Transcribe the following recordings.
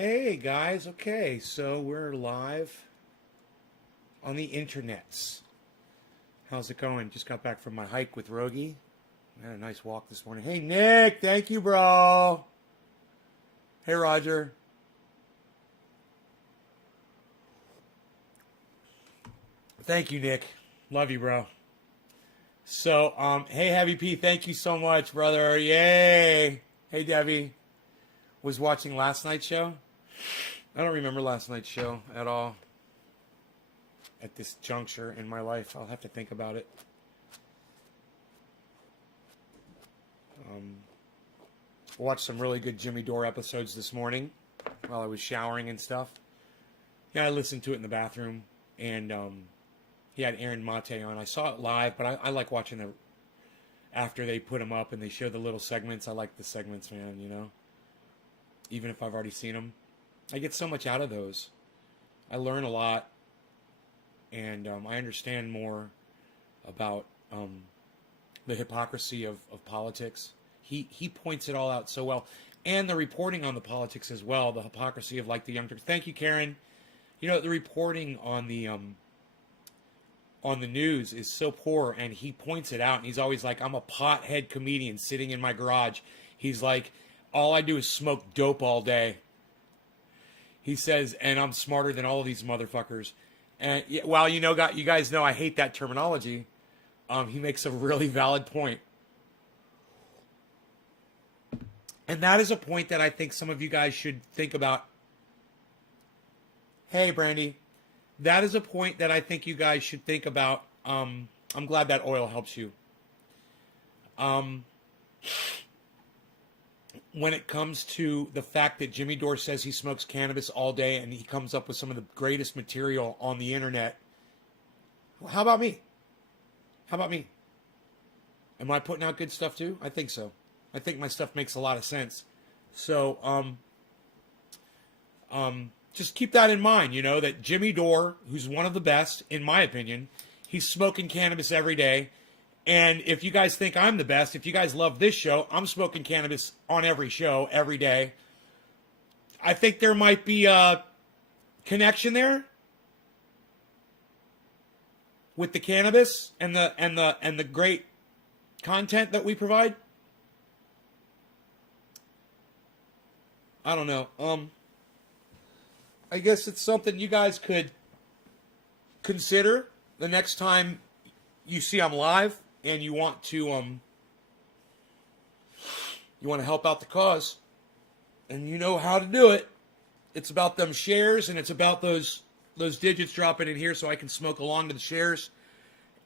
Hey guys, okay, so we're live on the internets. How's it going? Just got back from my hike with Rogie. I had a nice walk this morning. Hey Nick, thank you, bro. Hey Roger. Thank you, Nick. Love you, bro. So, hey Heavy P, thank you so much, brother. Yay. Hey Debbie. Was watching last night's show. I don't remember last night's show at all. At this juncture in my life, I'll have to think about it. Watched some really good Jimmy Dore episodes this morning while I was showering and stuff. Yeah, I listened to it in the bathroom, and he had Aaron Mate on. I saw it live, but I like watching the after they put them up and they show the little segments. I like the segments, man. You know, even if I've already seen them, I get so much out of those. I learn a lot, and I understand more about the hypocrisy of politics. He points it all out so well, and the reporting on the politics as well. The hypocrisy of like the young Turks. Thank you, Karen. You know, the reporting on the news is so poor, and he points it out. And he's always like, "I'm a pothead comedian sitting in my garage." He's like, "All I do is smoke dope all day." He says, "And I'm smarter than all of these motherfuckers." And well, you guys know I hate that terminology. He makes a really valid point. And that is a point that I think some of you guys should think about. Hey, Brandy. That is a point that I think you guys should think about. I'm glad that oil helps you. When it comes to the fact that Jimmy Dore says he smokes cannabis all day and he comes up with some of the greatest material on the internet. Well, how about me? How about me? Am I putting out good stuff too? I think so. I think my stuff makes a lot of sense. So, just keep that in mind, you know, that Jimmy Dore, who's one of the best, in my opinion, he's smoking cannabis every day. And if you guys think I'm the best, if you guys love this show, I'm smoking cannabis on every show, every day. I think there might be a connection there with the cannabis and the great content that we provide. I don't know. I guess it's something you guys could consider the next time you see I'm live and you want to help out the cause, and you know how to do it. It's about them shares, and it's about those digits dropping in here so I can smoke along to the shares,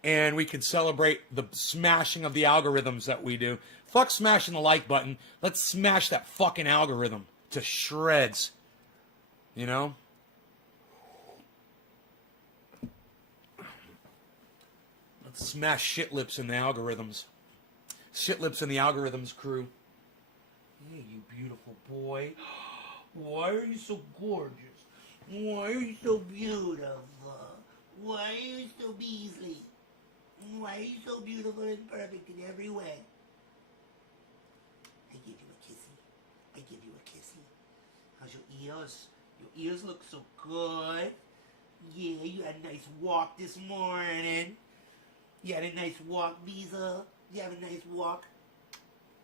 and we can celebrate the smashing of the algorithms that we do. Fuck smashing the like button. Let's smash that fucking algorithm to shreds. You know? Let's smash shit lips in the algorithms. Shit lips in the algorithms crew. Hey, you beautiful boy. Why are you so gorgeous? Why are you so beautiful? Why are you so Beasley? Why are you so beautiful and perfect in every way? I give you a kissy. I give you a kissy. How's your ears? Your ears look so good. Yeah, you had a nice walk this morning. You had a nice walk, Visa. You have a nice walk.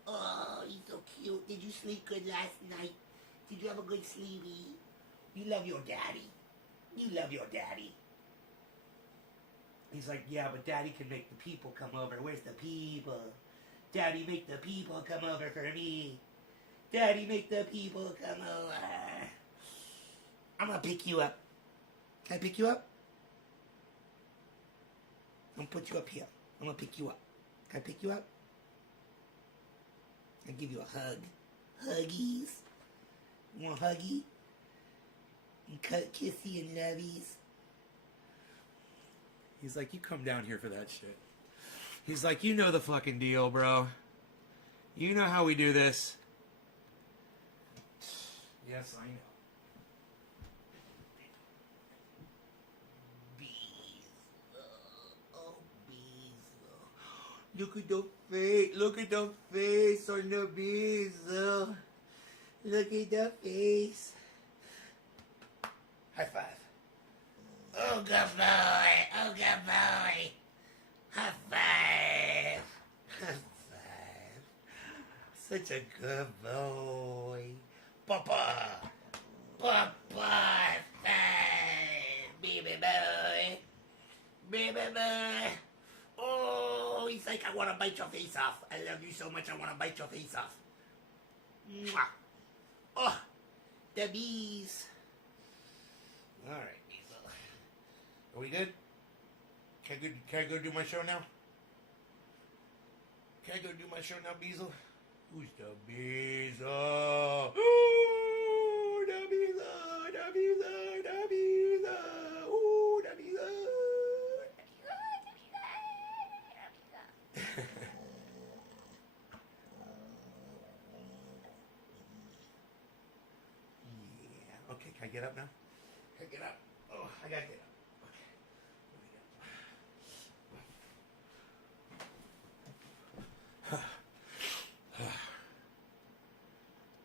Oh, you're so cute. Did you sleep good last night? Did you have a good sleepy? You love your daddy. You love your daddy. He's like, yeah, but daddy can make the people come over. Where's the people? Daddy, make the people come over for me. Daddy, make the people come over. I'm gonna pick you up. Can I pick you up? I'm gonna put you up here. I'm gonna pick you up. Can I pick you up? I'll give you a hug. Huggies. You want a huggy? And kissy and lovies. He's like, you come down here for that shit. He's like, you know the fucking deal, bro. You know how we do this. Yes, I know. Look at the face. Look at the face on the bees. Look at the face. High five. Oh, good boy. Oh, good boy. High five. High five. Such a good boy. Papa. Papa. High five. Baby boy. Baby boy. Oh, he's like, I want to bite your face off. I love you so much, I want to bite your face off. Mwah. Oh, the bees. All right, Beazle. Are we good? Can I go do my show now? Can I go do my show now, Beazle? Who's the Beazle? Ooh, the Beazle, the Beazle, the Beazle. Ooh, the Beazle. Yeah. Okay, can I get up now? Can I get up? Oh, I gotta get up.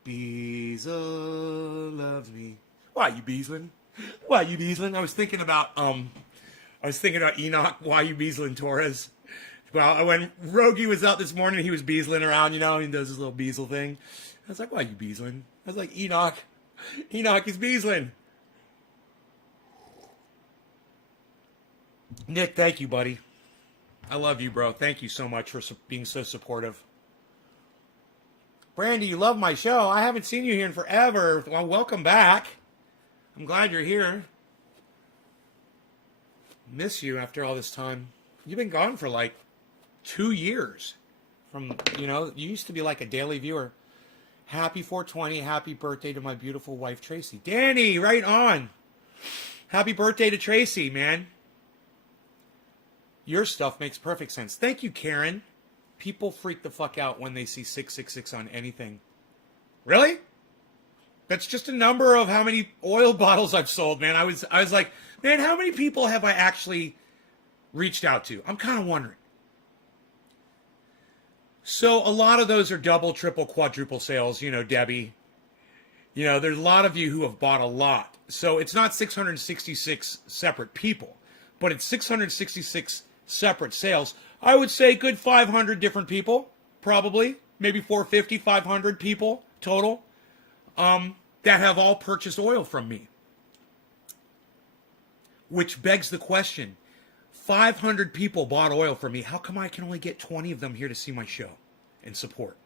Beazle loves me. Why you beazling? Why you beazling? I was thinking about Enoch. Why you beazling Torres? Well, when Rogie was out this morning, he was beazling around. You know, he does his little beazle thing. I was like, why you beazling? I was like, Enoch is beazling. Nick, thank you, buddy. I love you, bro. Thank you so much for being so supportive. Brandy, you love my show. I haven't seen you here in forever. Well, welcome back. I'm glad you're here. Miss you after all this time. You've been gone for like 2 years. You used to be like a daily viewer. Happy 420. Happy birthday to my beautiful wife, Tracy. Danny, right on. Happy birthday to Tracy, man. Your stuff makes perfect sense. Thank you, Karen. People freak the fuck out when they see 666 on anything. Really? That's just a number of how many oil bottles I've sold, man. I was like, man, how many people have I actually reached out to? I'm kind of wondering. So a lot of those are double, triple, quadruple sales, Debbie. There's a lot of you who have bought a lot. So it's not 666 separate people, but it's 666 separate sales. I would say good 500 different people, probably, maybe 450, 500 people total, that have all purchased oil from me. Which begs the question, 500 people bought oil from me. How come I can only get 20 of them here to see my show and support?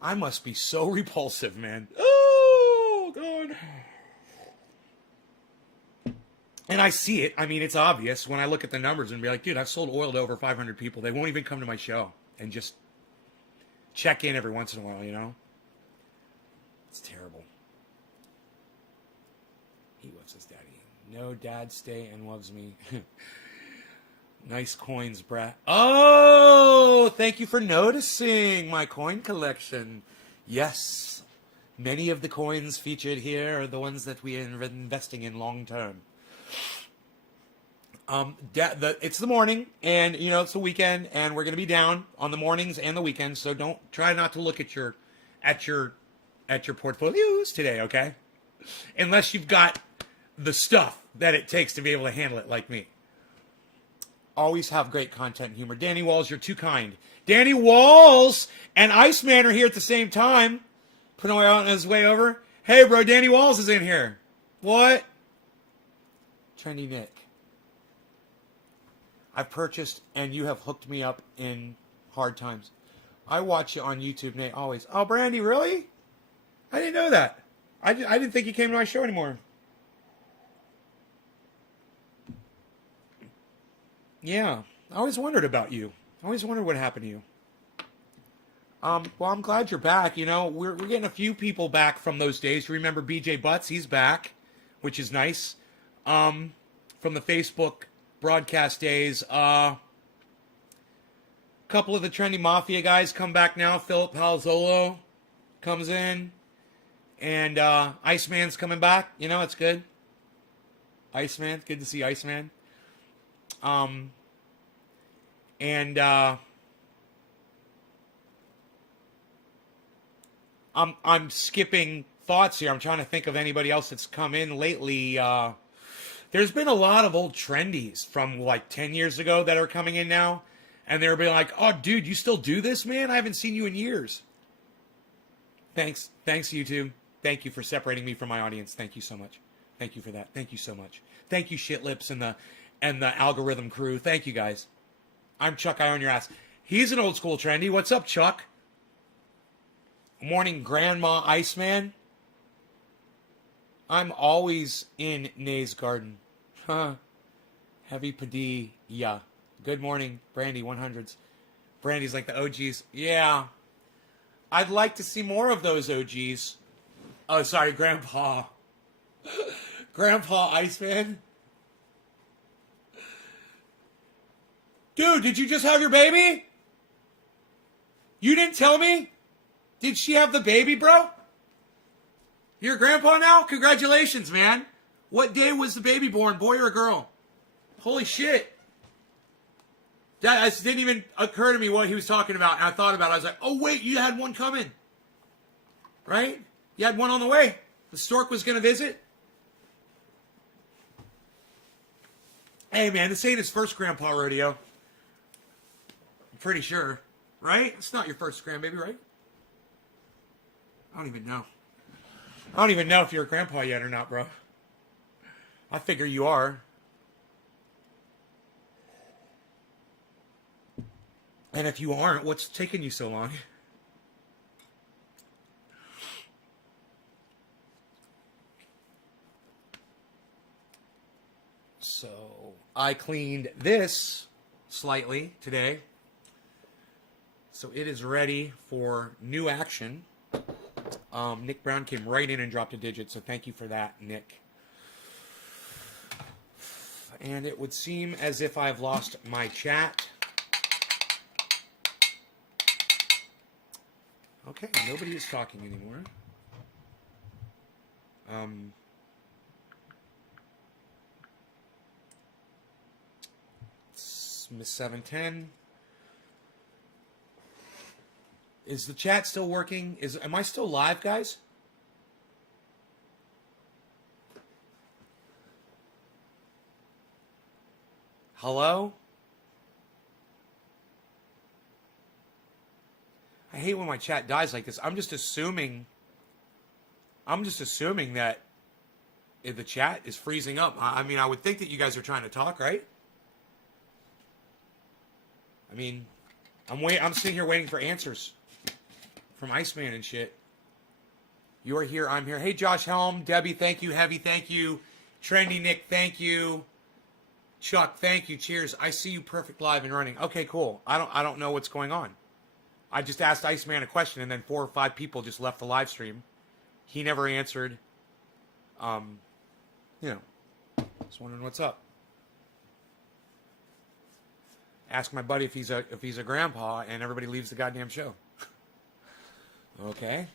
I must be so repulsive, man. Oh, God. And I see it. I mean, it's obvious when I look at the numbers and be like, dude, I've sold oil to over 500 people. They won't even come to my show and just check in every once in a while, It's terrible. He loves his daddy. No, dad stay and loves me. Nice coins, Brett. Oh, thank you for noticing my coin collection. Yes, many of the coins featured here are the ones that we are investing in long term. It's the morning, and it's the weekend, and we're gonna be down on the mornings and the weekends. So try not to look at your portfolios today, okay? Unless you've got the stuff that it takes to be able to handle it, like me. Always have great content and humor. Danny Walls, you're too kind. Danny Walls and Iceman are here at the same time. Putting away on his way over. Hey, bro, Danny Walls is in here. What? Trendy Nick. I've purchased, and you have hooked me up in hard times. I watch you on YouTube, Nate, always. Oh, Brandy, really? I didn't know that. I didn't think you came to my show anymore. Yeah, I always wondered about you. I always wondered what happened to you. Well, I'm glad you're back. We're getting a few people back from those days. You remember BJ Butts? He's back, which is nice. From the Facebook broadcast days. A couple of the Trendy Mafia guys come back now. Philip Palzolo comes in. And Iceman's coming back. It's good. Iceman, good to see Iceman. I'm skipping thoughts here. I'm trying to think of anybody else that's come in lately. There's been a lot of old trendies from like 10 years ago that are coming in now. And they're being like, oh, dude, you still do this, man? I haven't seen you in years. Thanks, YouTube. Thank you for separating me from my audience. Thank you so much. Thank you for that. Thank you so much. Thank you, Shitlips and the algorithm crew. Thank you, guys. I'm Chuck. I own your ass. He's an old school trendy. What's up, Chuck? Morning, Grandma Iceman. I'm always in Nay's garden. Huh. Heavy Padilla. Good morning, Brandy 100s. Brandy's like the OGs. Yeah. I'd like to see more of those OGs. Oh, sorry, Grandpa. Grandpa Iceman. Dude, did you just have your baby? You didn't tell me? Did she have the baby, bro? You're a grandpa now? Congratulations, man. What day was the baby born, boy or girl? Holy shit. That didn't even occur to me what he was talking about. And I thought about it. I was like, oh, wait, you had one coming. Right? You had one on the way. The stork was going to visit. Hey, man, this ain't his first grandpa rodeo. I'm pretty sure. Right? It's not your first grandbaby, right? I don't even know. I don't even know if you're a grandpa yet or not, bro. I figure you are. And if you aren't, what's taking you so long? So, I cleaned this slightly today. So it is ready for new action. Nick Brown came right in and dropped a digit, so thank you for that, Nick. And it would seem as if I've lost my chat. Okay, nobody is talking anymore. Miss 710. Is the chat still working? Am I still live, guys? Hello? I hate when my chat dies like this. I'm just assuming that if the chat is freezing up. I mean, I would think that you guys are trying to talk, right? I mean, I'm sitting here waiting for answers from Iceman and shit. You're here, I'm here. Hey, Josh Helm, Debbie, thank you. Heavy, thank you. Trendy Nick, thank you. Chuck, thank you. Cheers. I see you perfect live and running. Okay, cool. I don't know what's going on. I just asked Iceman a question, and then 4 or 5 people just left the live stream. He never answered. Just wondering what's up. Ask my buddy if he's a grandpa, and everybody leaves the goddamn show. Okay.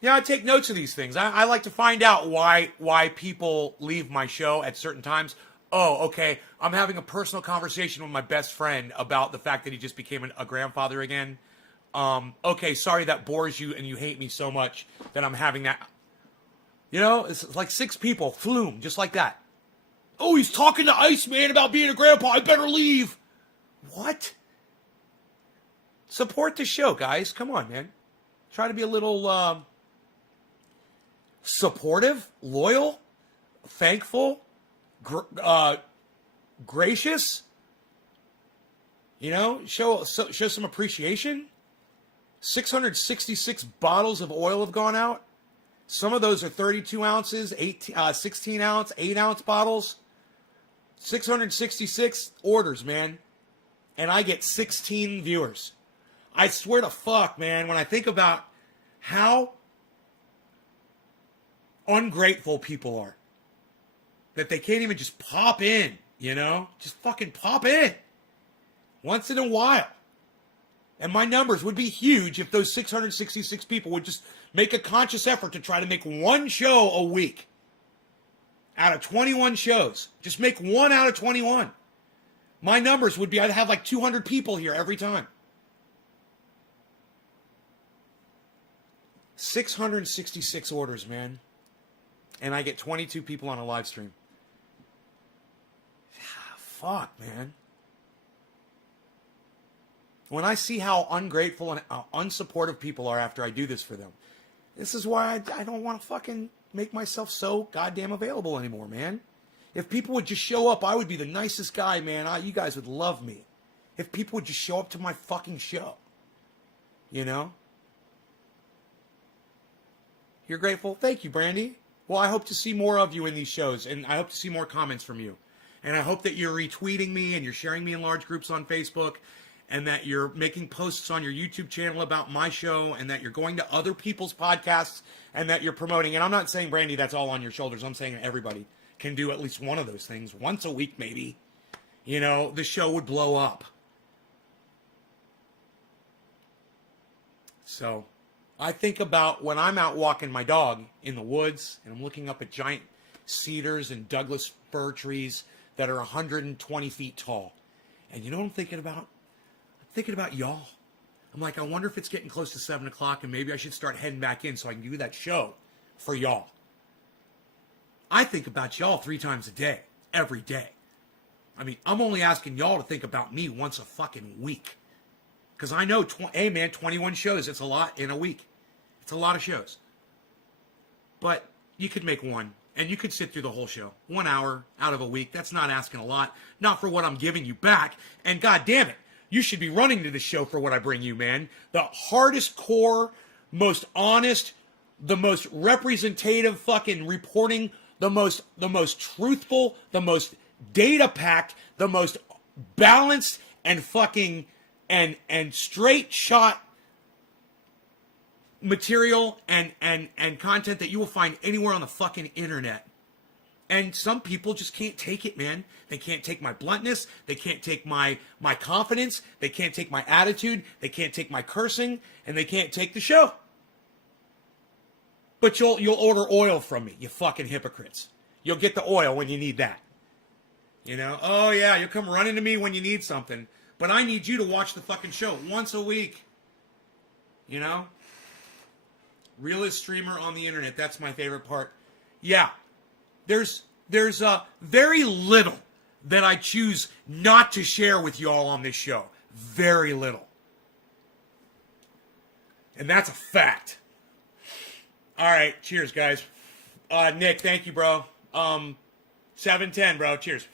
Yeah, I take notes of these things. I like to find out why people leave my show at certain times. Oh, okay. I'm having a personal conversation with my best friend about the fact that he just became a grandfather again. Okay, sorry that bores you and you hate me so much that I'm having that. You know, it's like 6 people, flume, just like that. Oh, he's talking to Iceman about being a grandpa. I better leave. What? Support the show, guys. Come on, man. Try to be a little supportive, loyal, thankful, gracious. You know, show some appreciation. 666 bottles of oil have gone out. Some of those are 32 ounces, 16 ounce, 8 ounce bottles. 666 orders, man. And I get 16 viewers. I swear to fuck, man, when I think about how ungrateful people are. That they can't even just pop in, you know? Just fucking pop in. Once in a while. And my numbers would be huge if those 666 people would just make a conscious effort to try to make one show a week. Out of 21 shows. Just make one out of 21. My numbers would be, I'd have like 200 people here every time. 666 orders, man. And I get 22 people on a live stream. Fuck, man. When I see how ungrateful and unsupportive people are after I do this for them, this is why I don't want to fucking make myself so goddamn available anymore, man. If people would just show up, I would be the nicest guy, man. You guys would love me. If people would just show up to my fucking show. You know? You're grateful? Thank you, Brandy. Well, I hope to see more of you in these shows, and I hope to see more comments from you. And I hope that you're retweeting me and you're sharing me in large groups on Facebook, and that you're making posts on your YouTube channel about my show, and that you're going to other people's podcasts, and that you're promoting. And I'm not saying, Brandy, that's all on your shoulders. I'm saying everybody can do at least one of those things once a week, maybe. You know, the show would blow up. So I think about when I'm out walking my dog in the woods and I'm looking up at giant cedars and Douglas fir trees that are 120 feet tall. And you know what I'm thinking about? I'm thinking about y'all. I'm like, I wonder if it's getting close to 7 o'clock and maybe I should start heading back in so I can do that show for y'all. I think about y'all 3 times a day, every day. I mean, I'm only asking y'all to think about me once a fucking week. Because I know, hey man, 21 shows, it's a lot in a week. It's a lot of shows. But you could make one, and you could sit through the whole show. 1 hour out of a week, that's not asking a lot. Not for what I'm giving you back. And god damn it, you should be running to the show for what I bring you, man. The hardest core, most honest, the most representative fucking reporting, the most truthful, the most data-packed, the most balanced and fucking and straight shot material and content that you will find anywhere on the fucking internet. And some people just can't take it, man. They can't take my bluntness. They can't take my confidence. They can't take my attitude. They can't take my cursing. And they can't take the show. But you'll order oil from me, you fucking hypocrites. You'll get the oil when you need that. You know? Oh yeah, you'll come running to me when you need something. But I need you to watch the fucking show once a week. You know? Realest streamer on the internet. That's my favorite part. Yeah. There's very little that I choose not to share with y'all on this show. Very little. And that's a fact. All right. Cheers, guys. Nick, thank you, bro. 710, bro. Cheers.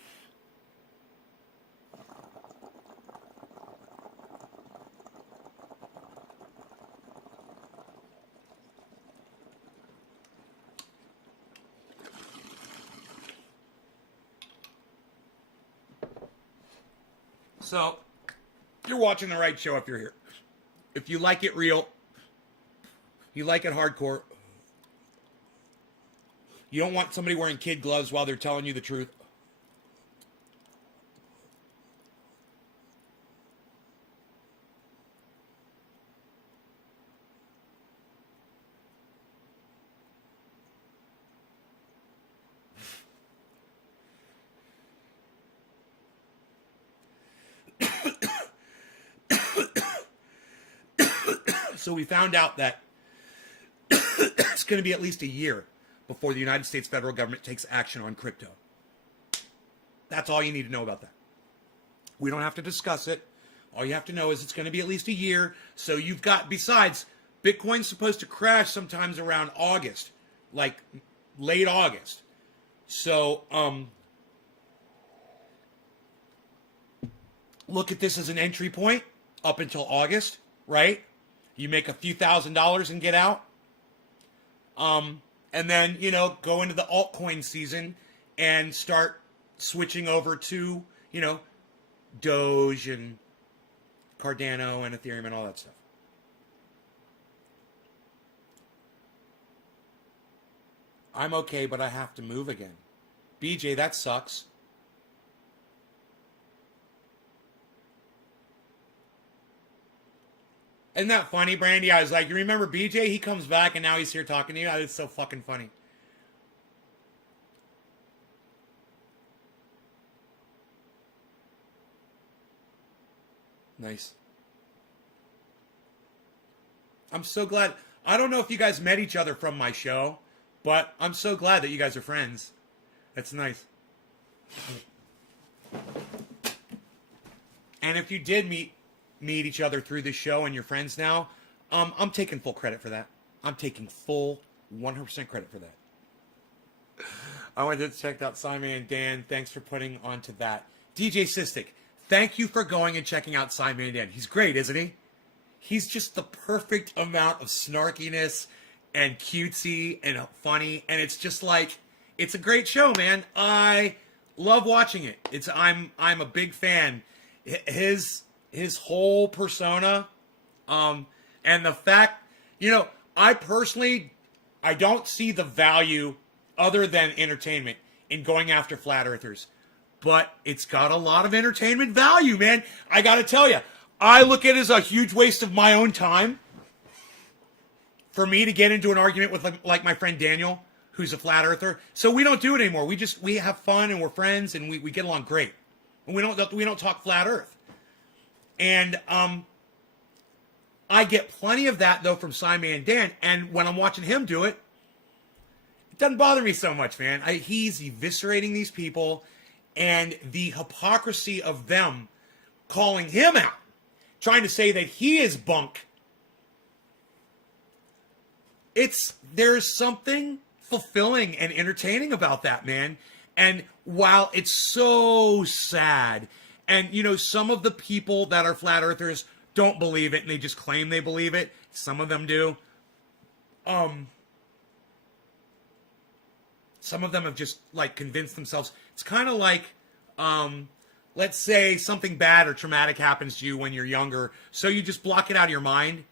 So, you're watching the right show if you're here. If you like it real, you like it hardcore, you don't want somebody wearing kid gloves while they're telling you the truth. So we found out that it's going to be at least a year before the United States federal government takes action on crypto. That's all you need to know about that. We don't have to discuss it. All you have to know is it's going to be at least a year. So you've got, besides, Bitcoin's supposed to crash sometimes around August, like late August. So, look at this as an entry point up until August, right? You make a few $1,000s and get out. And then, you know, go into the altcoin season and start switching over to, you know, Doge and Cardano and Ethereum and all that stuff. I'm okay, but I have to move again. BJ, that sucks. Isn't that funny, Brandy? I was like, you remember BJ? He comes back and now he's here talking to you. It's so fucking funny. Nice. I'm so glad. I don't know if you guys met each other from my show, but I'm so glad that you guys are friends. That's nice. And if you did meet each other through this show and you're friends now, I'm taking full credit for that. I'm taking full 100% credit for that. I went to check out Simon and Dan. Thanks for putting onto that. DJ Sistik, thank you for going and checking out Simon and Dan. He's great, isn't he? He's just the perfect amount of snarkiness and cutesy and funny. And it's just like, it's a great show, man. I love watching it. I'm a big fan. His whole persona, and the fact, I personally, I don't see the value other than entertainment in going after flat earthers, but it's got a lot of entertainment value, man. I got to tell you, I look at it as a huge waste of my own time for me to get into an argument with like my friend Daniel, who's a flat earther. So we don't do it anymore. We have fun and we're friends and we get along great. And we don't talk flat earth. And I get plenty of that though from Simon and Dan, and when I'm watching him do it, it doesn't bother me so much, man. He's eviscerating these people, and the hypocrisy of them calling him out, trying to say that he is bunk. There's something fulfilling and entertaining about that, man. And while it's so sad, and some of the people that are flat earthers don't believe it and they just claim they believe it. Some of them do. Some of them have just convinced themselves. It's kind of like, let's say something bad or traumatic happens to you when you're younger, so you just block it out of your mind.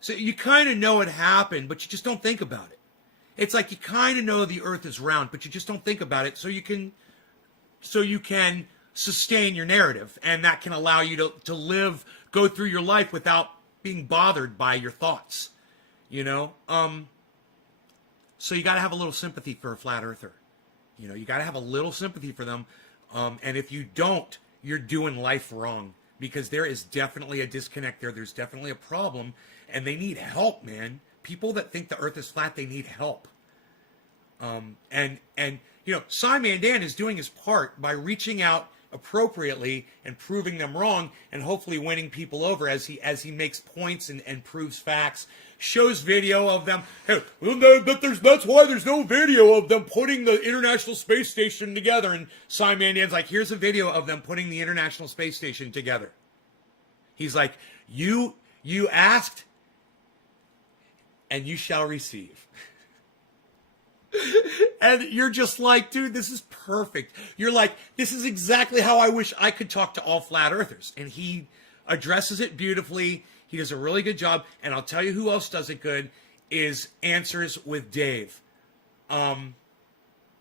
So you kind of know it happened, but you just don't think about it. It's like you kind of know the earth is round, but you just don't think about it, so you can sustain your narrative, and that can allow you to go through your life without being bothered by your thoughts. So you got to have a little sympathy for a flat earther. You got to have a little sympathy for them. And if you don't, you're doing life wrong, because there is definitely a disconnect there. There's definitely a problem, and they need help, man. People that think the earth is flat, they need help. And Simon and Dan is doing his part by reaching out appropriately and proving them wrong, and hopefully winning people over as he makes points and proves facts, shows video of them. Hey, that's why there's no video of them putting the International Space Station together. And Simon and Dan's like, here's a video of them putting the International Space Station together. He's like, you asked and you shall receive. And you're just like, dude, this is perfect. You're like, this is exactly how I wish I could talk to all flat earthers. And he addresses it beautifully. He does a really good job. And I'll tell you who else does it good is Answers with Dave.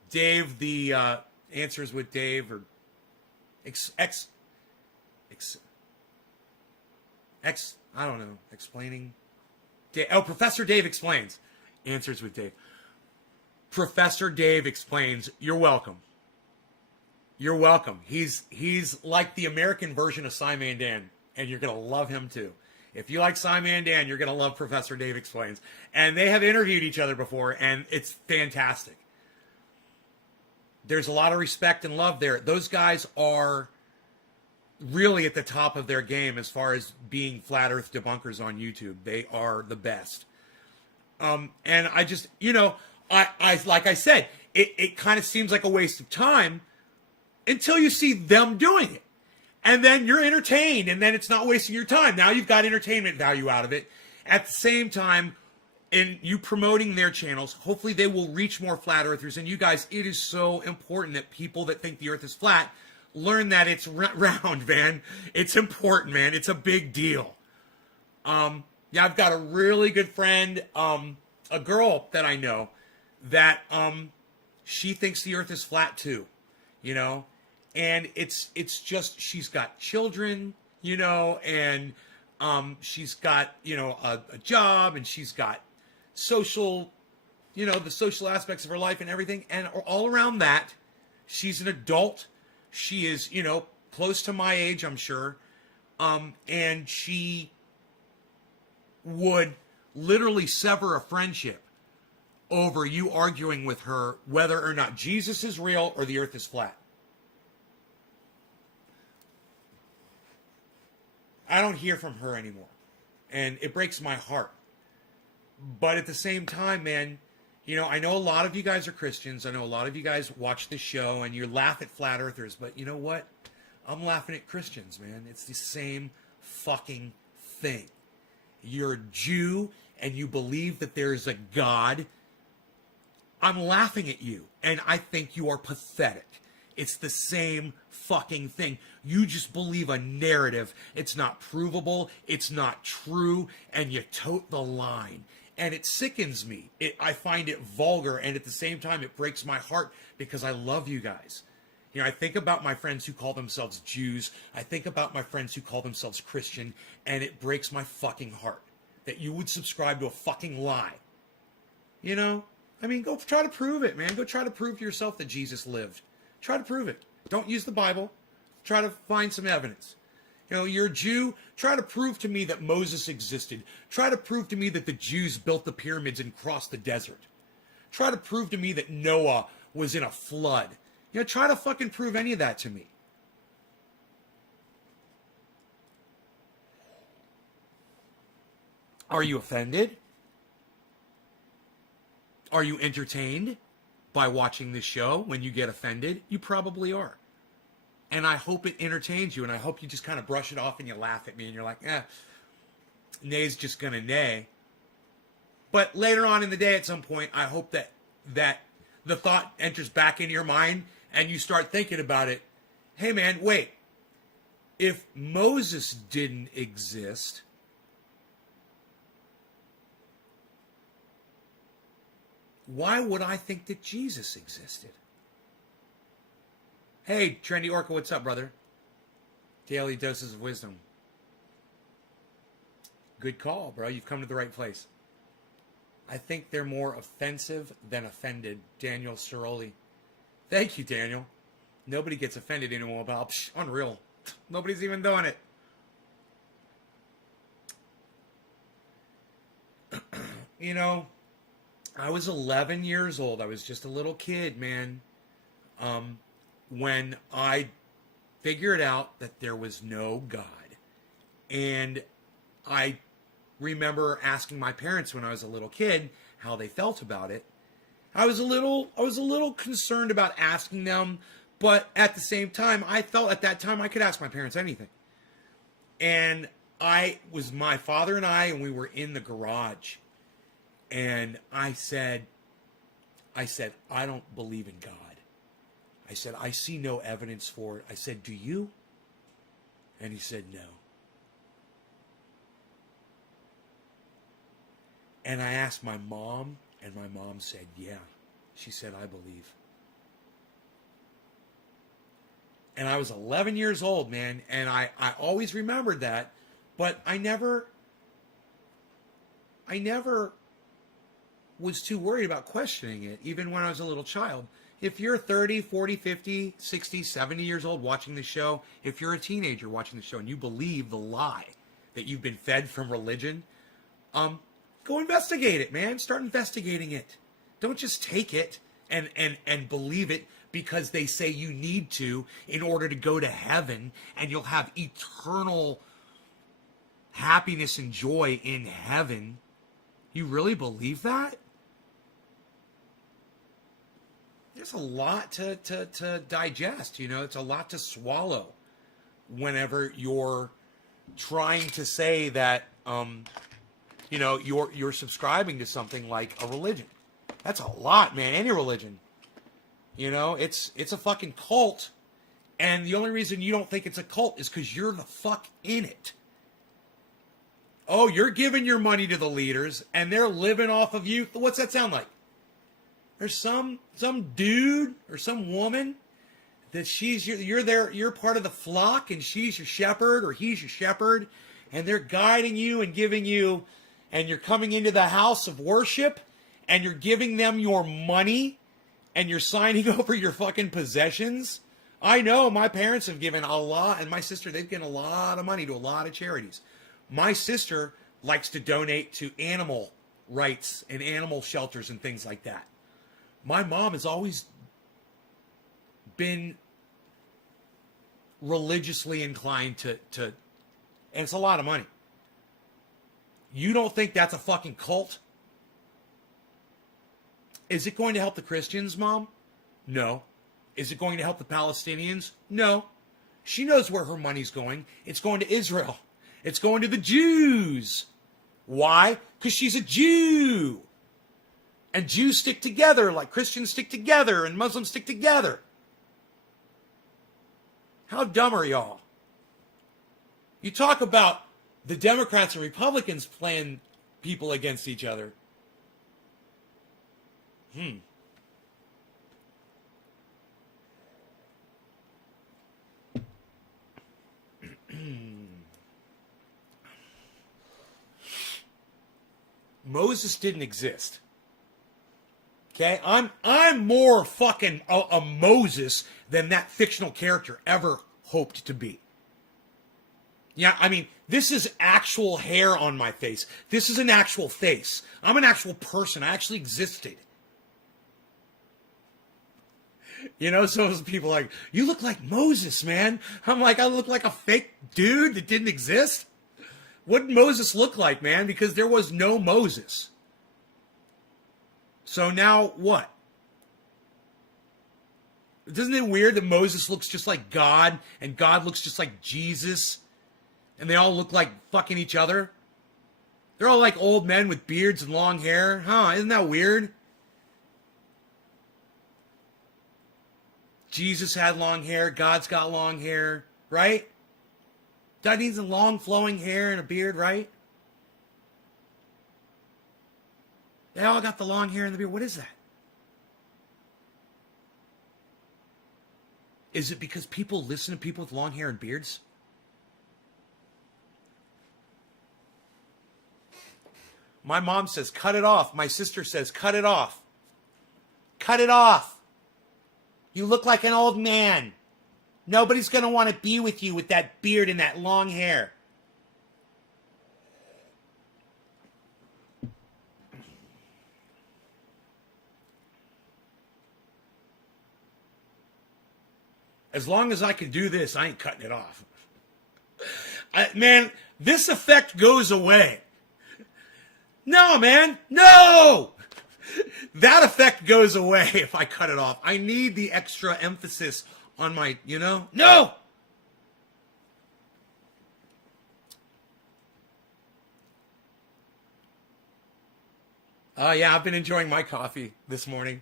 Dave, the Answers with Dave, or I don't know, explaining. Professor Dave Explains. Answers with Dave. Professor Dave Explains. You're welcome. You're welcome. He's like the American version of Simon and Dan, and you're going to love him too. If you like Simon and Dan, you're going to love Professor Dave Explains. And they have interviewed each other before, and it's fantastic. There's a lot of respect and love there. Those guys are really at the top of their game as far as being flat earth debunkers on YouTube. They are the best. And I just, I like I said, it kind of seems like a waste of time until you see them doing it. And then you're entertained, and then it's not wasting your time. Now you've got entertainment value out of it. At the same time, in you promoting their channels, hopefully they will reach more flat earthers. And you guys, it is so important that people that think the earth is flat learn that it's round, man. It's important, man. It's a big deal. Yeah, I've got a really good friend, a girl that I know that she thinks the earth is flat too, and it's just, she's got children, and she's got, a job, and she's got social, the social aspects of her life and everything. And all around that, she's an adult. She is, close to my age, I'm sure. And she would literally sever a friendship over you arguing with her whether or not Jesus is real or the earth is flat. I don't hear from her anymore. And it breaks my heart. But at the same time, man, you know, I know a lot of you guys are Christians. I know a lot of you guys watch this show and you laugh at flat earthers. But you know what? I'm laughing at Christians, man. It's the same fucking thing. You're a Jew and you believe that there's a God. I'm laughing at you, and I think you are pathetic. It's the same fucking thing. You just believe a narrative. It's not provable. It's not true, and you tote the line. And it sickens me. I find it vulgar, and at the same time, it breaks my heart because I love you guys. You know, I think about my friends who call themselves Jews. I think about my friends who call themselves Christian, and it breaks my fucking heart that you would subscribe to a fucking lie. You know? I mean, go try to prove it, man. Go try to prove to yourself that Jesus lived. Try to prove it. Don't use the Bible. Try to find some evidence. You know, you're a Jew. Try to prove to me that Moses existed. Try to prove to me that the Jews built the pyramids and crossed the desert. Try to prove to me that Noah was in a flood. You know, try to fucking prove any of that to me. Are you offended? Are you entertained by watching this show when you get offended? You probably are. And I hope it entertains you, and I hope you just kind of brush it off and you laugh at me and you're like, nay's just going to nay. But later on in the day at some point, I hope that the thought enters back into your mind and you start thinking about it. Hey man, wait. If Moses didn't exist, why would I think that Jesus existed? Hey, Trendy Orca, what's up, brother? Daily Doses of Wisdom. Good call, bro. You've come to the right place. I think they're more offensive than offended. Daniel Ciroli. Thank you, Daniel. Nobody gets offended anymore about unreal. Nobody's even doing it. You know, I was 11 years old. I was just a little kid, man. When I figured out that there was no God. And I remember asking my parents when I was a little kid how they felt about it. I was a little concerned about asking them, but at the same time, I felt at that time I could ask my parents anything. And my father and we were in the garage. And I said, I don't believe in God. I said, I see no evidence for it. I said, do you? And he said, no. And I asked my mom, and my mom said, yeah. She said, I believe. And I was 11 years old, man, and I always remembered that, but I never was too worried about questioning it, even when I was a little child. If you're 30, 40, 50, 60, 70 years old watching the show, if you're a teenager watching the show and you believe the lie that you've been fed from religion, go investigate it, man. Start investigating it. Don't just take it and believe it because they say you need to in order to go to heaven and you'll have eternal happiness and joy in heaven. You really believe that? There's a lot to digest, you know. It's a lot to swallow whenever you're trying to say that, you know, you're subscribing to something like a religion. That's a lot, man. Any religion. You know, it's a fucking cult. And the only reason you don't think it's a cult is because you're the fuck in it. Oh, you're giving your money to the leaders and they're living off of you. What's that sound like? There's some dude or some woman that you're part of the flock and she's your shepherd or he's your shepherd and they're guiding you and giving you, and you're coming into the house of worship and you're giving them your money and you're signing over your fucking possessions. I know my parents have given a lot, and my sister, they've given a lot of money to a lot of charities. My sister likes to donate to animal rights and animal shelters and things like that. My mom has always been religiously inclined to and it's a lot of money. You don't think that's a fucking cult? Is it going to help the Christians, Mom? No. Is it going to help the Palestinians? No. She knows where her money's going. It's going to Israel. It's going to the Jews. Why? Because she's a Jew. And Jews stick together like Christians stick together and Muslims stick together. How dumb are y'all? You talk about the Democrats and Republicans playing people against each other. Moses didn't exist. Okay? I'm more fucking a Moses than that fictional character ever hoped to be. Yeah, I mean, this is actual hair on my face. This is an actual face. I'm an actual person. I actually existed. You know, so people are like, you look like Moses, man. I'm like, I look like a fake dude that didn't exist? What did Moses look like, man? Because there was no Moses. So now what? Isn't it weird that Moses looks just like God and God looks just like Jesus? And they all look like fucking each other? They're all like old men with beards and long hair. Huh? Isn't that weird? Jesus had long hair. God's got long hair. Right? God needs a long flowing hair and a beard, right? They all got the long hair and the beard. What is that? Is it because people listen to people with long hair and beards? My mom says, cut it off. My sister says, cut it off. Cut it off. You look like an old man. Nobody's going to want to be with you with that beard and that long hair. As long as I can do this, I ain't cutting it off. Man, this effect goes away. No, man. No! That effect goes away if I cut it off. I need the extra emphasis on my, you know? No! Yeah, I've been enjoying my coffee this morning.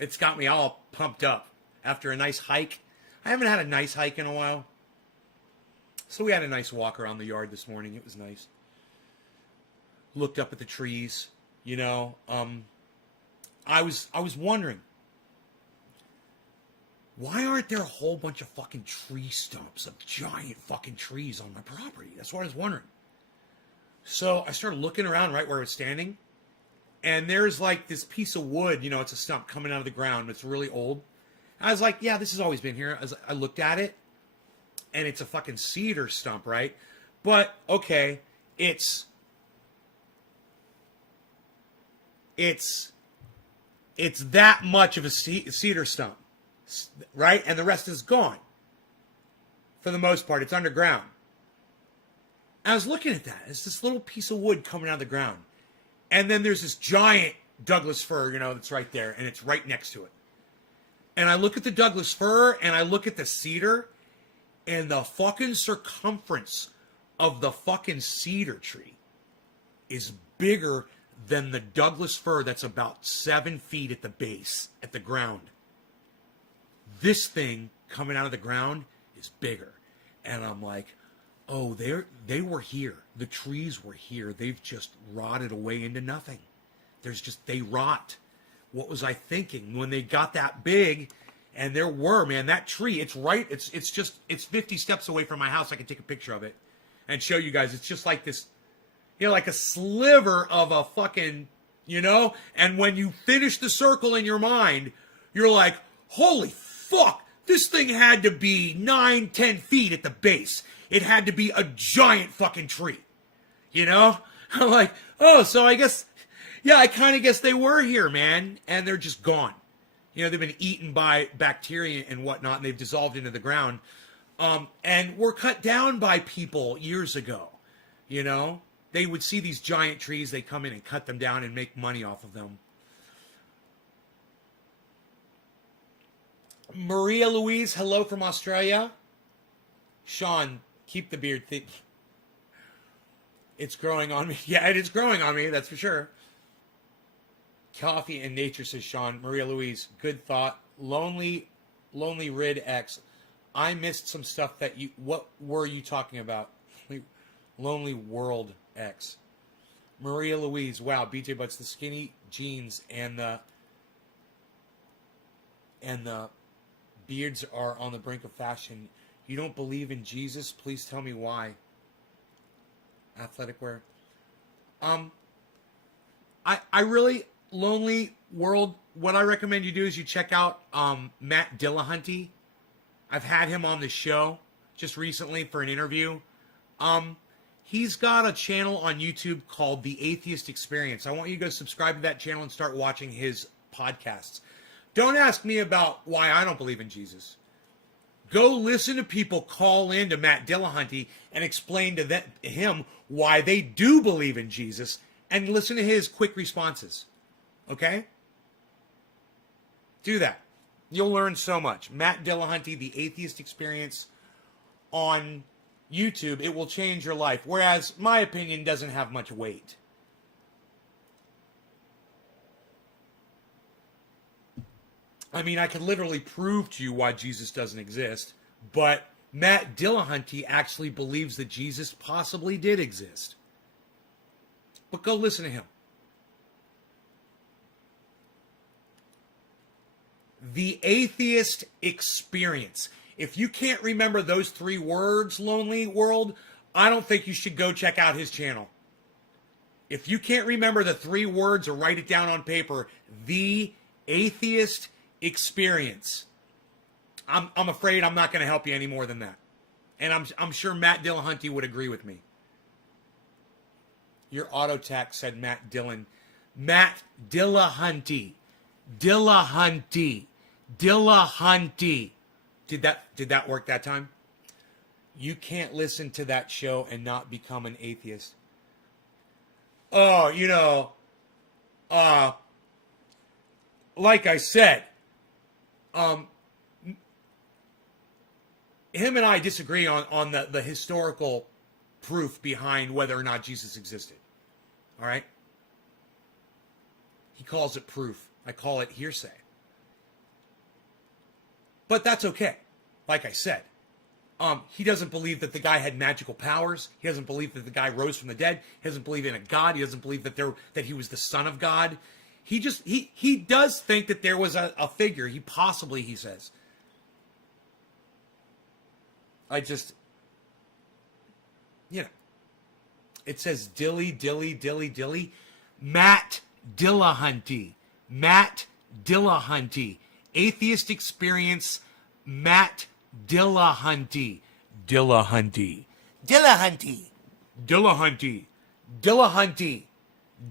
It's got me all pumped up after a nice hike. I haven't had a nice hike in a while. So we had a nice walk around the yard this morning. It was nice. Looked up at the trees, you know. I was wondering, why aren't there a whole bunch of fucking tree stumps of giant fucking trees on my property? That's what I was wondering. So I started looking around right where I was standing, and there's like this piece of wood, you know, it's a stump coming out of the ground. It's really old. I was like, yeah, this has always been here. I looked at it, and it's a fucking cedar stump, right? But, okay, it's that much of a cedar stump, right? And the rest is gone. For the most part, it's underground. I was looking at that. It's this little piece of wood coming out of the ground. And then there's this giant Douglas fir, you know, that's right there, and it's right next to it. And I look at the Douglas fir, and I look at the cedar, and the fucking circumference of the fucking cedar tree is bigger than the Douglas fir that's about 7 feet at the base, at the ground. This thing coming out of the ground is bigger. And I'm like, oh, they were here. The trees were here. They've just rotted away into nothing. They rot. What was I thinking when they got that big? And there were, man, that tree, it's 50 steps away from my house. I can take a picture of it and show you guys. It's just like this, you know, like a sliver of a fucking, you know? And when you finish the circle in your mind, you're like, holy fuck, this thing had to be 9-10 feet at the base. It had to be a giant fucking tree, you know? I'm like, oh, so I guess, yeah, I kind of guess they were here, man, and they're just gone. You know, they've been eaten by bacteria and whatnot, and they've dissolved into the ground. And were cut down by people years ago. You know, they would see these giant trees, they come in and cut them down and make money off of them. Maria Louise, hello from Australia. Sean, keep the beard thick. It's growing on me. Yeah, it is growing on me, that's for sure. Coffee and nature, says Sean. Maria Louise, good thought. Lonely Rid X. I missed some stuff that you... What were you talking about? Lonely World X. Maria Louise, wow, BJ Butts, the skinny jeans and the beards are on the brink of fashion. You don't believe in Jesus? Please tell me why. Athletic wear. I really... Lonely World, what I recommend you do is you check out Matt Dillahunty. I've had him on the show just recently for an interview. He's got a channel on YouTube called The Atheist Experience. I want you to go subscribe to that channel and start watching his podcasts. Don't ask me about why I don't believe in Jesus. Go listen to people call in to Matt Dillahunty and explain to him why they do believe in Jesus, and listen to his quick responses. Okay? Do that. You'll learn so much. Matt Dillahunty, The Atheist Experience on YouTube. It will change your life. Whereas my opinion doesn't have much weight. I mean, I could literally prove to you why Jesus doesn't exist, but Matt Dillahunty actually believes that Jesus possibly did exist. But go listen to him. The Atheist Experience. If you can't remember those 3 words, Lonely World, I don't think you should go check out his channel. If you can't remember the 3 words or write it down on paper, The Atheist Experience. I'm afraid I'm not going to help you any more than that. And I'm sure Matt Dillahunty would agree with me. Your auto tax said Matt Dillon. Matt Dillahunty. Dillahunty. Dillahunty. Did that work that time? You can't listen to that show and not become an atheist. Oh, you know, like I said, him and I disagree on the historical proof behind whether or not Jesus existed. All right? He calls it proof. I call it hearsay. But that's okay. Like I said, he doesn't believe that the guy had magical powers. He doesn't believe that the guy rose from the dead. He doesn't believe in a God. He doesn't believe that he was the son of God. He does think that there was a figure. He says. It says Dilly. Matt Dillahunty. Matt Dillahunty. Atheist Experience, Matt Dillahunty. Dillahunty. Dillahunty. Dillahunty. Dillahunty.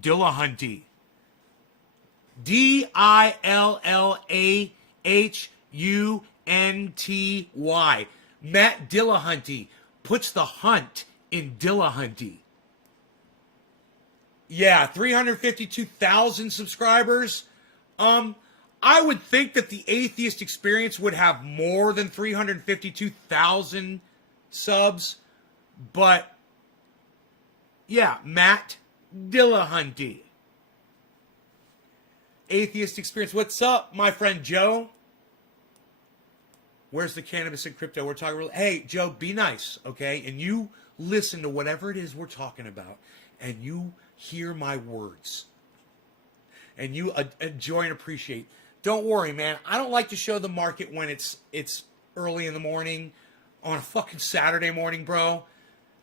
Dillahunty. Dillahunty. Matt Dillahunty puts the hunt in Dillahunty. Yeah, 352,000 subscribers. I would think that the Atheist Experience would have more than 352,000 subs, but yeah, Matt Dillahunty. Atheist Experience. What's up, my friend Joe? Where's the cannabis and crypto? We're talking. Hey, Joe, be nice, okay? And you listen to whatever it is we're talking about, and you hear my words, and you enjoy and appreciate. Don't worry, man. I don't like to show the market when it's early in the morning on a fucking Saturday morning, bro.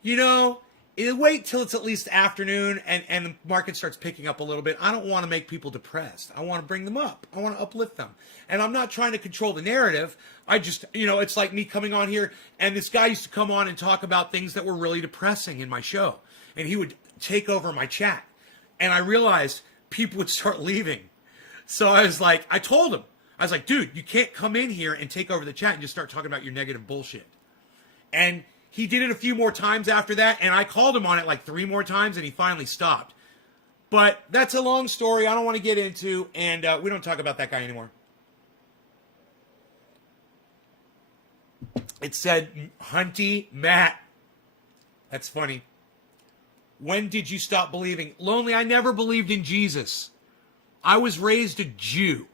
You know, wait till it's at least afternoon and the market starts picking up a little bit. I don't want to make people depressed. I want to bring them up. I want to uplift them. And I'm not trying to control the narrative. I just, it's like me coming on here, and this guy used to come on and talk about things that were really depressing in my show. And he would take over my chat. And I realized people would start leaving. So I was like, I told him, I was like, dude, you can't come in here and take over the chat and just start talking about your negative bullshit. And he did it a few more times after that, and I called him on it like 3 more times, and he finally stopped. But that's a long story I don't want to get into, and we don't talk about that guy anymore. It said, Hunty Matt. That's funny. When did you stop believing? Lonely, I never believed in Jesus. I was raised a Jew.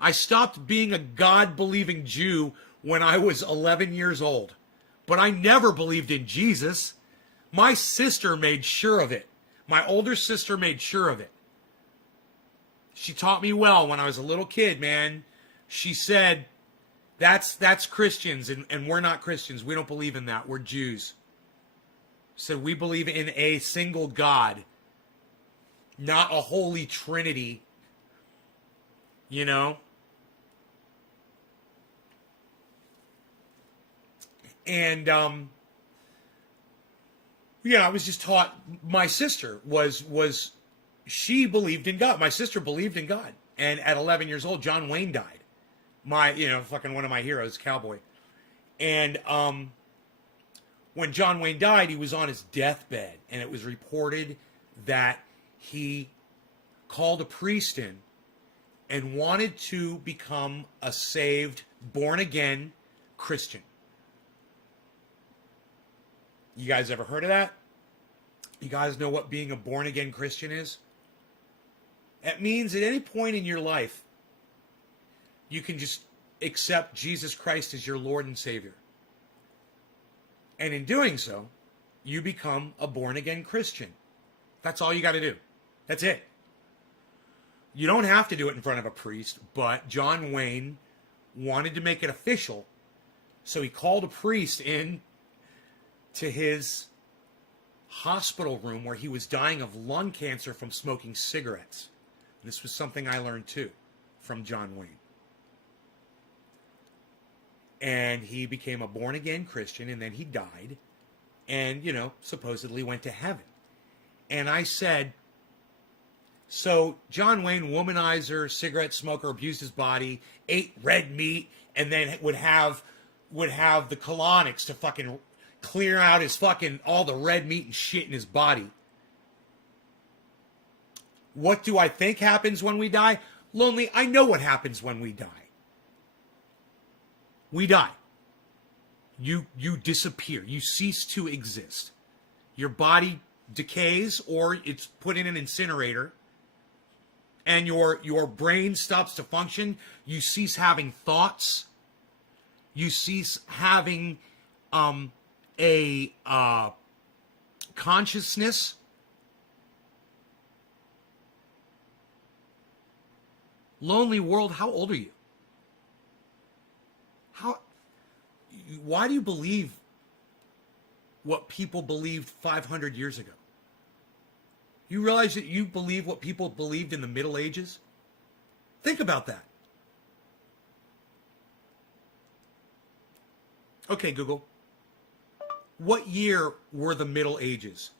I stopped being a God-believing Jew when I was 11 years old. But I never believed in Jesus. My sister made sure of it. My older sister made sure of it. She taught me well when I was a little kid, man. She said, that's Christians, and we're not Christians. We don't believe in that. We're Jews. She said, we believe in a single God, not a holy trinity. You know? And, yeah, I was just taught, my sister she believed in God. My sister believed in God. And at 11 years old, John Wayne died. Fucking one of my heroes, cowboy. And, when John Wayne died, he was on his deathbed. And it was reported that he called a priest in and wanted to become a saved, born-again Christian. You guys ever heard of that? You guys know what being a born-again Christian is? It means at any point in your life, you can just accept Jesus Christ as your Lord and Savior. And in doing so, you become a born-again Christian. That's all you got to do. That's it. You don't have to do it in front of a priest, but John Wayne wanted to make it official, so he called a priest in to his hospital room where he was dying of lung cancer from smoking cigarettes. This was something I learned too from John Wayne. And he became a born-again Christian, and then he died and, supposedly went to heaven. And I said, so John Wayne, womanizer, cigarette smoker, abused his body, ate red meat, and then would have the colonics to fucking clear out his fucking, all the red meat and shit in his body. What do I think happens when we die? Lonely, I know what happens when we die. We die. You disappear. You cease to exist. Your body decays, or it's put in an incinerator, and your brain stops to function. You cease having thoughts. You cease having a consciousness. Lonely world, how old are you? Why do you believe what people believed 500 years ago? You realize that you believe what people believed in the Middle Ages? Think about that. Okay, Google. What year were the Middle Ages?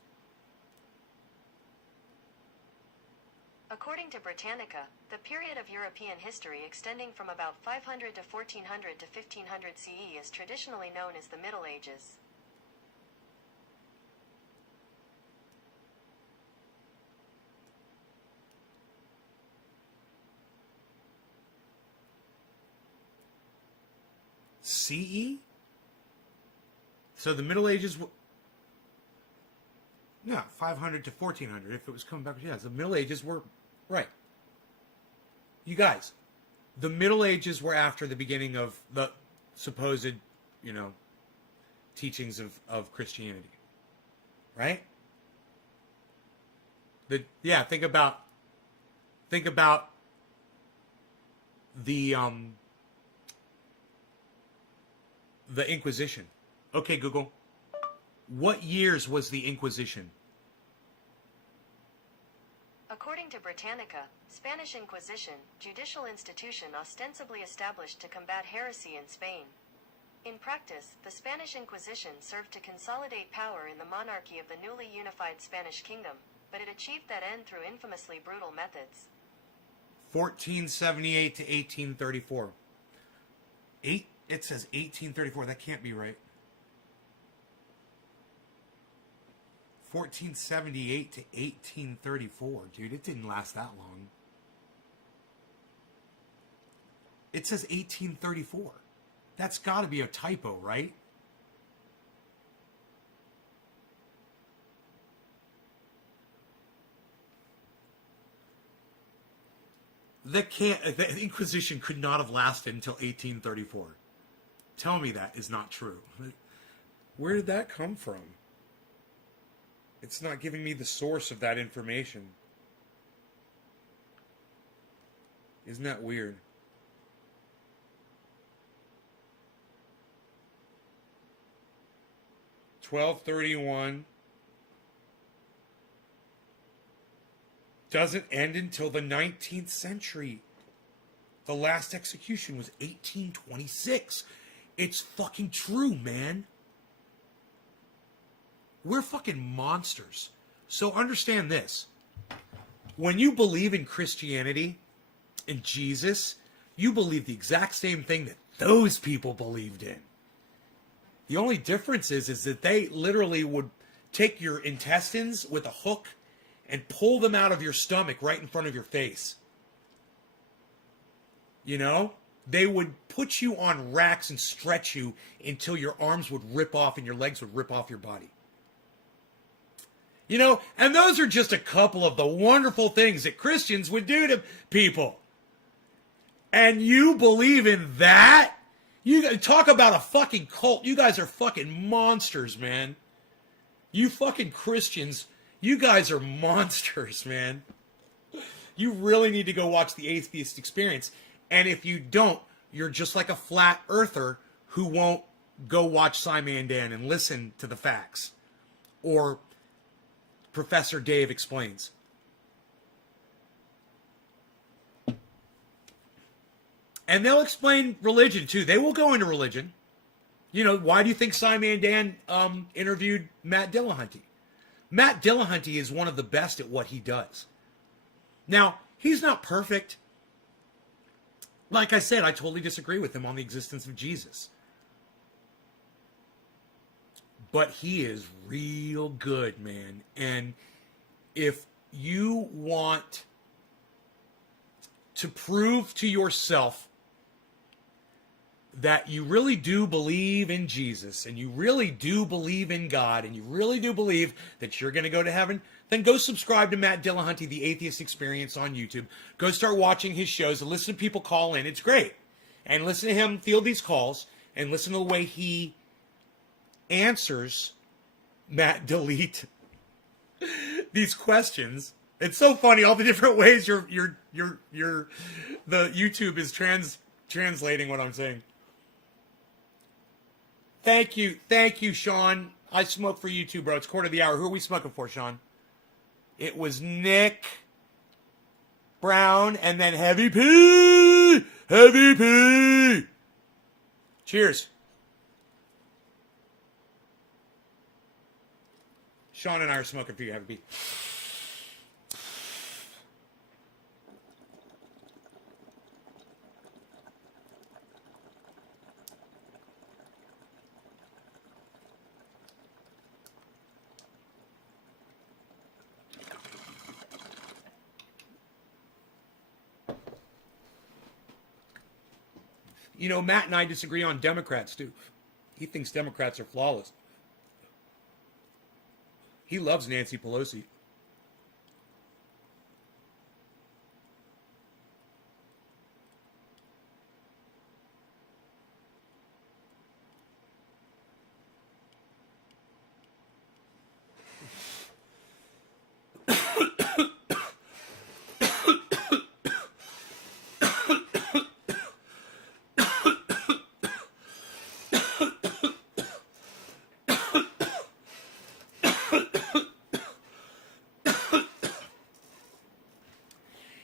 According to Britannica, the period of European history extending from about 500 to 1400 to 1500 CE is traditionally known as the Middle Ages. CE? So the Middle Ages were... Yeah, 500 to 1400. If it was coming back... Yeah, the Middle Ages were... Right. You guys, the Middle Ages were after the beginning of the supposed, teachings of Christianity. Right? Think about the Inquisition. Okay, Google. What years was the Inquisition? According to Britannica, Spanish Inquisition, judicial institution ostensibly established to combat heresy in Spain. In practice, the Spanish Inquisition served to consolidate power in the monarchy of the newly unified Spanish kingdom. but it achieved that end through infamously brutal methods. 1478 to 1834. It says 1834. That can't be right. 1478 to 1834. Dude, it didn't last that long. It says 1834. That's got to be a typo, right? The Inquisition could not have lasted until 1834. Tell me that is not true. Where did that come from? It's not giving me the source of that information. Isn't that weird? $12.31 doesn't end until the 19th century. The last execution was 1826. It's fucking true, man. We're fucking monsters. So understand this. When you believe in Christianity and Jesus, you believe the exact same thing that those people believed in. The only difference is that they literally would take your intestines with a hook and pull them out of your stomach right in front of your face. You know? They would put you on racks and stretch you until your arms would rip off and your legs would rip off your body. You know, and those are just a couple of the wonderful things that Christians would do to people. And you believe in that? You talk about a fucking cult. You guys are fucking monsters, man. You fucking Christians, you guys are monsters, man. You really need to go watch The Atheist Experience. And if you don't, you're just like a flat earther who won't go watch Simon Dan and listen to the facts. Or Professor Dave Explains. And they'll explain religion, too. They will go into religion. You know, why do you think Simon Dan interviewed Matt Dillahunty? Matt Dillahunty is one of the best at what he does. Now, he's not perfect. Like I said, I totally disagree with him on the existence of Jesus. But he is real good, man. And if you want to prove to yourself that you really do believe in Jesus, and you really do believe in God, and you really do believe that you're going to go to heaven, then go subscribe to Matt Dillahunty, The Atheist Experience on YouTube. Go start watching his shows and listen to people call in. It's great. And listen to him field these calls and listen to the way he answers Matt Delete these questions. It's so funny, all the different ways the YouTube is translating what I'm saying. Thank you, Sean. I smoke for you too, bro. It's quarter of the hour. Who are we smoking for, Sean? It was Nick Brown and then Heavy P. Heavy P. Cheers. Sean and I are smoking for you, Heavy P. You know, Matt and I disagree on Democrats, too. He thinks Democrats are flawless. He loves Nancy Pelosi.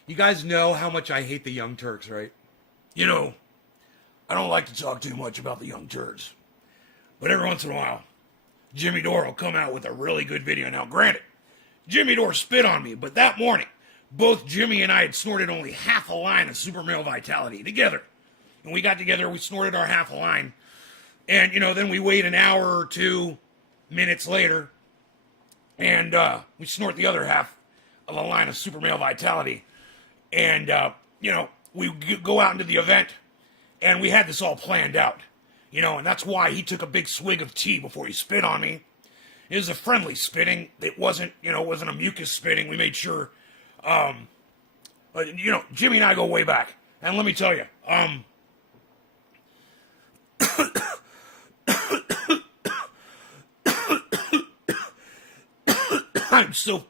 You guys know how much I hate the Young Turks, right? You know, I don't like to talk too much about the Young Turks. But every once in a while, Jimmy Dore will come out with a really good video. Now, granted, Jimmy Dore spit on me, but that morning, both Jimmy and I had snorted only half a line of Super Male Vitality together. And we got together, we snorted our half a line. And, then we wait an hour or 2 minutes later, and we snort the other half of a line of Super Male Vitality. And, we go out into the event, and we had this all planned out. And that's why he took a big swig of tea before he spit on me. It was a friendly spitting. It wasn't a mucus spitting. We made sure, Jimmy and I go way back. And let me tell you, I'm so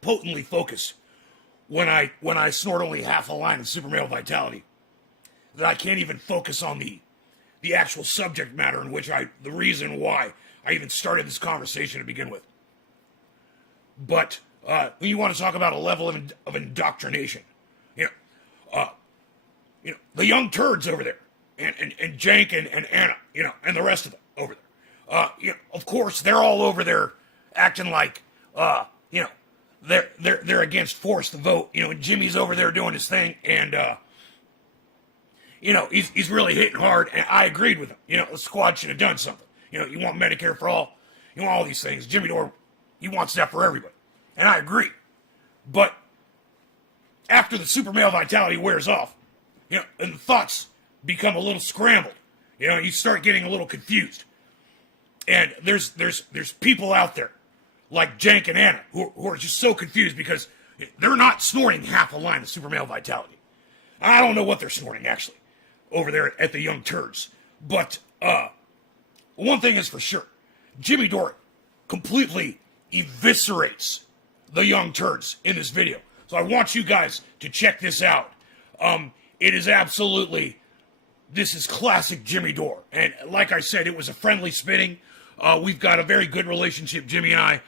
potently focused when I snort only half a line of Super Male Vitality that I can't even focus on the actual subject matter in which the reason why I even started this conversation to begin with. But you want to talk about a level of indoctrination, the young turds over there, and Jank and Anna, and the rest of them over there. Of course they're all over there acting like, they're against forced vote, and Jimmy's over there doing his thing, and he's really hitting hard, and I agreed with him. The squad should have done something. You want Medicare for all, you want all these things. Jimmy Dore, he wants that for everybody, and I agree. But after the Super Male Vitality wears off, and the thoughts become a little scrambled, you start getting a little confused, and there's people out there like Jank and Anna who are just so confused because they're not snorting half a line of Super Male Vitality. I don't know what they're snorting actually over there at the young turds, but one thing is for sure, Jimmy Dore completely eviscerates the young turds in this video. So I want you guys to check this out. It is this is classic Jimmy Dore. And like I said, it was a friendly spitting. We've got a very good relationship, Jimmy and I.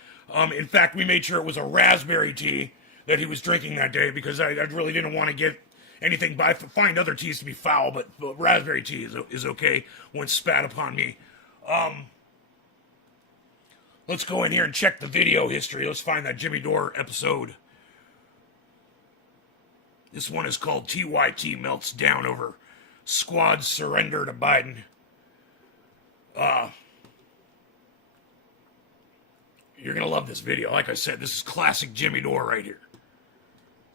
In fact, we made sure it was a raspberry tea that he was drinking that day because I really didn't want to get anything. I find other teas to be foul, but raspberry tea is okay when spat upon me. Let's go in here and check the video history. Let's find that Jimmy Dore episode. This one is called TYT Melts Down Over Squad's Surrender to Biden. You're going to love this video. Like I said, this is classic Jimmy Dore right here.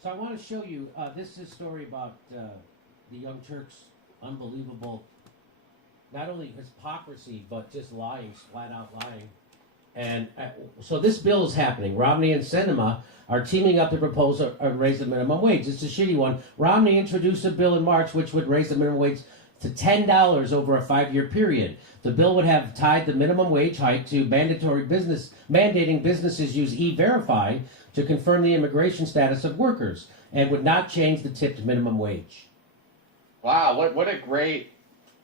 So I want to show you, this is a story about the Young Turks' unbelievable, not only hypocrisy, but just lying, flat out lying. And so this bill is happening. Romney and Sinema are teaming up to propose a raise the minimum wage. It's a shitty one. Romney introduced a bill in March which would raise the minimum wage to $10 over a 5-year period. The bill would have tied the minimum wage hike to mandating businesses use E-Verify to confirm the immigration status of workers, and would not change the tipped minimum wage. Wow, what a great...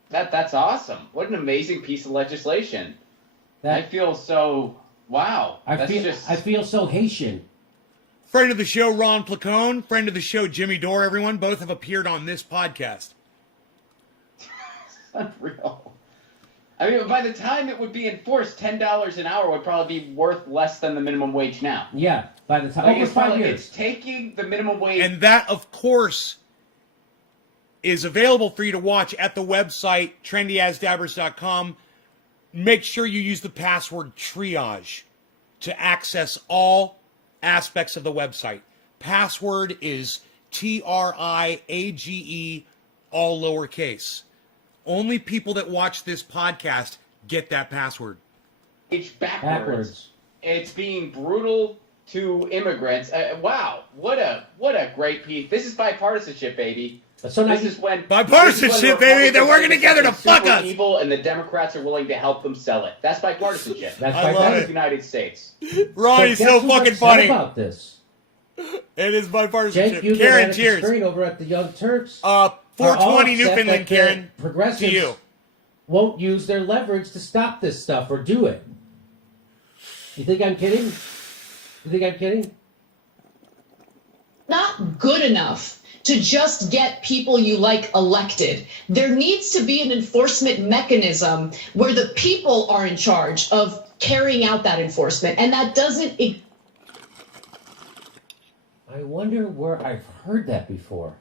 That's awesome. What an amazing piece of legislation. I feel so... Wow. I feel so Haitian. Friend of the show, Ron Placone. Friend of the show, Jimmy Dore, everyone. Both have appeared on this podcast. Unreal. I mean, by the time it would be enforced, $10 an hour would probably be worth less than the minimum wage now. Yeah, by the time... Like, over 5 years. It's taking the minimum wage... And that, of course, is available for you to watch at the website, trendyasdabbers.com. Make sure you use the password triage to access all aspects of the website. Password is TRIAGE, all lowercase. Only people that watch this podcast get that password. It's backwards. It's being brutal to immigrants. Wow, what a great piece. This is bipartisanship, baby. So now this is when bipartisanship, baby. They're working together to fuck us. Evil, and the Democrats are willing to help them sell it. That's bipartisanship. That's the United States. Ronnie's so fucking funny about this. It is bipartisanship. Jake, you Karen, at cheers. The screen over at the Young Turks. 420 Newfoundland, Karen. Progressives to you. Won't use their leverage to stop this stuff or do it. You think I'm kidding? Not good enough to just get people you like elected. There needs to be an enforcement mechanism where the people are in charge of carrying out that enforcement, and that doesn't I wonder where I've heard that before.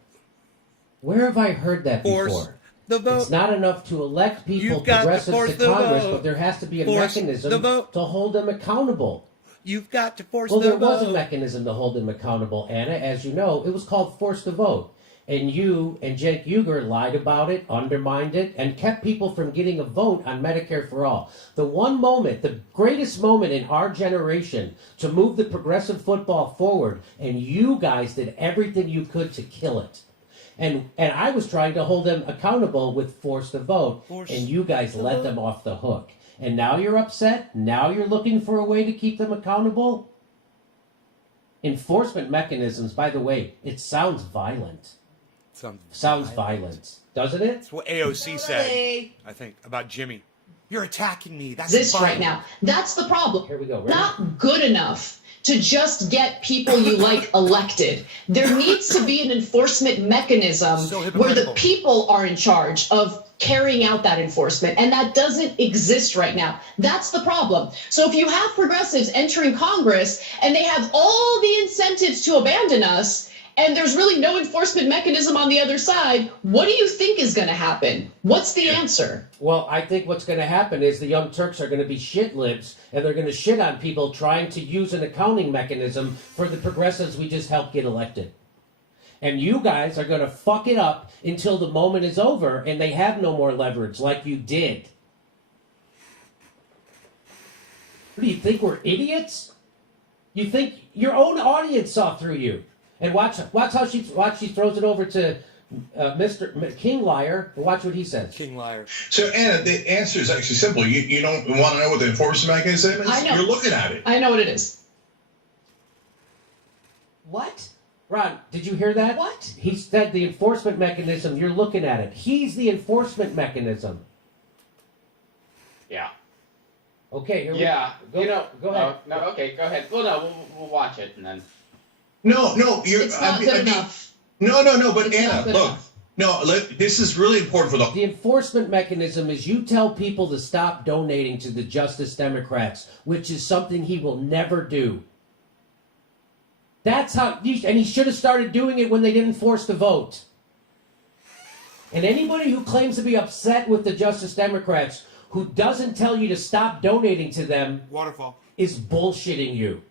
Where have I heard that Force before? the vote. It's not enough to elect people, You've got to progressives force to the Congress, vote. but there has to be a Force the mechanism vote. to hold them accountable. You've got to force Well, the there vote. was a mechanism to hold them accountable, Anna. As you know, it was called Force the Vote. And you and Cenk Uygur lied about it, undermined it, and kept people from getting a vote on Medicare for All. The one moment, the greatest moment in our generation to move the progressive football forward, and you guys did everything you could to kill it. And I was trying to hold them accountable with Force the Vote, Force and you guys the let vote. them off the hook. And now you're upset? Now you're looking for a way to keep them accountable? Enforcement mechanisms, by the way, it sounds violent. Sounds violent, doesn't it? That's what AOC said, I think, about Jimmy. You're attacking me. That's This fine. right now. That's the problem. Here we go. Ready? Not good enough to just get people you like elected. There needs to be an enforcement mechanism So where the hypocritical. people are in charge of carrying out that enforcement, and that doesn't exist right now. That's the problem. So if you have progressives entering Congress and they have all the incentives to abandon us, and there's really no enforcement mechanism on the other side, what do you think is going to happen? What's the answer? Well, I think what's going to happen is the Young Turks are going to be shit libs, and they're going to shit on people trying to use an accounting mechanism for the progressives we just helped get elected. And you guys are going to fuck it up until the moment is over and they have no more leverage like you did. What do you think, we're idiots? You think your own audience saw through you? And watch how she throws it over to Mr. King Liar, and watch what he says. King liar. So, Anna, the answer is actually simple. You don't want to know what the enforcement mechanism is? I know. You're looking at it. I know what it is. What? Ron, did you hear that? What? He said the enforcement mechanism, you're looking at it. He's the enforcement mechanism. Yeah. Okay, here Yeah. we go. Go ahead. No, okay, go ahead. Well, no, we'll watch it and then. No, you're. It's not good enough. No. But It's not Anna, good look. enough. No, this is really important for the. The enforcement mechanism is you tell people to stop donating to the Justice Democrats, which is something he will never do. That's how, and he should have started doing it when they didn't force the vote. And anybody who claims to be upset with the Justice Democrats, who doesn't tell you to stop donating to them, Waterfall. is bullshitting you.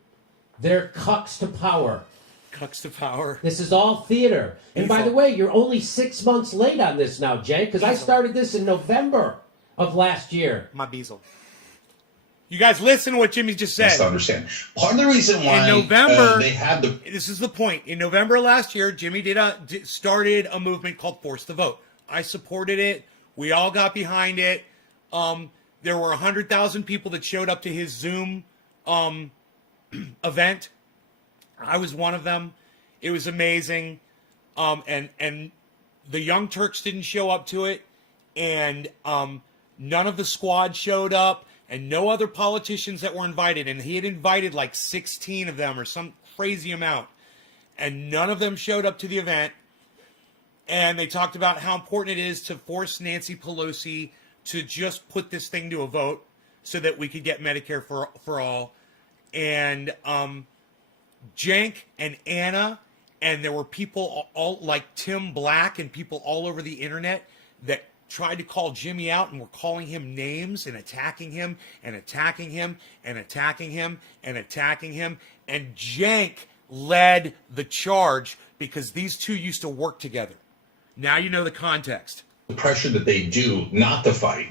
They're cucks to power. Cucks to power. This is all theater. And by the way, you're only 6 months late on this now, Jay, because I started this in November of last year. My Beazle. You guys listen to what Jimmy just said. To understand. Part of the reason why November, they have the. This is the point. In November last year, Jimmy started a movement called Force the Vote. I supported it. We all got behind it. There were 100,000 people that showed up to his Zoom event. I was one of them. It was amazing. And the Young Turks didn't show up to it. And none of the squad showed up. And no other politicians that were invited. And he had invited like 16 of them or some crazy amount. And none of them showed up to the event. And they talked about how important it is to force Nancy Pelosi to just put this thing to a vote so that we could get Medicare for all. And Cenk and Anna, and there were people all like Tim Black and people all over the internet that tried to call Jimmy out and were calling him names and attacking him and attacking him and attacking him and attacking him. And Cenk led the charge because these two used to work together. Now you know the context. The pressure that they do not to fight.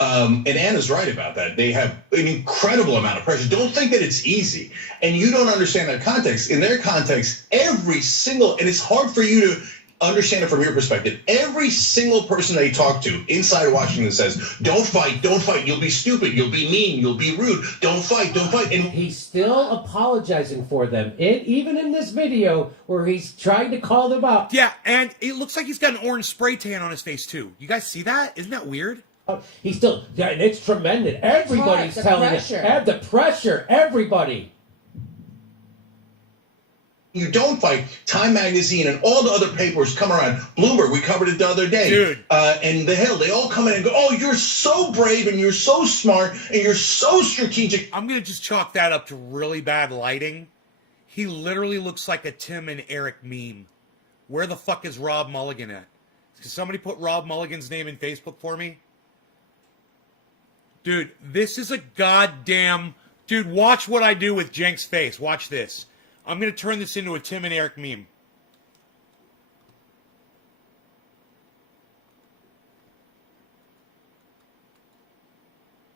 And Anna's right about that. They have an incredible amount of pressure. Don't think that it's easy. And you don't understand their context. In their context, every single, and it's hard for you to understand it from your perspective. Every single person they talk to inside Washington says, don't fight, you'll be stupid, you'll be mean, you'll be rude, don't fight. And he's still apologizing for them, even in this video where he's trying to call them out. Yeah, and it looks like he's got an orange spray tan on his face too. You guys see that? Isn't that weird? He's still, and it's tremendous. Everybody's telling it. Add the pressure, everybody. you don't fight, Time Magazine and all the other papers come around. Bloomberg, we covered it the other day. Dude. And The Hill, they all come in and go, oh, you're so brave and you're so smart and you're so strategic. I'm going to just chalk that up to really bad lighting. He literally looks like a Tim and Eric meme. Where the fuck is Rob Mulligan at? Can somebody put Rob Mulligan's name in Facebook for me? Dude, this is a goddamn... Dude, watch what I do with Jenk's face. Watch this. I'm going to turn this into a Tim and Eric meme.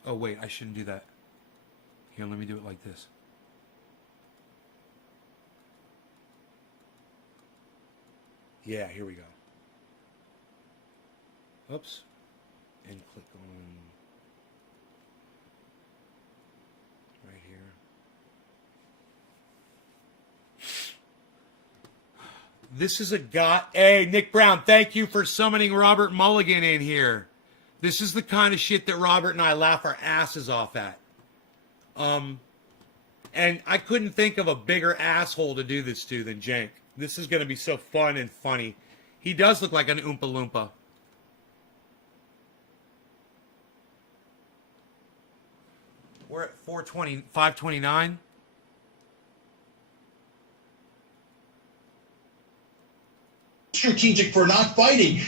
Oh, wait, I shouldn't do that. Here, let me do it like this. Yeah, here we go. Oops. And click on right here. This is a god. Hey, Nick Brown, thank you for summoning Robert Mulligan in here. This is the kind of shit that Robert and I laugh our asses off at. And I couldn't think of a bigger asshole to do this to than Jenk. This is going to be so fun and funny. He does look like an Oompa Loompa. We're at 529. Strategic for not fighting.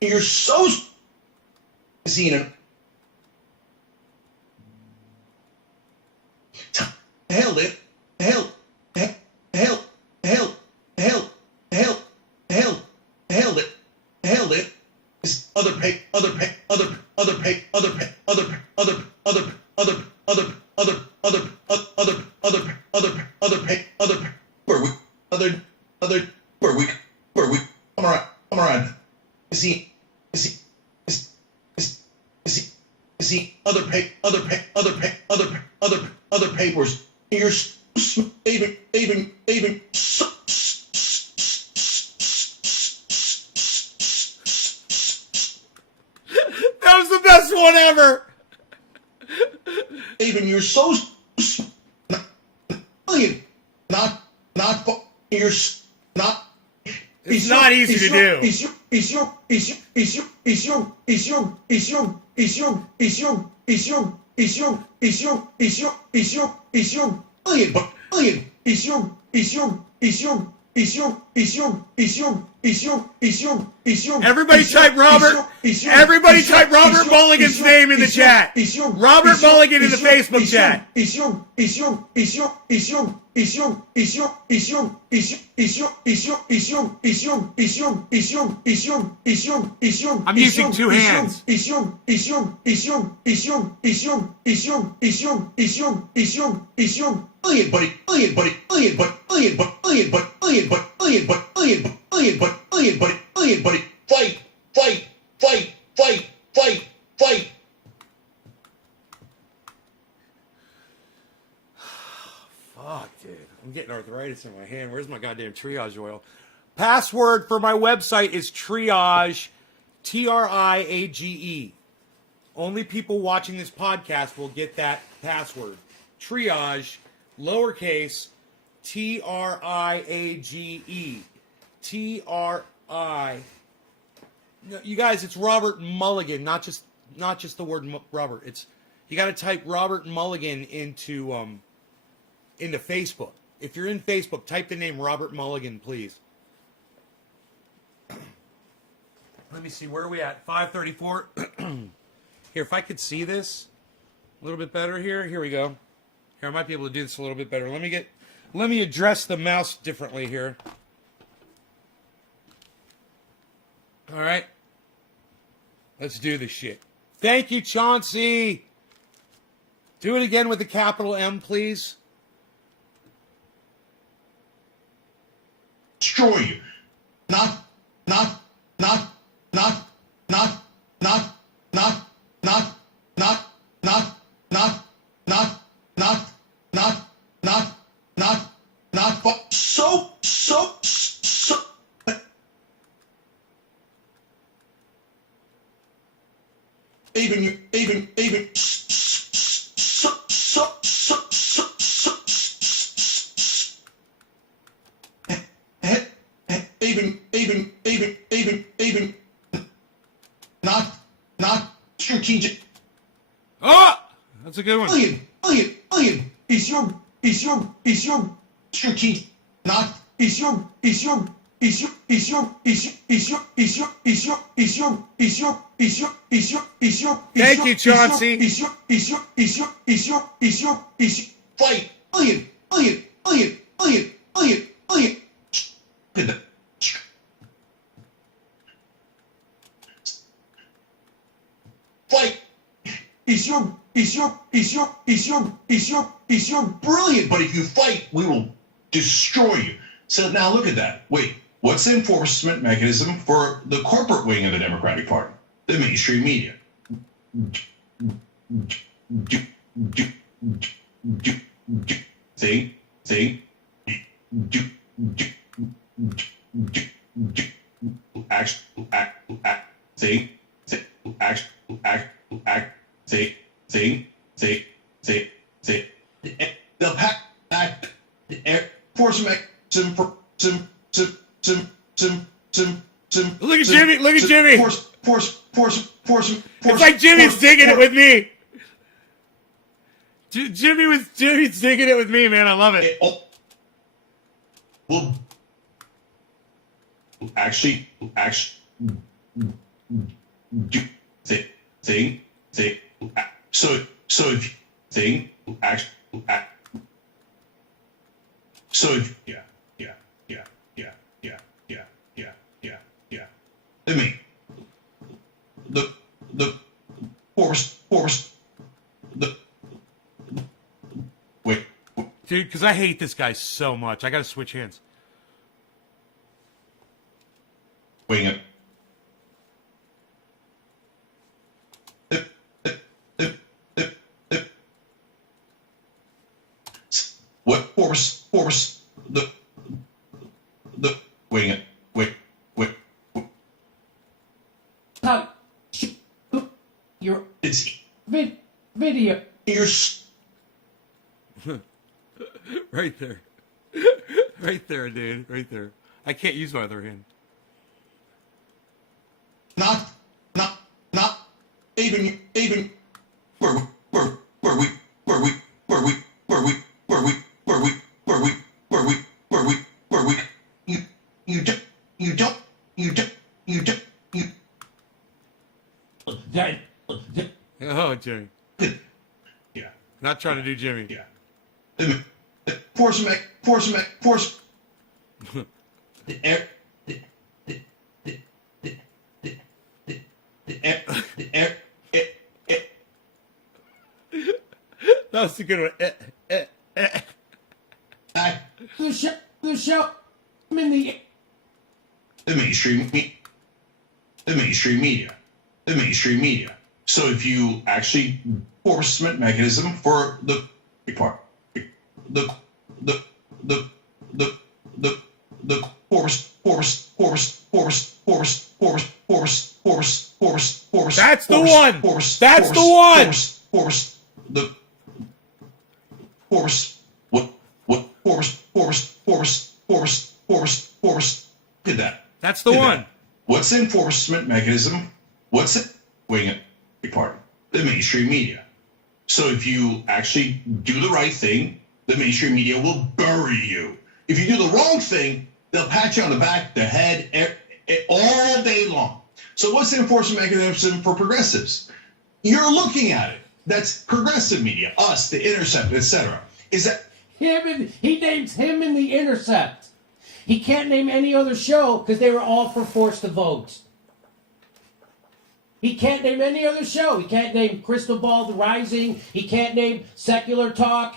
You're so seen him. Held it. Held it. This other pay. Where we come around. Is he other papers. You're even That was the best one ever. even you're so not you're not. It's not easy to do. Everybody type Robert. Everybody type Robert Mulligan's name in the chat. Robert Mulligan in the Facebook chat. I'm using two hands. Fight. Fuck, dude. I'm getting arthritis in my hand. Where's my goddamn triage oil? Password for my website is triage, Triage. Only people watching this podcast will get that password. Triage, lowercase, Triage. Tri. No, you guys, it's Robert Mulligan, not just the word Robert. It's you got to type Robert Mulligan into Facebook. If you're in Facebook, type the name Robert Mulligan, please. Let me see, where are we at? 534. Here, if I could see this a little bit better here. Here we go. Here, I might be able to do this a little bit better. Let me address the mouse differently here. All right. Let's do this shit. Thank you, Chauncey. Do it again with the capital M, please. Destroy you. Not. So. not strategic. Oh, that's a good one. Billion is your strategic, not is your Thank you, Chauncey. Is your fight billion. Fight is your brilliant. But if you fight, we will destroy you. So now look at that. Wait, what's the enforcement mechanism for the corporate wing of the Democratic Party? The mainstream media. The pack enforcement. Look at Jimmy. Look at Jimmy. Force. It's like Jimmy's digging it with me. Jimmy's digging it with me, man. I love it. Well, actually, do thing. So if thing actually. So yeah. I mean, the force the wait. Dude, because I hate this guy so much. I got to switch hands. Wing it. What force the wing it. Wait. Your It's video. your Right there. Right there, dude. Right there. I can't use my other hand. not even where Oh, Jimmy. yeah. Not trying to do Jimmy. Yeah. Force. The air. That was a good one. The show. I'm in the mainstream media. So if you actually enforcement mechanism for the part, the force. That's the one. That's the one. The force. What force. Look at that. That's the one. What's the enforcement mechanism? What's it? Wing it. Pardon. The mainstream media. So if you actually do the right thing, the mainstream media will bury you. If you do the wrong thing, they'll pat you on the back, the head, all day long. So what's the enforcement mechanism for progressives? You're looking at it. That's progressive media, us, The Intercept, etc. Is that he names him in The Intercept. He can't name any other show because they were all for forced to vote. He can't name any other show. He can't name Crystal Ball, The Rising. He can't name Secular Talk.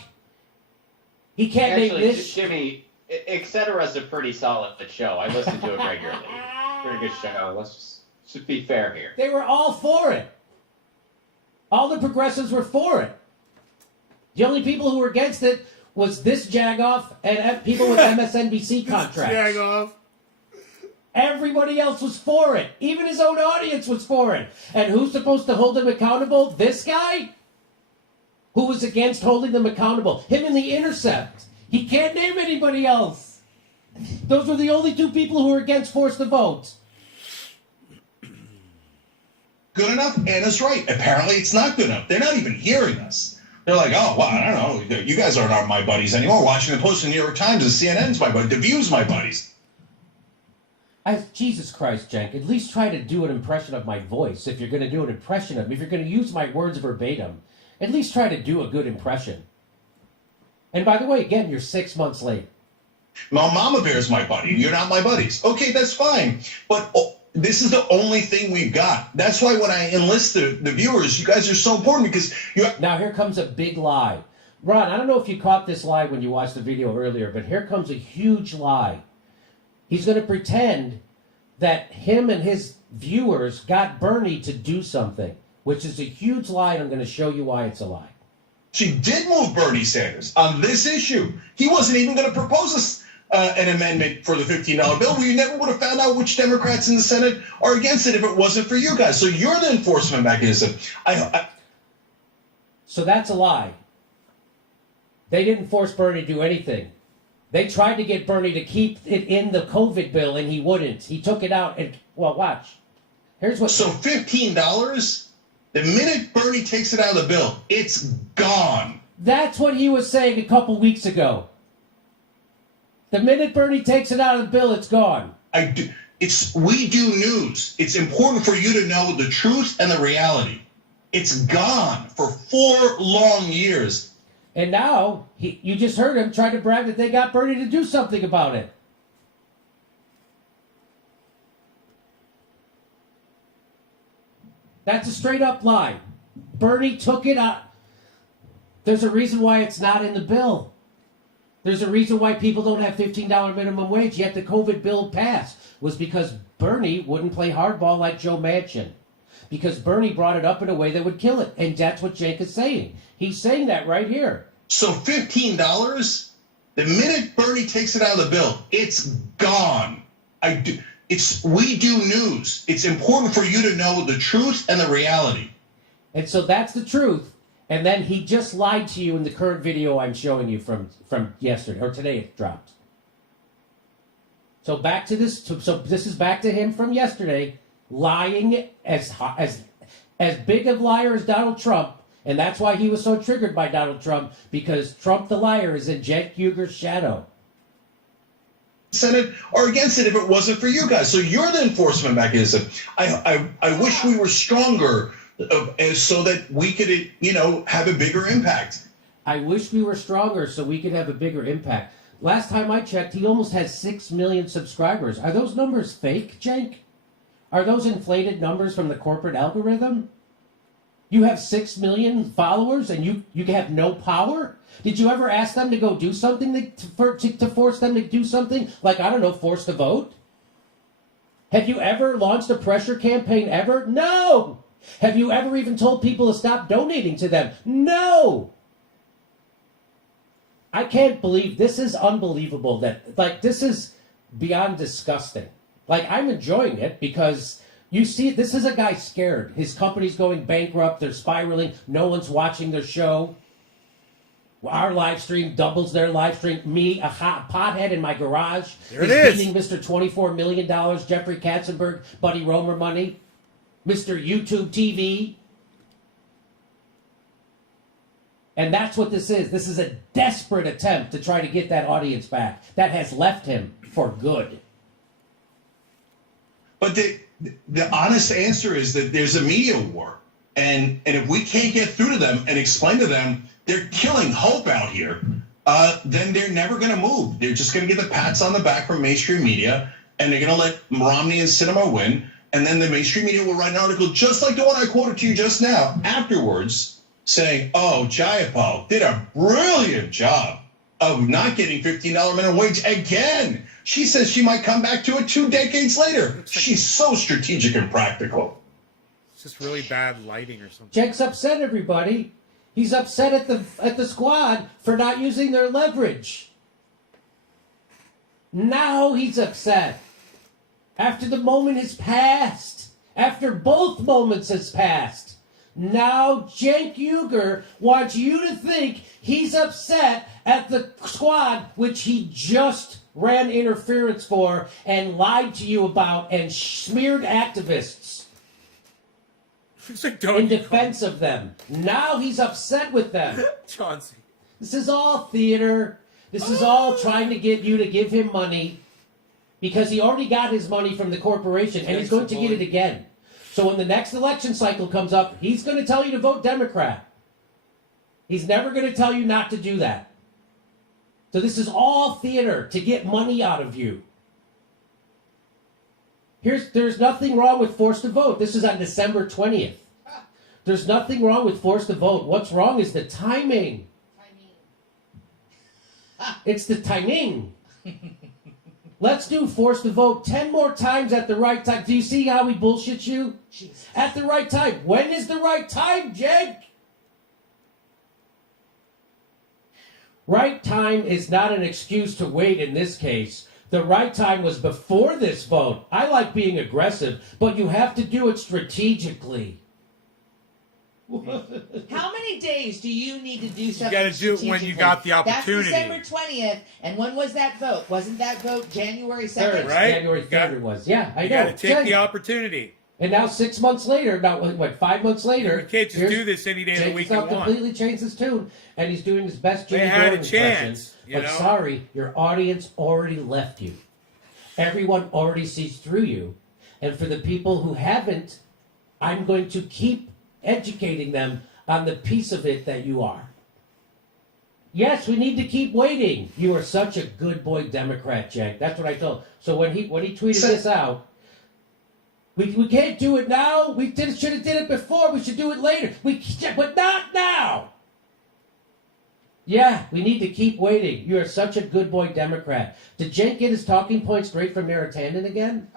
He can't name this. Jimmy, etc. is a pretty solid show. I listen to it regularly. Pretty good show. Let's just be fair here. They were all for it. All the progressives were for it. The only people who were against it was this Jagoff and people with MSNBC contracts. Jagoff. Everybody else was for it. Even his own audience was for it. And who's supposed to hold him accountable? This guy? Who was against holding them accountable? Him and The Intercept. He can't name anybody else. Those were the only two people who were against forced to vote. Good enough? Anna's right. Apparently it's not good enough. They're not even hearing us. They're like, oh, well, I don't know. You guys aren't my buddies anymore. Washington Post and New York Times and CNN's my buddy. The View's my buddies. Jesus Christ, Cenk, at least try to do an impression of my voice if you're going to do an impression of me. If you're going to use my words verbatim, at least try to do a good impression. And by the way, again, you're 6 months late. Well, Mama Bear's my buddy. You're not my buddies. Okay, that's fine. But this is the only thing we've got. That's why when I enlist the viewers, you guys are so important because you. Now here comes a big lie. Ron, I don't know if you caught this lie when you watched the video earlier, but here comes a huge lie. He's going to pretend that him and his viewers got Bernie to do something, which is a huge lie, and I'm going to show you why it's a lie. She did move Bernie Sanders on this issue. He wasn't even going to propose us an amendment for the $15 bill. We never would have found out which Democrats in the Senate are against it if it wasn't for you guys. So you're the enforcement mechanism. So that's a lie. They didn't force Bernie to do anything. They tried to get Bernie to keep it in the COVID bill, and he wouldn't. He took it out, and, well, watch. Here's what. So $15, the minute Bernie takes it out of the bill, it's gone. That's what he was saying a couple weeks ago. The minute Bernie takes it out of the bill, it's gone. We do news. It's important for you to know the truth and the reality. It's gone for 4 long years. And now, you just heard him try to brag that they got Bernie to do something about it. That's a straight up lie. Bernie took it out. There's a reason why it's not in the bill. There's a reason why people don't have $15 minimum wage, yet the COVID bill passed. Was because Bernie wouldn't play hardball like Joe Manchin. Because Bernie brought it up in a way that would kill it. And that's what Cenk is saying. He's saying that right here. So $15, the minute Bernie takes it out of the bill, it's gone. We do news. It's important for you to know the truth and the reality. And so that's the truth. And then he just lied to you in the current video I'm showing you from yesterday, or today it dropped. So back to this. So this is back to him from yesterday, lying as big a liar as Donald Trump. And that's why he was so triggered by Donald Trump, because Trump the liar is in Cenk Uger's shadow. Senate are against it if it wasn't for you guys. So you're the enforcement mechanism. I wish we were stronger so that we could, have a bigger impact. I wish we were stronger so we could have a bigger impact. Last time I checked, he almost has 6 million subscribers. Are those numbers fake, Cenk? Are those inflated numbers from the corporate algorithm? You have 6 million followers and you have no power? Did you ever ask them to go do something to force them to do something? Like, I don't know, force to vote? Have you ever launched a pressure campaign ever? No! Have you ever even told people to stop donating to them? No! I can't believe, this is unbelievable this is beyond disgusting. I'm enjoying it because you see, this is a guy scared. His company's going bankrupt. They're spiraling. No one's watching their show. Our live stream doubles their live stream. Me, a hot pothead in my garage, there it is, beating Mr. $24 million, Jeffrey Katzenberg, Buddy Romer money, Mr. YouTube TV. And that's what this is. This is a desperate attempt to try to get that audience back. That has left him for good. But the honest answer is that there's a media war. And if we can't get through to them and explain to them they're killing hope out here, then they're never going to move. They're just going to get the pats on the back from mainstream media, and they're going to let Romney and Sinema win. And then the mainstream media will write an article just like the one I quoted to you just now afterwards saying, oh, Jayapal did a brilliant job of not getting $15 minimum wage again. She says she might come back to it 2 decades later. She's so strategic and practical. It's just really bad lighting or something. Cenk's upset, everybody. He's upset at the squad for not using their leverage. Now he's upset. After the moment has passed, after both moments has passed, now Cenk Uygur wants you to think he's upset at the squad which he just ran interference for and lied to you about and smeared activists It's like, in defense of them. Now he's upset with them. Chauncey. This is all theater. This is all trying to get you to give him money because he already got his money from the corporation and he's going to get it again. So when the next election cycle comes up, he's going to tell you to vote Democrat. He's never going to tell you not to do that. So this is all theater to get money out of you. There's nothing wrong with forced to vote. This is on December 20th. There's nothing wrong with forced to vote. What's wrong is the timing. It's the timing. Let's do forced to vote 10 more times at the right time. Do you see how he bullshits you? Jesus. At the right time. When is the right time, Jake? Right time is not an excuse to wait in this case. The right time was before this vote. I like being aggressive, but you have to do it strategically. How many days do you need to do something? You got to do it when you got the opportunity. That's December 20th. And when was that vote? Wasn't that vote January 2nd? Right? January 3rd it was. Yeah, I know. You got to take the opportunity. And now 6 months later, now what, 5 months later... You can't just do this any day of the week you want. Completely changed his tune, and he's doing his best Jimmy They had Dore a impression. chance, But sorry, your audience already left you. Everyone already sees through you. And for the people who haven't, I'm going to keep educating them on the piece of it that you are. Yes, we need to keep waiting. You are such a good boy Democrat, Jack. That's what I told. So when he tweeted this out, we can't do it now. We should have did it before. We should do it later. But not now. Yeah, we need to keep waiting. You are such a good boy Democrat. Did Cenk get his talking point straight from Maritandon again?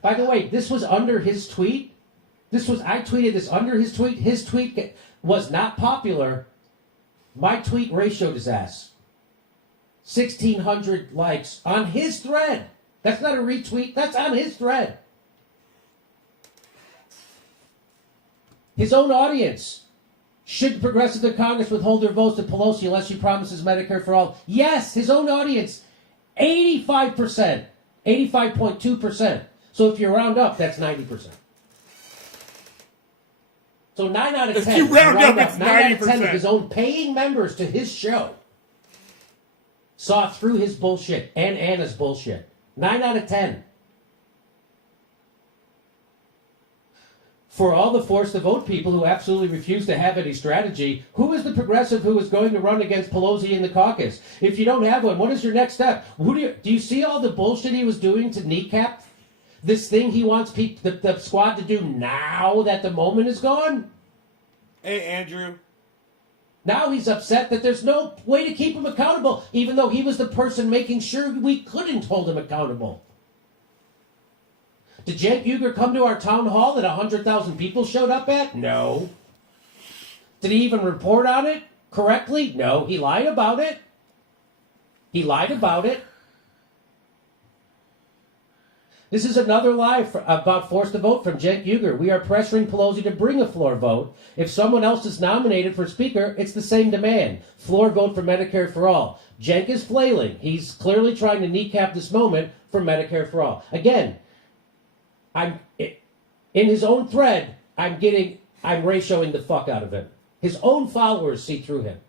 By the way, this was under his tweet. I tweeted this under his tweet. His tweet was not popular. My tweet ratioed his ass. 1,600 likes on his thread. That's not a retweet. That's on his thread. His own audience. Should progressives in Congress withhold their votes to Pelosi unless she promises Medicare for all? Yes, his own audience. 85%. 85.2%. So if you round up, that's 90%. So 9 out of 10. If you round up, it's 9 out of 10 90%. of his own paying members to his show saw through his bullshit and Anna's bullshit. 9 out of 10. For all the forced to vote people who absolutely refuse to have any strategy, who is the progressive who is going to run against Pelosi in the caucus? If you don't have one, what is your next step? Do you see all the bullshit he was doing to kneecap this thing he wants the squad to do now that the moment is gone? Hey, Andrew. Now he's upset that there's no way to keep him accountable, even though he was the person making sure we couldn't hold him accountable. Did Cenk Uygur come to our town hall that 100,000 people showed up at? No. Did he even report on it correctly? No. He lied about it. He lied about it. This is another lie about forced to vote from Cenk Uygur. We are pressuring Pelosi to bring a floor vote. If someone else is nominated for speaker, it's the same demand. Floor vote for Medicare for all. Cenk is flailing. He's clearly trying to kneecap this moment for Medicare for all. Again, in his own thread, I'm ratioing the fuck out of him. His own followers see through him.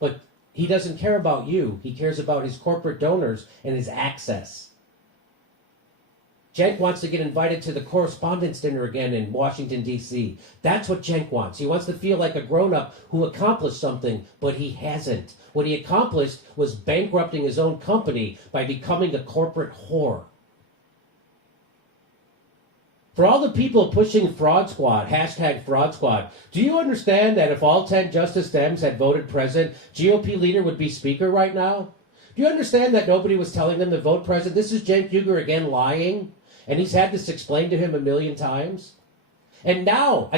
But he doesn't care about you. He cares about his corporate donors and his access. Cenk wants to get invited to the correspondence dinner again in Washington, D.C. That's what Cenk wants. He wants to feel like a grown-up who accomplished something, but he hasn't. What he accomplished was bankrupting his own company by becoming a corporate whore. For all the people pushing Fraud Squad, hashtag Fraud Squad, do you understand that if all 10 Justice Dems had voted president, GOP leader would be speaker right now? Do you understand that nobody was telling them to vote president? This is Cenk Uygur again lying, and he's had this explained to him a million times. And now,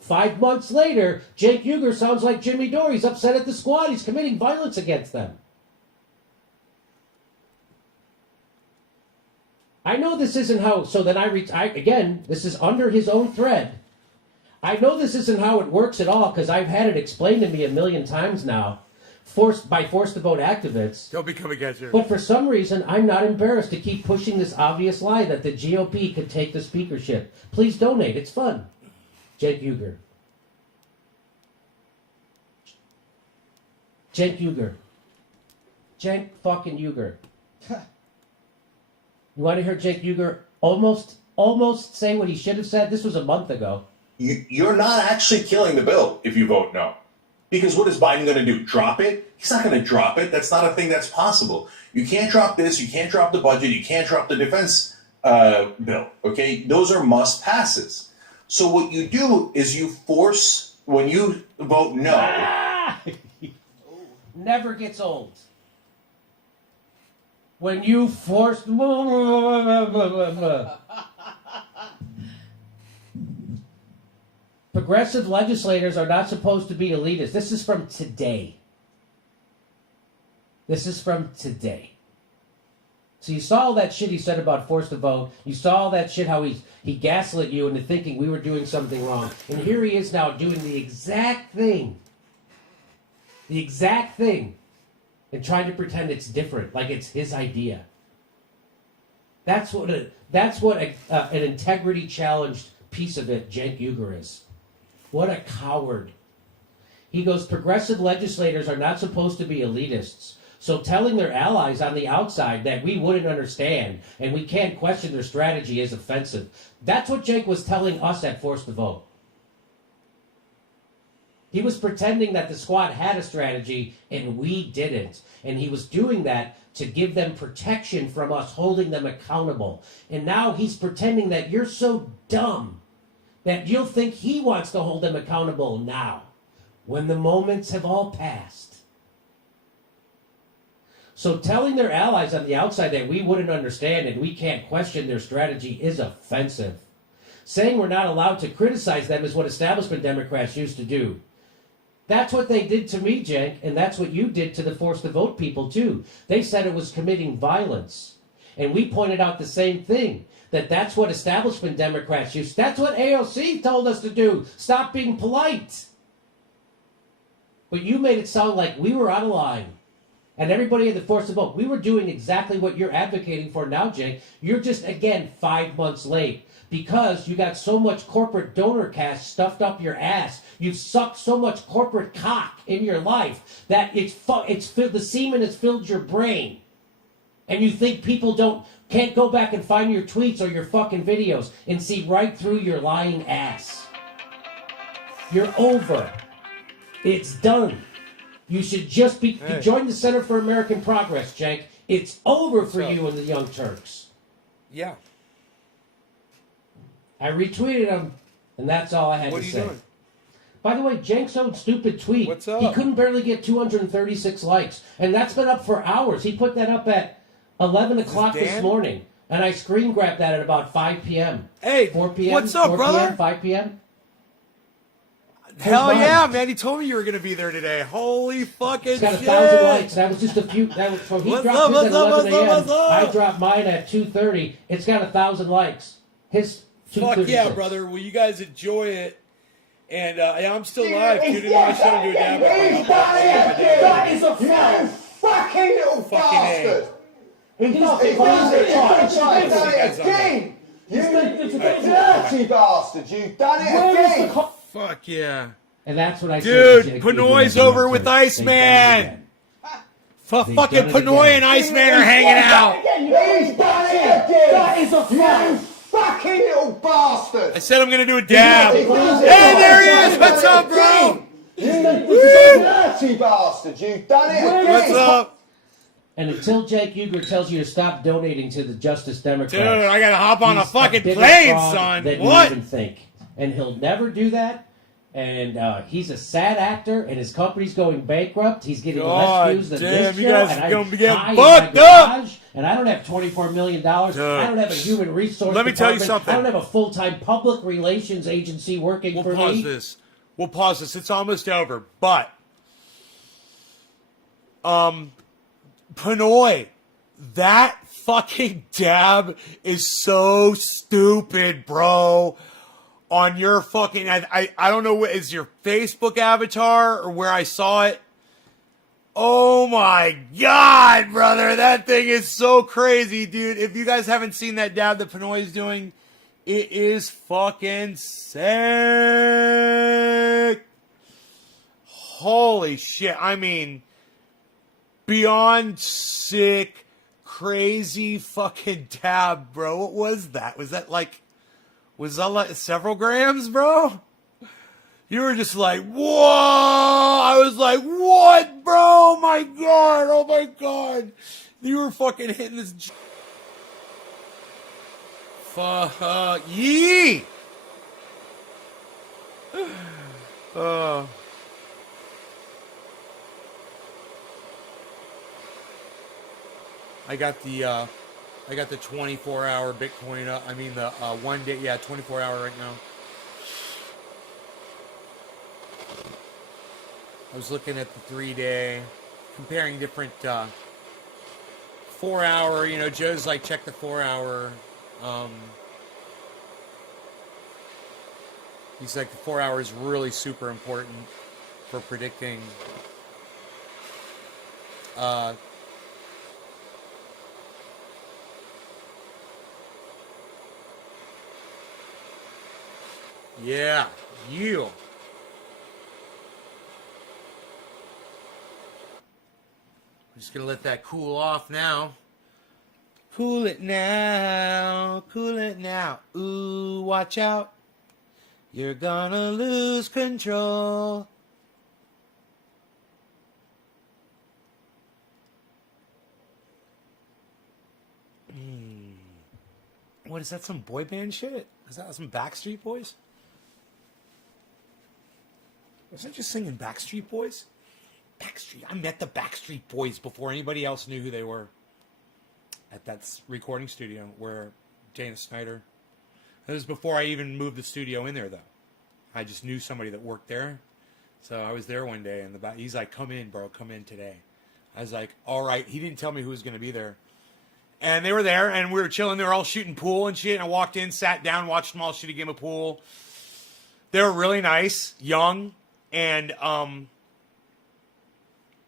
5 months later, Cenk Uygur sounds like Jimmy Dore. He's upset at the squad. He's committing violence against them. I know this isn't how. So then again, this is under his own thread. I know this isn't how it works at all because I've had it explained to me a million times now, forced to vote activists. Don't become a guesser. But for some reason, I'm not embarrassed to keep pushing this obvious lie that the GOP could take the speakership. Please donate. It's fun. Cenk Uygur. Cenk Uygur. Cenk fucking Uygur. You want to hear Cenk Uygur almost say what he should have said? This was a month ago. You're not actually killing the bill if you vote no. Because what is Biden going to do? Drop it? He's not going to drop it. That's not a thing that's possible. You can't drop this. You can't drop the budget. You can't drop the defense bill. Okay? Those are must passes. So what you do is you force, when you vote no. Never gets old. When you force. Progressive legislators are not supposed to be elitists. This is from today. So you saw all that shit he said about forced to vote. You saw all that shit how he gaslit you into thinking we were doing something wrong. And here he is now doing the exact thing. And trying to pretend it's different, like it's his idea. That's what an integrity challenged piece of it Cenk Uygur is. What a coward. He goes, progressive legislators are not supposed to be elitists. So telling their allies on the outside that we wouldn't understand and we can't question their strategy is offensive. That's what Cenk was telling us at Forced to Vote. He was pretending that the squad had a strategy and we didn't. And he was doing that to give them protection from us holding them accountable. And now he's pretending that you're so dumb that you'll think he wants to hold them accountable now, when the moments have all passed. So telling their allies on the outside that we wouldn't understand and we can't question their strategy is offensive. Saying we're not allowed to criticize them is what establishment Democrats used to do. That's what they did to me, Cenk, and that's what you did to the Forced to Vote people, too. They said it was committing violence. And we pointed out the same thing, that's what establishment Democrats used. That's what AOC told us to do. Stop being polite. But you made it sound like we were out of line. And everybody in the Forced to Vote, we were doing exactly what you're advocating for now, Cenk. You're just, again, 5 months late. Because you got so much corporate donor cash stuffed up your ass. You've sucked so much corporate cock in your life that the semen has filled your brain. And you think people can't go back and find your tweets or your fucking videos and see right through your lying ass. You're over. It's done. You should just join the Center for American Progress, Cenk. It's over for you and the Young Turks. Yeah. I retweeted him, and that's all I had to say. What are you doing? By the way, Cenk's own stupid tweet. What's up? He couldn't barely get 236 likes, and that's been up for hours. He put that up at 11 o'clock this morning, and I screen grabbed that at about 5 p.m. Hey, 4 p.m. What's up, 4 brother? PM, 5 p.m. Hell yeah, man! He told me you were gonna be there today. Holy fucking shit! It's got 1,000 likes. That was just a few. So he dropped his at 11 a.m. I dropped mine at 2:30. It's got 1,000 likes. His 236. Fuck yeah, brother! Well, you guys enjoy it. And I'm still live. Tune into my show and do a dab. That is a fucking little bastard. He's done it again. You dirty bastard. You've done it again. Fuck yeah. And that's what I said. Dude, Panoy's over with Iceman. Fucking Panoy and Iceman are hanging out. He's done it again. That is a fucking little bastard. I said I'm going to do a dab. Hey, there he is. What's up, bro? You dirty bastard. You've done it again. What's up? And until Cenk Uygur tells you to stop donating to the Justice Democrats, dude, I got to hop on a fucking plane, son. Than what? You even think. And he'll never do that. And he's a sad actor, and his company's going bankrupt. He's getting less views than this show. You guys are going to be getting fucked up. And I don't have $24 million. I don't have a human resource Let me tell you department. something. I don't have a full-time public relations agency working for me. We'll pause this. It's almost over. But, Panoy, that fucking dab is so stupid, bro. On your fucking, I don't know what is your Facebook avatar or where I saw it. Oh my God, brother. That thing is so crazy, dude. If you guys haven't seen that dab that Pinoy is doing, it is fucking sick. Holy shit. I mean, beyond sick, crazy fucking dab, bro. What was that? Was that like several grams, bro? You were just like, whoa! I was like, what, bro? Oh my God! Oh my God! You were fucking hitting this. Fuck yee! I got the 24-hour Bitcoin up. I mean the 1 day, 24-hour right now. I was looking at the 3-day, comparing different 4-hour. You know, Joe's like, check the 4-hour. He's like, the 4-hour is really super important for predicting. Yeah, you. I'm just gonna let that cool off now. Cool it now, cool it now. Ooh, watch out. You're gonna lose control. What is that, some boy band shit? Is that some Backstreet Boys? Was I just singing Backstreet Boys? Backstreet. I met the Backstreet Boys before anybody else knew who they were. At that recording studio where Dana Snyder. It was before I even moved the studio in there, though. I just knew somebody that worked there. So I was there one day, and he's like, come in, bro. Come in today. I was like, all right. He didn't tell me who was going to be there. And they were there, and we were chilling. They were all shooting pool and shit. And I walked in, sat down, watched them all shoot a game of pool. They were really nice, young. And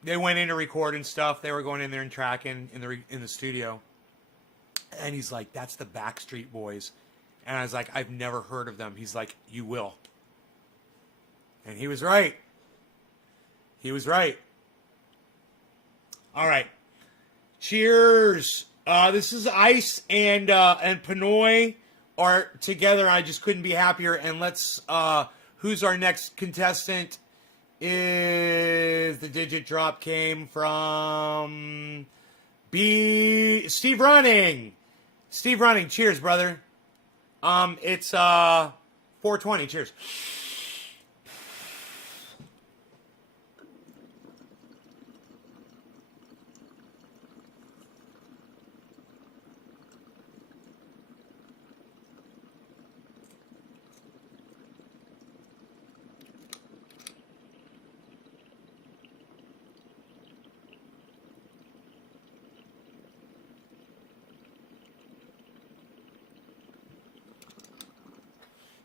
they went in to record and stuff. They were going in there and tracking in the studio. And he's like, that's the Backstreet Boys. And I was like, I've never heard of them. He's like, you will. And he was right. He was right. All right. Cheers. This is Ice and Pinoy are together. I just couldn't be happier. And let's... who's our next contestant? Is the digit drop came from Steve Running. Steve Running, cheers, brother. It's 420. Cheers.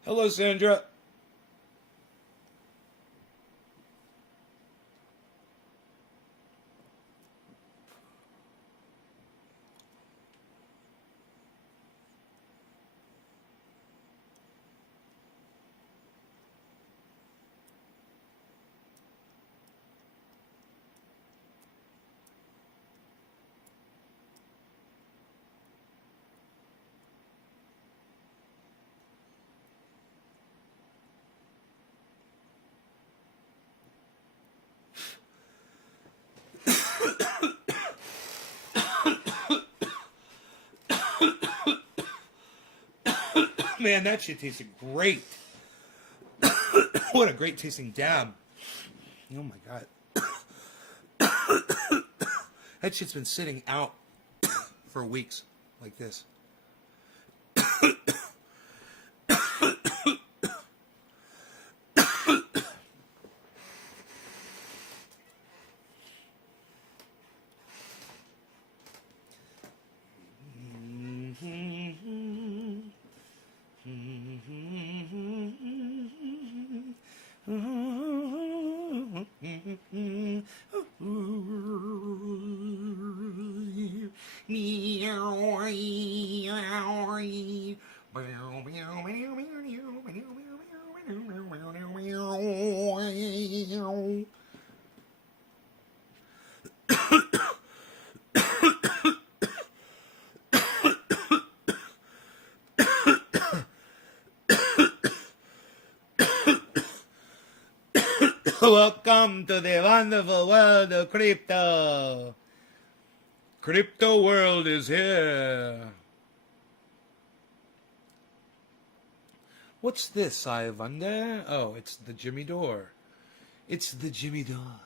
Hello, Sandra. Man, that shit tasted great. What a great tasting dab. Oh my God. That shit's been sitting out for weeks like this. Welcome to the wonderful world of crypto. Crypto world is here. What's this, I wonder? Oh, it's the Jimmy Door. It's the Jimmy Door.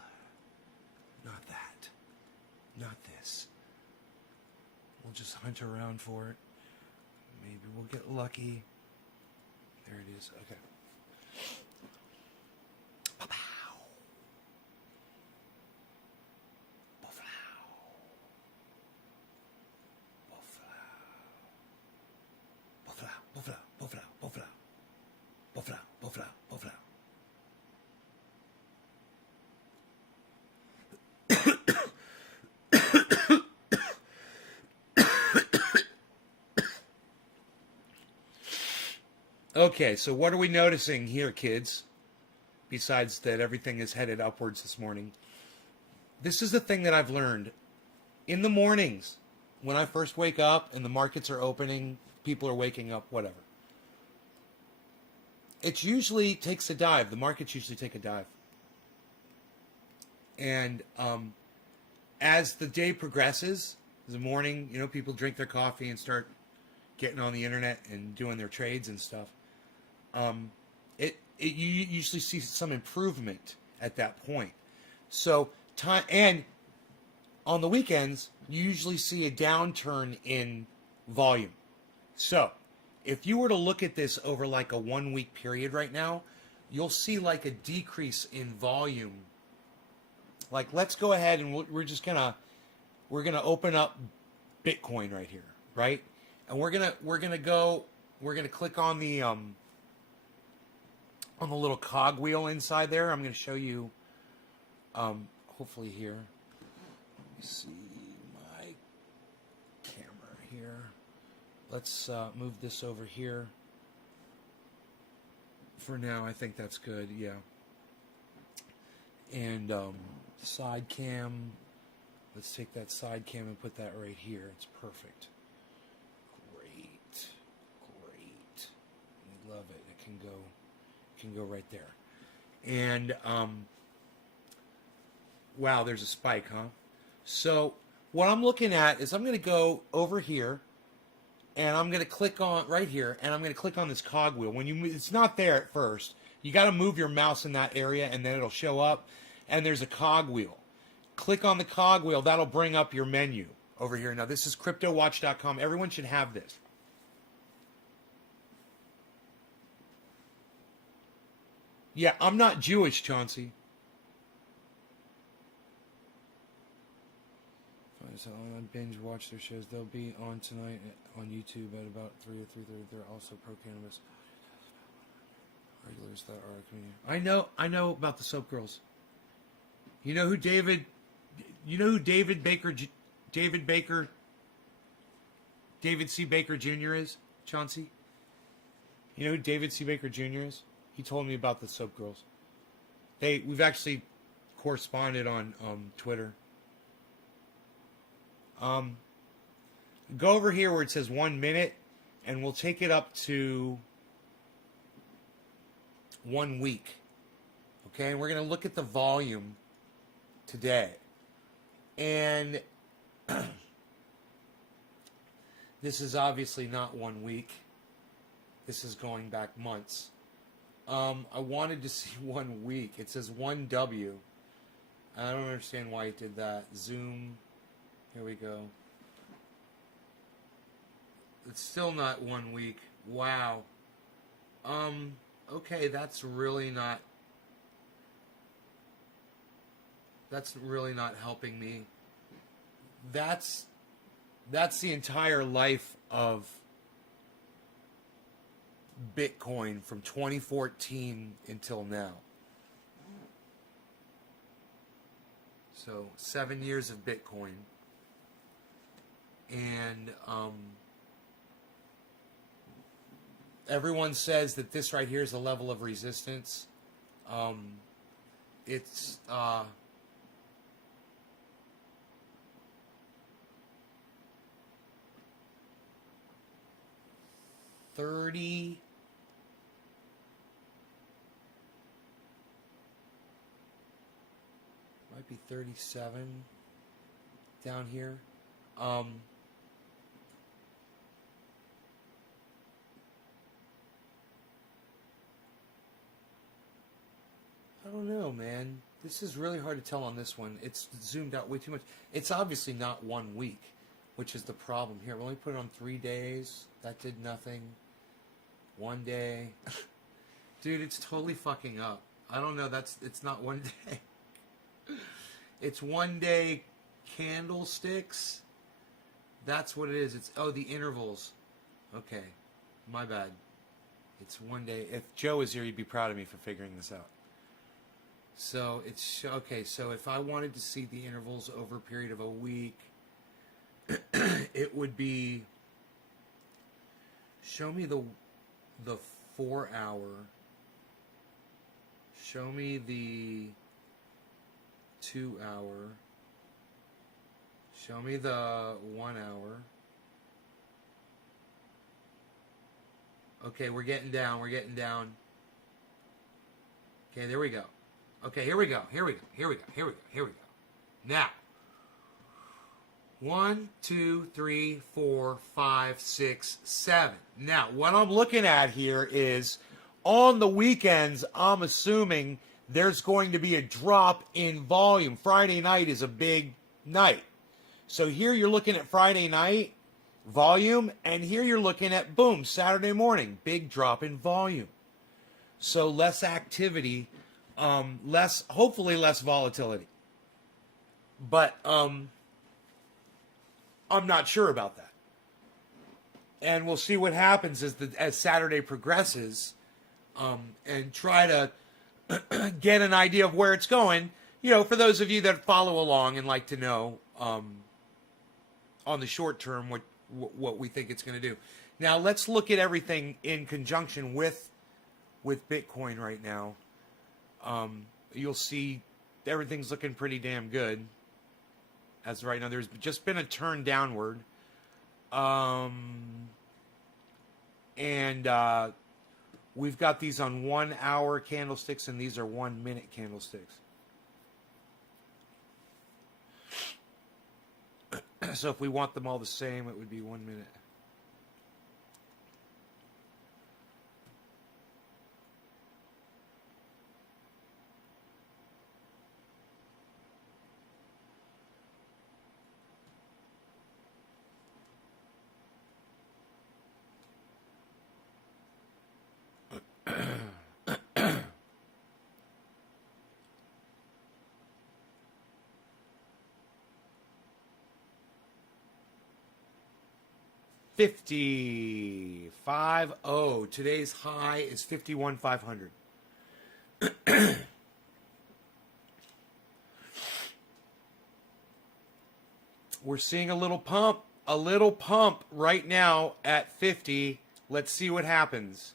Not that. Not this. We'll just hunt around for it. Maybe we'll get lucky. There it is. Okay. Okay, so what are we noticing here, kids? Besides that everything is headed upwards this morning. This is the thing that I've learned. In the mornings, when I first wake up and the markets are opening, people are waking up, whatever. It usually takes a dive. The markets usually take a dive. And as the day progresses, the morning, you know, people drink their coffee and start getting on the internet and doing their trades and stuff. You usually see some improvement at that point. So time, and on the weekends, you usually see a downturn in volume. So if you were to look at this over like a 1 week period right now, you'll see like a decrease in volume. Like, let's go ahead and we're gonna open up Bitcoin right here, right? And we're gonna click on the little cog wheel inside there. I'm gonna show you, hopefully here. Let me see my camera here. Let's move this over here. For now, I think that's good, yeah. And side cam. Let's take that side cam and put that right here. It's perfect. Great. We love it. It can go right there. And wow, there's a spike, huh? So what I'm looking at is I'm going to go over here. And I'm going to click on right here, and I'm going to click on this cogwheel. When you move, it's not there at first. You got to move your mouse in that area, and then it'll show up. And there's a cogwheel. Click on the cogwheel. That'll bring up your menu over here. Now, this is CryptoWatch.com. Everyone should have this. Yeah, I'm not Jewish, Chauncey. So I binge watch their shows. They'll be on tonight on YouTube at about 3 or 3:30. They're also pro-cannabis regulars that are a comedian. I know about the Soap Girls. You know who David C. Baker Jr. is, Chauncey? You know who David C. Baker Jr. is? He told me about the Soap Girls. We've actually corresponded on Twitter. Go over here where it says 1 minute, and we'll take it up to 1 week. Okay, and we're going to look at the volume today. And this is obviously not 1 week. This is going back months. I wanted to see 1 week. It says 1W. I don't understand why it did that. Zoom. Here we go. It's still not 1 week. Wow. Okay, that's really not helping me. That's the entire life of Bitcoin from 2014 until now. So 7 years of Bitcoin. And everyone says that this right here is a level of resistance. It's $30. Might be 37 down here. I don't know, man. This is really hard to tell on this one. It's zoomed out way too much. It's obviously not 1 week, which is the problem here. We only put it on 3 days. That did nothing. 1 day. Dude, it's totally fucking up. I don't know. It's not 1 day. It's 1 day candlesticks. That's what it is. It's the intervals. Okay. My bad. It's 1 day. If Joe was here, he'd be proud of me for figuring this out. So it's okay. So if I wanted to see the intervals over a period of a week, it would be, show me the 4 hour. Show me the 2 hour. Show me the 1 hour. Okay, we're getting down. We're getting down. Okay, there we go. Okay, here we go. Here we go. Here we go. Here we go. Here we go. Now, 1, 2, 3, 4, 5, 6, 7. Now, what I'm looking at here is on the weekends, I'm assuming there's going to be a drop in volume. Friday night is a big night. So here you're looking at Friday night volume, and here you're looking at, boom, Saturday morning, big drop in volume. So less activity, hopefully less volatility. But I'm not sure about that. And we'll see what happens as Saturday progresses, and try to get an idea of where it's going. You know, for those of you that follow along and like to know on the short term what we think it's going to do. Now let's look at everything in conjunction with Bitcoin right now. You'll see everything's looking pretty damn good as of right now. There's just been a turn downward. And we've got these on 1 hour candlesticks, and these are 1 minute candlesticks. So if we want them all the same, it would be 1 minute. $50.50. Today's high is 51,500. We're seeing a little pump right now at 50. Let's see what happens.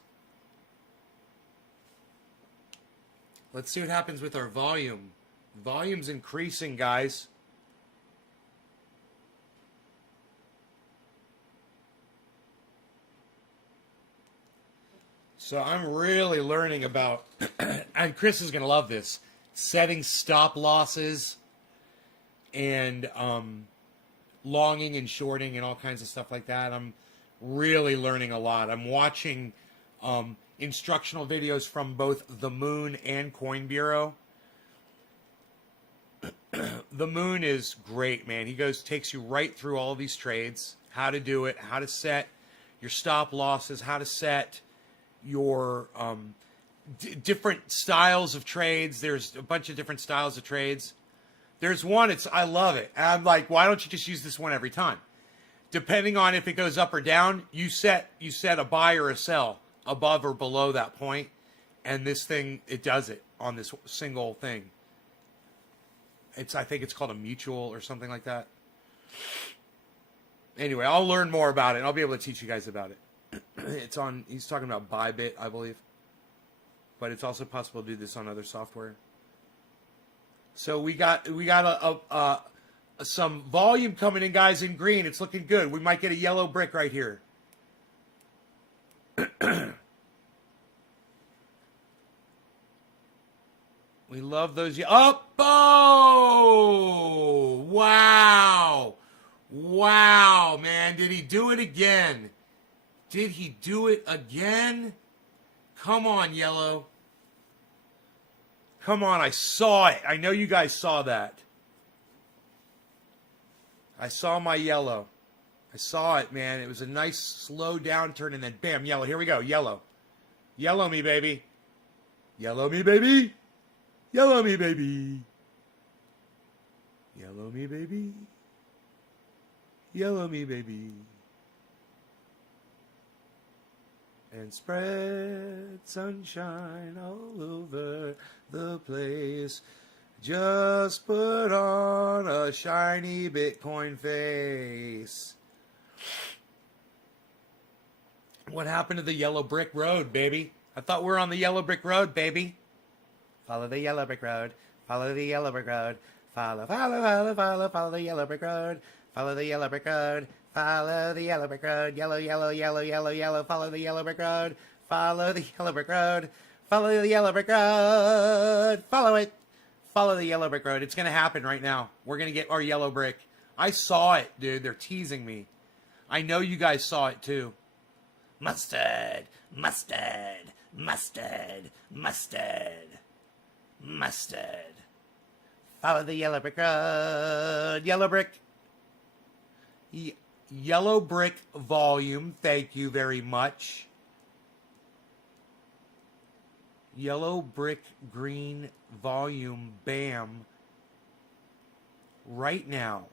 Let's see what happens with our volume. Volume's increasing, guys. So I'm really learning about, and Chris is going to love this, setting stop losses and longing and shorting and all kinds of stuff like that. I'm really learning a lot. I'm watching instructional videos from both The Moon and Coin Bureau. The Moon is great, man. He takes you right through all of these trades, how to do it, how to set your stop losses, how to set your different styles of trades. There's a bunch of different styles of trades. There's one, I love it. And I'm like, why don't you just use this one every time? Depending on if it goes up or down, you set a buy or a sell above or below that point, and this thing, it does it on this single thing. I think it's called a mutual or something like that. Anyway, I'll learn more about it. I'll be able to teach you guys about it. It's on. He's talking about Bybit, I believe. But it's also possible to do this on other software. So we got some volume coming in, guys, in green. It's looking good. We might get a yellow brick right here. We love those. Oh, wow. Wow, man. Did he do it again? Did he do it again? Come on, yellow. Come on, I saw it. I know you guys saw that. I saw my yellow. I saw it, man. It was a nice slow downturn, and then bam, yellow. Here we go, yellow. Yellow me, baby. Yellow me, baby. Yellow me, baby. Yellow me, baby. Yellow me, baby. And spread sunshine all over the place. Just put on a shiny Bitcoin face. What happened to the yellow brick road, baby? I thought we were on the yellow brick road, baby. Follow the yellow brick road. Follow the yellow brick road. Follow the yellow brick road. Follow the yellow brick road. Follow the yellow brick road. Yellow, yellow, yellow, yellow, yellow. Follow the yellow brick road. Follow the yellow brick road. Follow the yellow brick road. Follow it. Follow the yellow brick road. It's going to happen right now. We're going to get our yellow brick. I saw it, dude. They're teasing me. I know you guys saw it too. Mustard, mustard, mustard, mustard, mustard. Follow the yellow brick road. Yellow brick. Yellow brick volume. Thank you very much. Yellow brick green volume. Bam. Right now.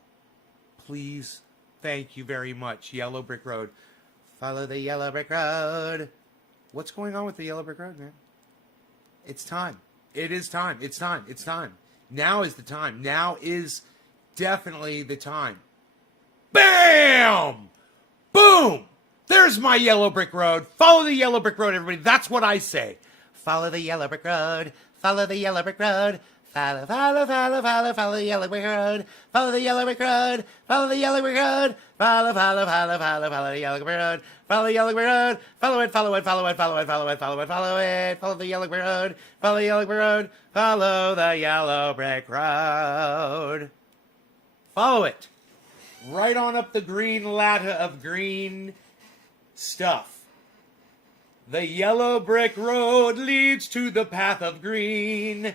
Please. Thank you very much. Yellow brick road. Follow the yellow brick road. What's going on with the yellow brick road, man? It's time. It is time. It's time. It's time. Now is the time. Now is definitely the time. Bam! Boom! There's my yellow brick road. Follow the yellow brick road, everybody. That's what I say. Follow the yellow brick road. Follow the yellow brick road. Follow, follow, follow, follow, follow the yellow brick road. Follow the yellow brick road. Follow the yellow brick road. Follow, follow, follow, follow, follow the yellow brick road. Follow the yellow brick road. Follow it, follow it, follow it, follow it, follow it, follow it, follow it. Follow the yellow brick road. Follow the yellow brick road. Follow the yellow brick road. Follow it. Right on up the green ladder of green stuff. The yellow brick road leads to the path of green.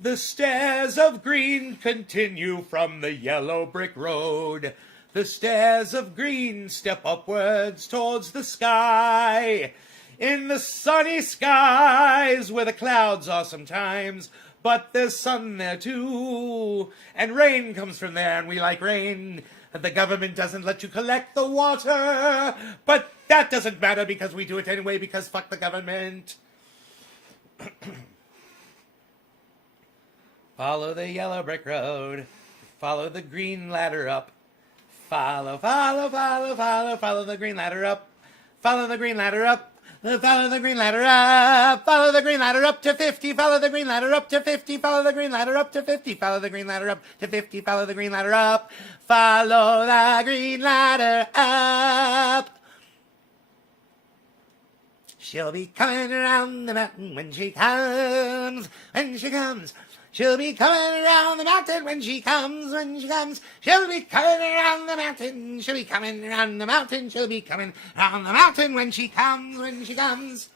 The stairs of green continue from the yellow brick road. The stairs of green step upwards towards the sky. In the sunny skies where the clouds are sometimes, but there's sun there too. And rain comes from there, and we like rain. The government doesn't let you collect the water, but that doesn't matter because we do it anyway because fuck the government. Follow the yellow brick road. Follow the green ladder up. Follow, follow, follow, follow, follow the green ladder up. Follow the green ladder up. Follow the green ladder up. Follow the green ladder up to 50. Follow the green ladder up to 50. Follow the green ladder up to 50. Follow the green ladder up to 50. Follow the green ladder up. Follow the green ladder up. She'll be coming around the mountain when she comes. When she comes. She'll be coming around the mountain when she comes, when she comes. She'll be coming around the mountain. She'll be coming around the mountain. She'll be coming around the mountain when she comes, when she comes.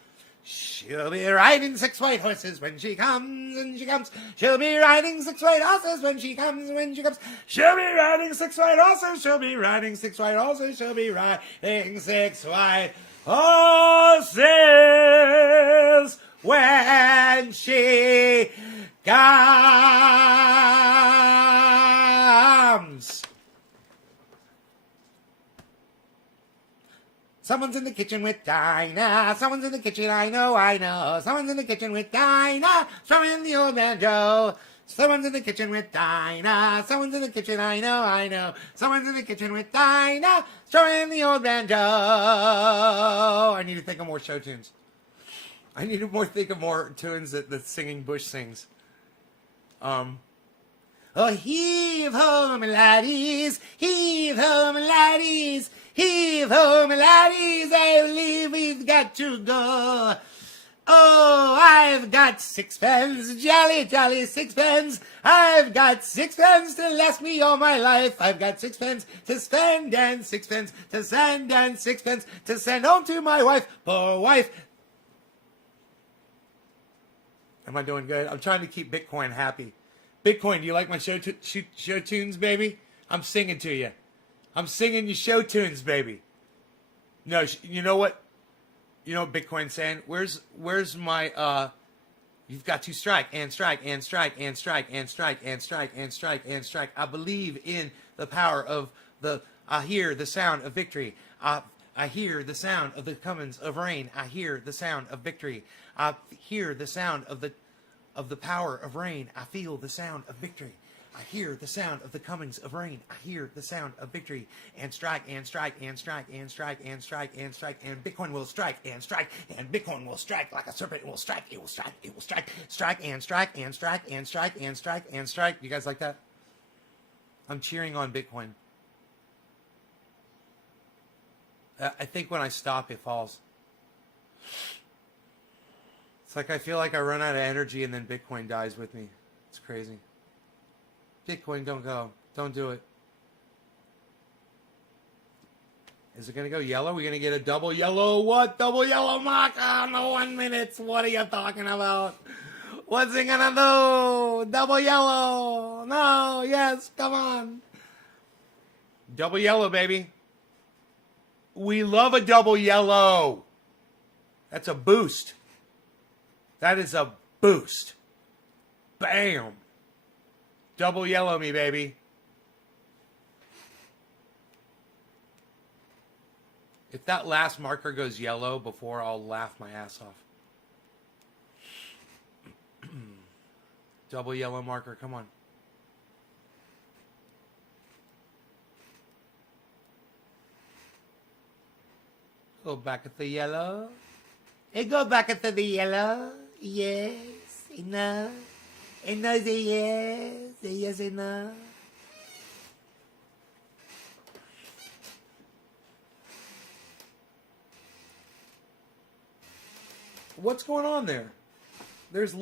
She'll be riding 6 white horses when she comes, when she comes. She'll be riding 6 white horses when she comes, when she comes. She'll be riding 6 white horses. She'll be riding 6 white horses. She'll be riding 6 white horses when she comes. Someone's in the kitchen with Dinah. Someone's in the kitchen, I know. Someone's in the kitchen with Dinah. Strumming the old banjo. Someone's in the kitchen with Dinah. Someone's in the kitchen, I know. Someone's in the kitchen with Dinah. Strumming the old banjo. I need to think of more show tunes. I need to think of more tunes that the singing Bush sings. Oh, heave ho, my laddies. Heave ho, my laddies. Heave ho, my laddies. I believe we've got to go. Oh, I've got sixpence, jolly, jolly sixpence. I've got sixpence to last me all my life. I've got sixpence to spend and sixpence to send and sixpence to send home to my wife. Poor wife. Am I doing good? I'm trying to keep Bitcoin happy. Bitcoin, do you like my show tunes, baby? I'm singing to you. I'm singing your show tunes, baby. No, you know what? You know what Bitcoin's saying? Where's my you've got to strike and strike and strike and strike and strike and strike and strike and strike. I believe in the power of I hear the sound of victory. I hear the sound of the comings of rain. I hear the sound of victory. I hear the sound of the power of rain. I feel the sound of victory. I hear the sound of the comings of rain. I hear the sound of victory. And strike, and strike, and strike, and strike, and strike, and strike. And Bitcoin will strike, and strike. And Bitcoin will strike like a serpent. It will strike, it will strike, it will strike. Strike, and strike, and strike, and strike, and strike, and strike. You guys like that? I'm cheering on Bitcoin. I think when I stop, it falls. It's like I feel like I run out of energy and then Bitcoin dies with me. It's crazy. Bitcoin, don't go. Don't do it. Is it going to go yellow? We're going to get a double yellow. What? Double yellow mark on the 1 minute. What are you talking about? What's it going to do? Double yellow. No. Yes. Come on. Double yellow, baby. We love a double yellow. That's a boost. That is a boost. Bam. Double yellow me, baby. If that last marker goes yellow before, I'll laugh my ass off. Double yellow marker, come on. Go back at the yellow. Hey, go back at the yellow. Yes, enough. Enough, say yes. Say yes, enough. What's going on there? There's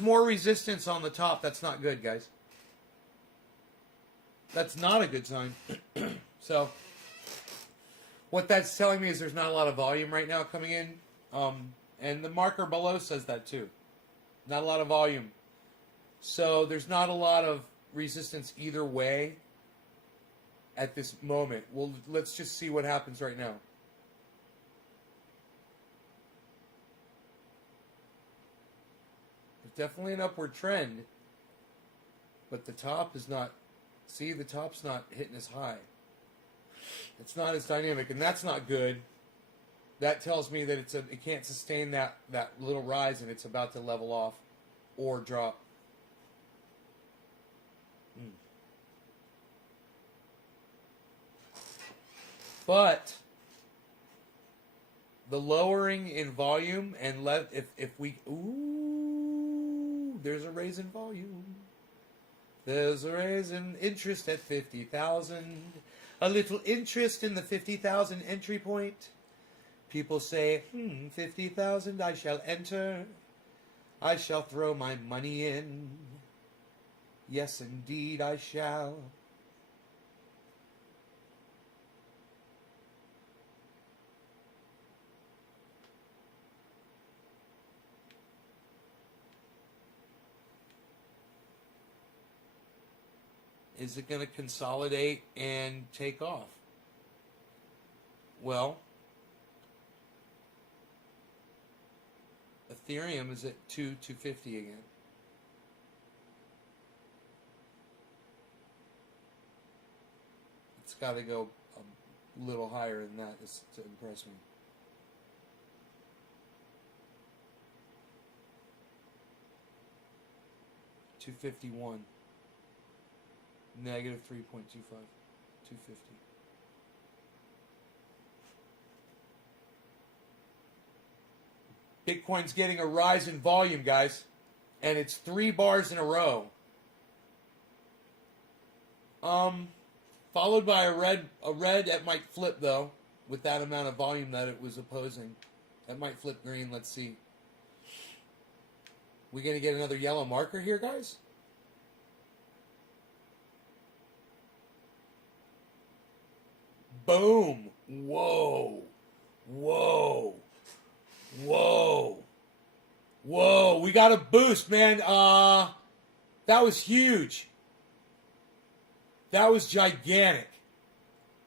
more resistance on the top. That's not good, guys. That's not a good sign. So, what that's telling me is there's not a lot of volume right now coming in. And the marker below says that too. Not a lot of volume. So there's not a lot of resistance either way at this moment. Well, let's just see what happens right now. There's definitely an upward trend, but the top is not, see, the top's not hitting as high. It's not as dynamic, and that's not good. That tells me that it can't sustain that little rise, and it's about to level off or drop. But the lowering in volume and if we there's a raise in volume. There's a raise in interest at 50,000. A little interest in the 50,000 entry point. People say, 50,000 I shall enter. I shall throw my money in. Yes, indeed I shall. Is it going to consolidate and take off? Well, Ethereum is at 250 again. It's got to go a little higher than that to impress me. 251. Negative 3.25. 250. Bitcoin's getting a rise in volume, guys. And it's 3 bars in a row. Followed by a red that might flip, though, with that amount of volume that it was opposing. That might flip green. Let's see. We going to get another yellow marker here, guys? Boom. Whoa. Whoa. Whoa. Whoa. We got a boost, man. That was huge. That was gigantic.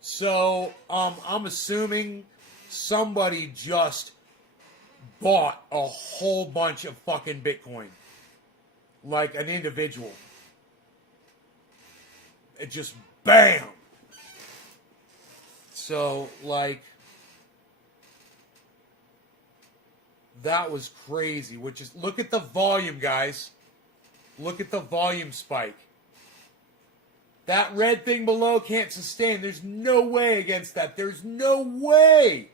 So, I'm assuming somebody just bought a whole bunch of fucking Bitcoin. Like an individual. It just BAM! So, like, that was crazy. Which is, look at the volume, guys. Look at the volume spike. That red thing below can't sustain. There's no way against that. There's no way.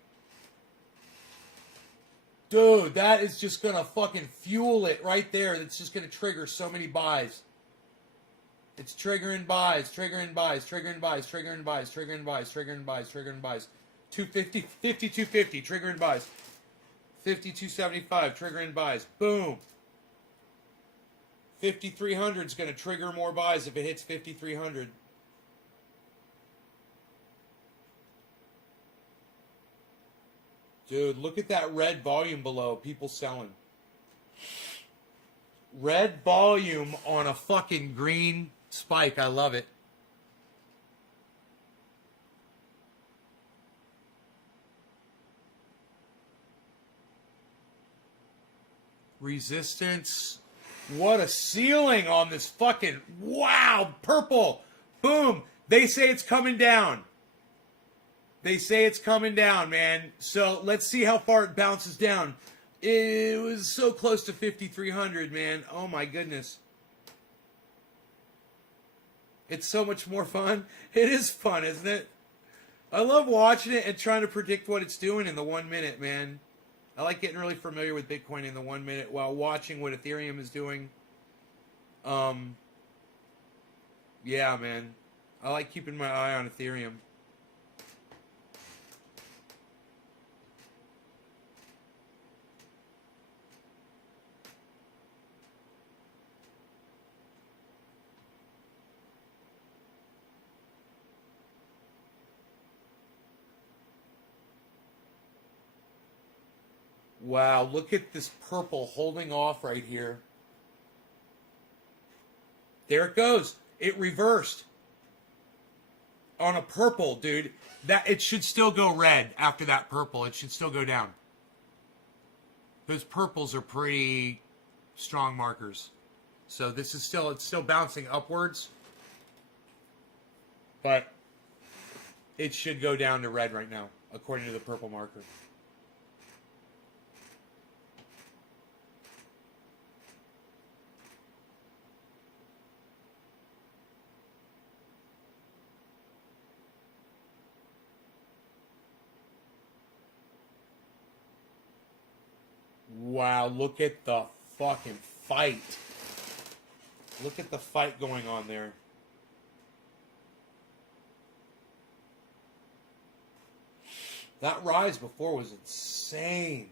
Dude, that is just going to fucking fuel it right there. That's just going to trigger so many buys. It's triggering buys, triggering buys, triggering buys, triggering buys, triggering buys, triggering buys, triggering buys. 250, 5250, triggering buys. 5275, triggering buys. Boom. 5300 is going to trigger more buys if it hits 5300. Dude, look at that red volume below. People selling. Red volume on a fucking green spike. I love it. Resistance. What a ceiling on this fucking... Wow, purple. Boom. They say it's coming down. They say it's coming down, man. So let's see how far it bounces down. It was so close to 5,300, man. Oh, my goodness. It's so much more fun. It is fun, isn't it? I love watching it and trying to predict what it's doing in the 1 minute, man. I like getting really familiar with Bitcoin in the 1 minute while watching what Ethereum is doing. Yeah, man. I like keeping my eye on Ethereum. Wow, look at this purple holding off right here. There it goes. It reversed. On a purple, dude. That it should still go red after that purple. It should still go down. Those purples are pretty strong markers. So this is still, it's still bouncing upwards. But it should go down to red right now, according to the purple marker. Wow, look at the fucking fight. Look at the fight going on there. That rise before was insane.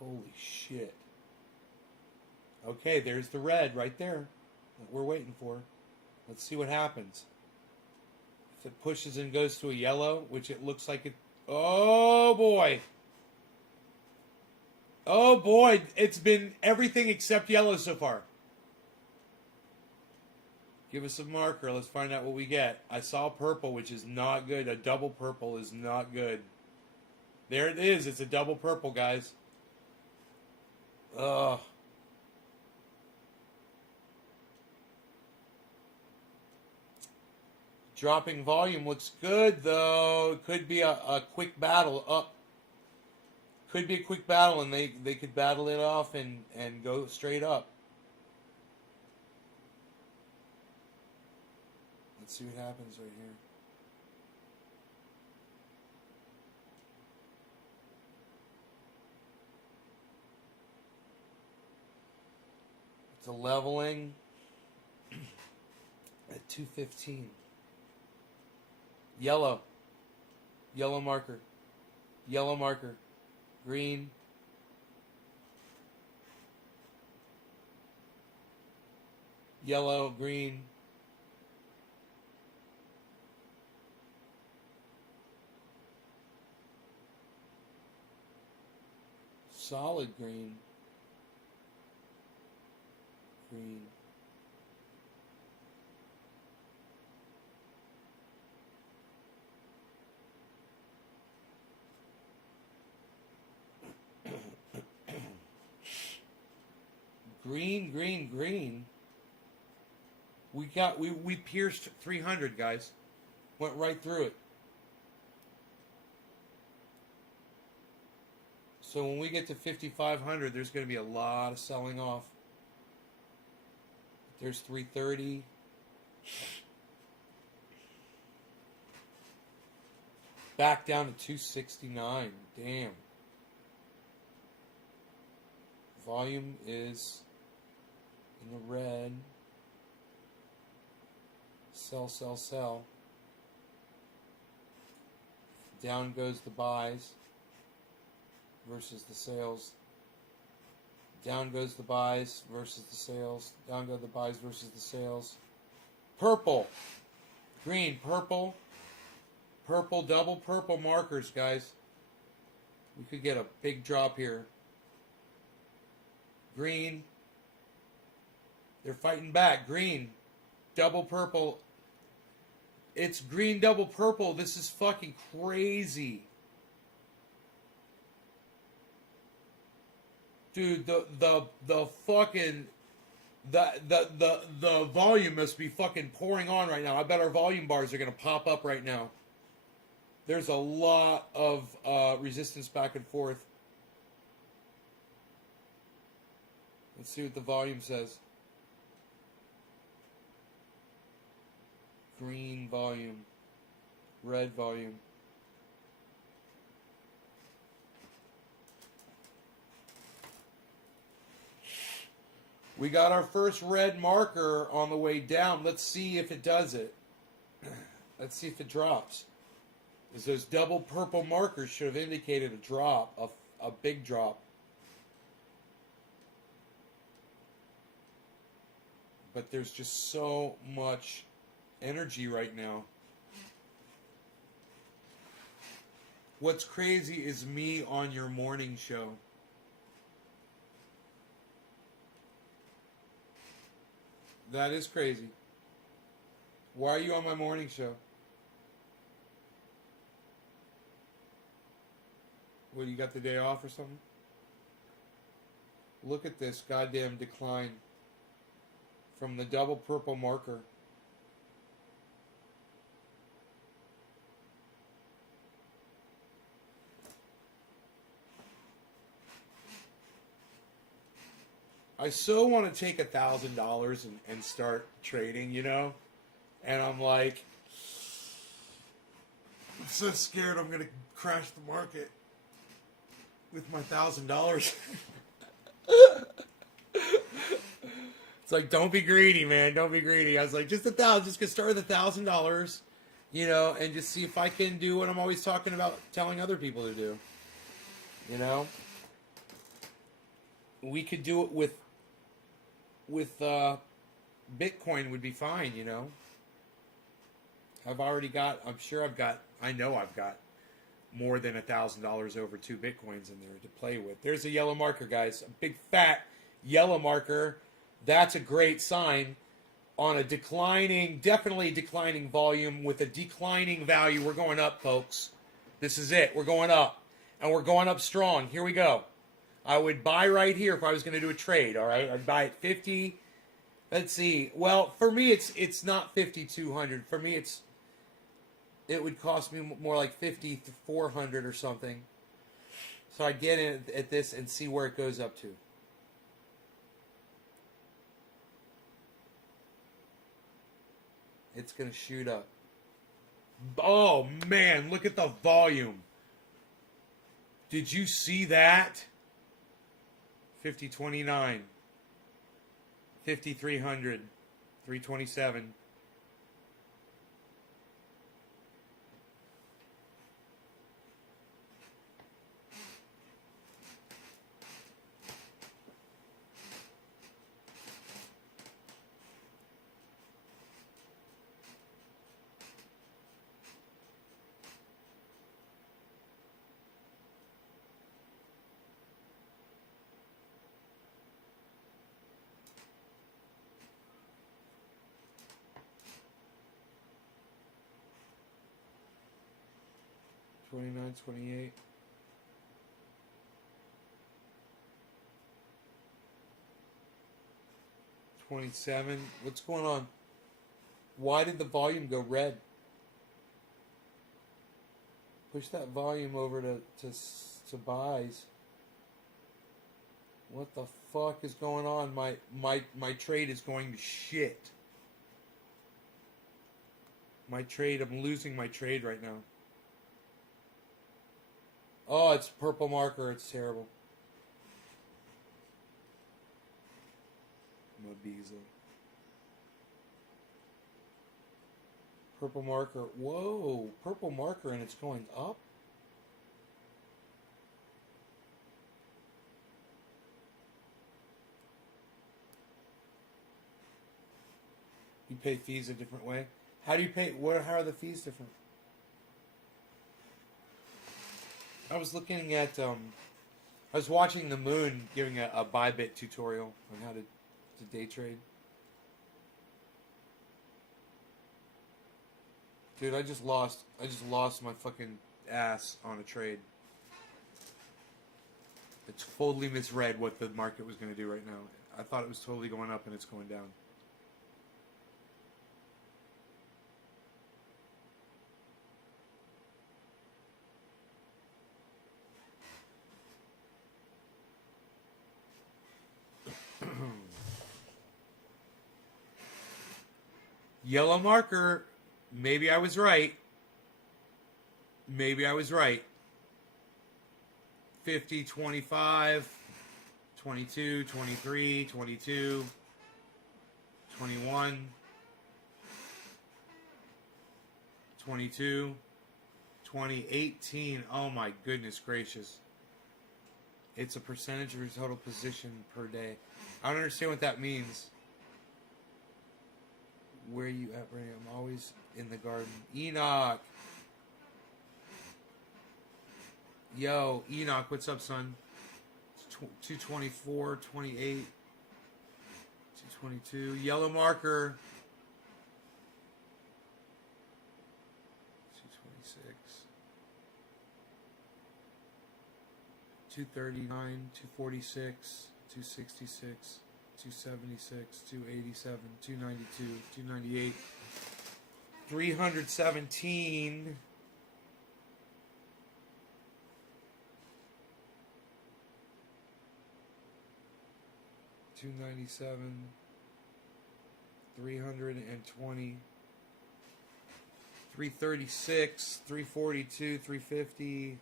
Holy shit. Okay, there's the red right there that we're waiting for. Let's see what happens. If it pushes and goes to a yellow, which it looks like it... Oh, boy. Oh, boy. It's been everything except yellow so far. Give us a marker. Let's find out what we get. I saw purple, which is not good. A double purple is not good. There it is. It's a double purple, guys. Ugh. Dropping volume looks good, though. It could be a quick battle up. Could be a quick battle, and they could battle it off and go straight up. Let's see what happens right here. It's a leveling at 215. Yellow. Yellow marker. Yellow marker. Green. Yellow, green. Solid green. Green. Green, green, green. We pierced 300, guys. Went right through it. So when we get to 5,500, there's going to be a lot of selling off. There's 330. Back down to 269. Damn. Volume is in the red. Sell, sell, sell. Down goes the buys versus the sales. Down goes the buys versus the sales. Down go the buys versus the sales. Purple. Green, purple. Purple, double purple markers, guys. We could get a big drop here. Green. They're fighting back. Green. Double purple. It's green, double purple. This is fucking crazy. Dude, the fucking the volume must be fucking pouring on right now. I bet our volume bars are gonna pop up right now. There's a lot of resistance back and forth. Let's see what the volume says. Green volume. Red volume. We got our first red marker on the way down. Let's see if it does it. Let's see if it drops. Because those double purple markers should have indicated a drop, a big drop. But there's just so much energy right now. What's crazy is me on your morning show. That is crazy. Why are you on my morning show? What, you got the day off or something? Look at this goddamn decline from the double purple marker. I so want to take $1,000 and start trading, you know? And I'm like, I'm so scared I'm going to crash the market with my $1,000. It's like, don't be greedy, man. Don't be greedy. I was like, just $1,000. Just gonna start with $1,000, you know, and just see if I can do what I'm always talking about, telling other people to do. You know, we could do it with Bitcoin would be fine. You know, I've already got. I know I've got more than $1,000 over 2 Bitcoins in there to play with. There's a yellow marker, guys. A big fat yellow marker. That's a great sign on a declining, definitely declining volume with a declining value. We're going up, folks. This is it. We're going up. And we're going up strong. Here we go. I would buy right here if I was going to do a trade, all right? I'd buy at 50. Let's see. Well, for me, it's not 5,200. For me, it would cost me more like 5,400 or something. So I get in at this and see where it goes up to. It's going to shoot up. Oh, man, look at the volume. Did you see that? 5029. 5300. 327. $29, $28. $27. What's going on? Why did the volume go red? Push that volume over to buys. What the fuck is going on? My trade is going to shit. My trade, I'm losing my trade right now. Oh, it's purple marker. It's terrible. Mabiza. Purple marker. Whoa. Purple marker and it's going up? You pay fees a different way? How do you pay? How are the fees different? I was looking at, I was watching the Moon giving a Bybit tutorial on how to day trade. Dude, I just lost my fucking ass on a trade. It's totally misread what the market was going to do right now. I thought it was totally going up and it's going down. Yellow marker. Maybe I was right. Maybe I was right. 50, 25, 22, 23, 22, 21, 22, 20, 18. Oh my goodness gracious. It's a percentage of your total position per day. I don't understand what that means. Where you at, Brady? I'm always in the garden. Enoch. Yo, Enoch, what's up, son? 224, 28, 222. Yellow marker. 226. 239, 246, 266. 276, 287, 292, 298, 317, 297, 320, 336, 342, 350.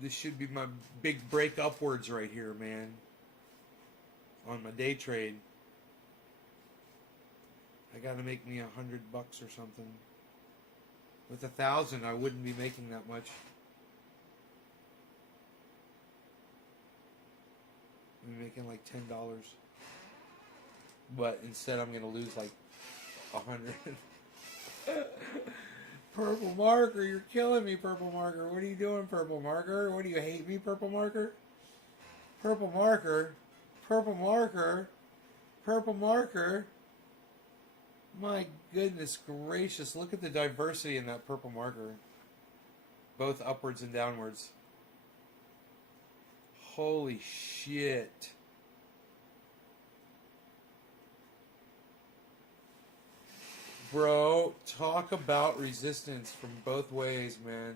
This should be my big break upwards right here, man. On my day trade. I gotta make me $100 or something. With 1,000, I wouldn't be making that much. I'm making like $10. But instead I'm gonna lose like 100. Purple marker, you're killing me, purple marker. What are you doing, purple marker? What do you hate me, purple marker? Purple marker, purple marker, purple marker. My goodness gracious, look at the diversity in that purple marker. Both upwards and downwards. Holy shit. Bro, talk about resistance from both ways, man.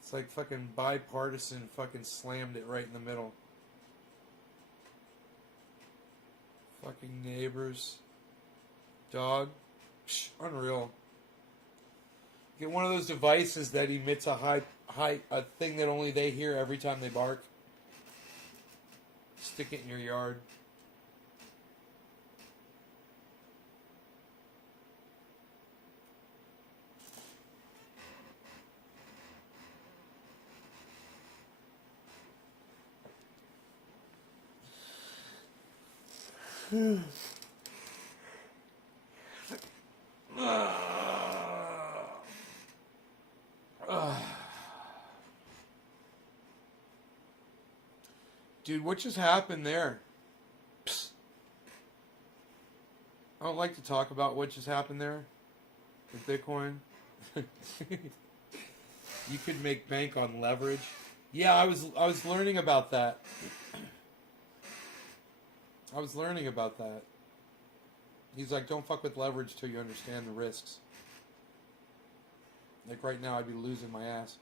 It's like fucking bipartisan fucking slammed it right in the middle. Fucking neighbors. Dog. Psh, unreal. Get one of those devices that emits a a thing that only they hear every time they bark. Stick it in your yard. Dude, what just happened there? Psst. I don't like to talk about what just happened there with Bitcoin. You could make bank on leverage. Yeah, I was learning about that. I was learning about that. He's like, don't fuck with leverage till you understand the risks. Like right now, I'd be losing my ass.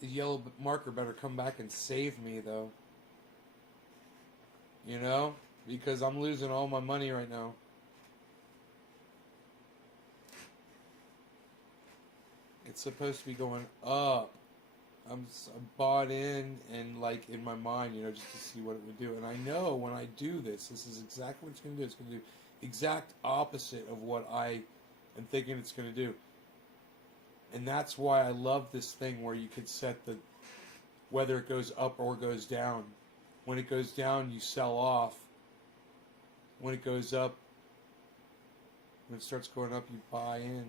The yellow marker better come back and save me, though. You know? Because I'm losing all my money right now. It's supposed to be going up. I'm bought in and like in my mind, you know, just to see what it would do. And I know when I do this, this is exactly what it's going to do. It's going to do the exact opposite of what I am thinking it's going to do. And that's why I love this thing where you could set the whether it goes up or goes down. When it goes down, you sell off. When it goes up, when it starts going up, you buy in.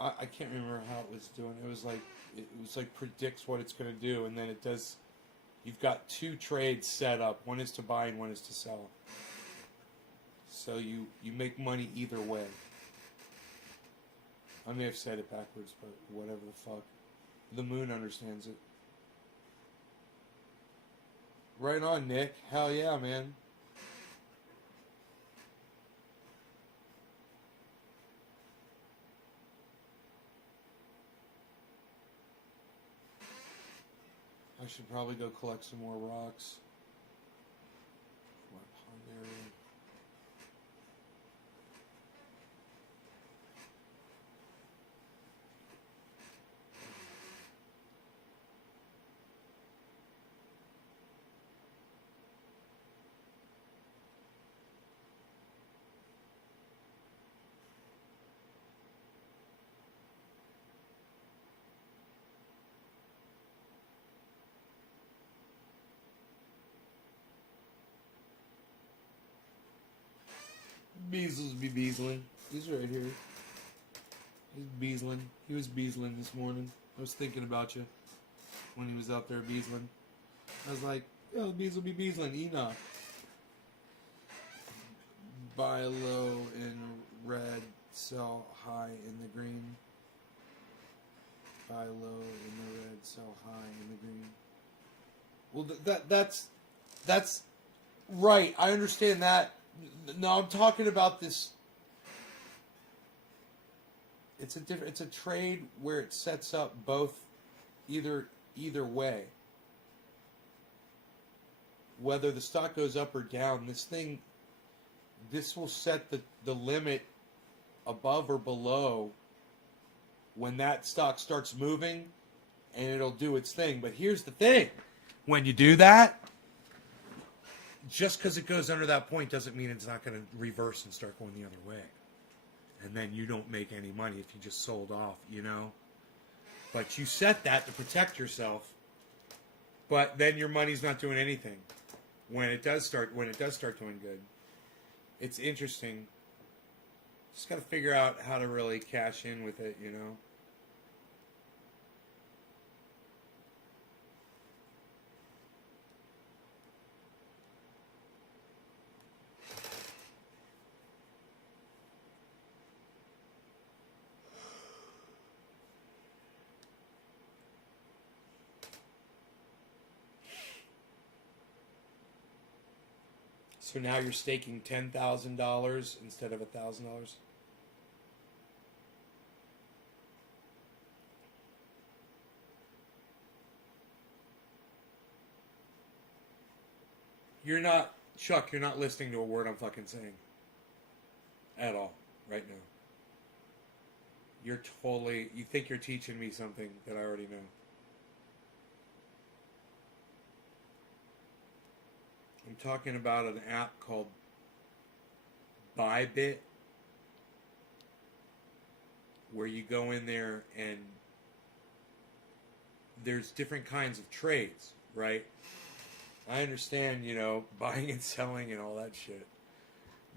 I can't remember how it was doing. It was like predicts what it's going to do, and then it does. You've got two trades set up. One is to buy and one is to sell. So you make money either way. I may have said it backwards, but whatever the fuck. The moon understands it. Right on, Nick. Hell yeah, man. I should probably go collect some more rocks. My pond area. Beazles be beazling. He's right here. He's beazling. He was beazling this morning. I was thinking about you when he was out there beazling. I was like, yo, Beazle be beazling. Enoch. Buy low in red, sell high in the green. Buy low in the red, sell high in the green. Well, that's right. I understand that. No, I'm talking about this. It's a trade where it sets up both, either way. Whether the stock goes up or down, this will set the limit above or below when that stock starts moving, and it'll do its thing. But here's the thing: when you do that, just because it goes under that point doesn't mean it's not going to reverse and start going the other way. And then you don't make any money if you just sold off, you know? But you set that to protect yourself, but then your money's not doing anything when it does start doing good. It's interesting. Just got to figure out how to really cash in with it, you know? So now you're staking $10,000 instead of $1,000. You're not, Chuck, you're not listening to a word I'm fucking saying. At all, right now. You're totally, you think you're teaching me something that I already know. I'm talking about an app called Bybit, where you go in there and there's different kinds of trades, right? I understand, you know, buying and selling and all that shit.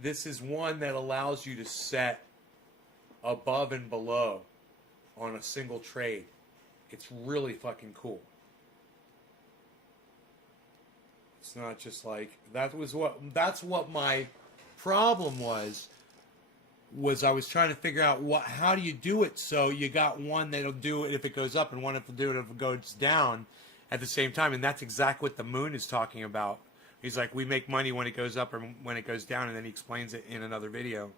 This is one that allows you to set above and below on a single trade. It's really fucking cool. It's not just like that's what my problem was I was trying to figure out how do you do it so you got one that'll do it if it goes up and one that'll do it if it goes down at the same time, and that's exactly what the Moon is talking about. He's like, we make money when it goes up or when it goes down, and then he explains it in another video.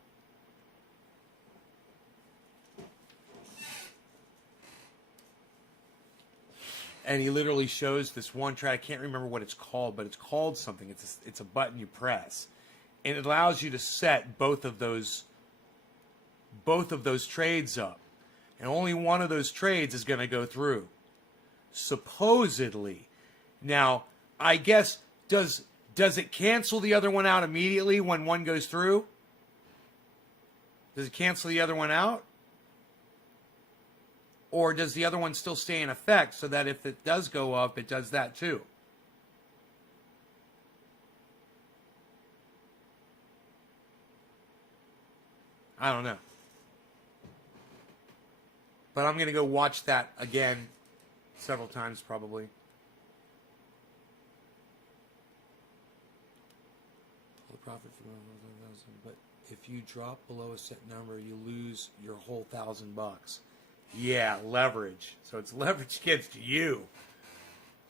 And he literally shows this one trade. I can't remember what it's called, but it's called something. It's a button you press, and it allows you to set both of those trades up, and only one of those trades is going to go through, supposedly. Now, I guess does it cancel the other one out immediately when one goes through? Does it cancel the other one out? Or does the other one still stay in effect so that if it does go up, it does that too? I don't know. But I'm going to go watch that again several times probably. The profit from 1,000, but if you drop below a set number, you lose your whole $1,000. Yeah, leverage. So it's leverage against you.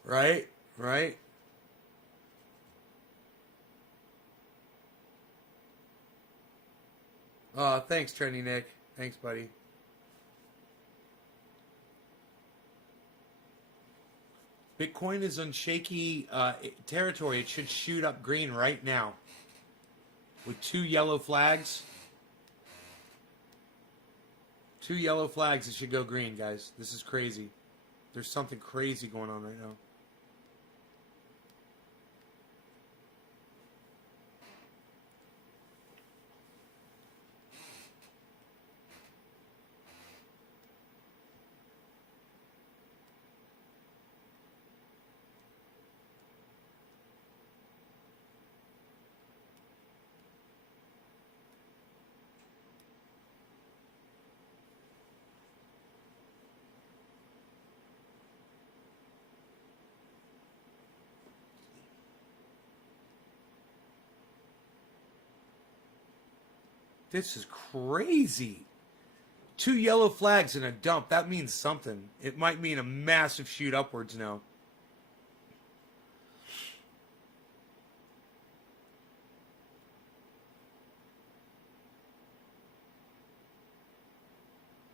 Right? Right? Thanks, Trendy Nick. Thanks, buddy. Bitcoin is on shaky territory. It should shoot up green right now. With 2 yellow flags. 2 yellow flags, it should go green, guys. This is crazy. There's something crazy going on right now. This is crazy. 2 yellow flags and a dump. That means something. It might mean a massive shoot upwards now.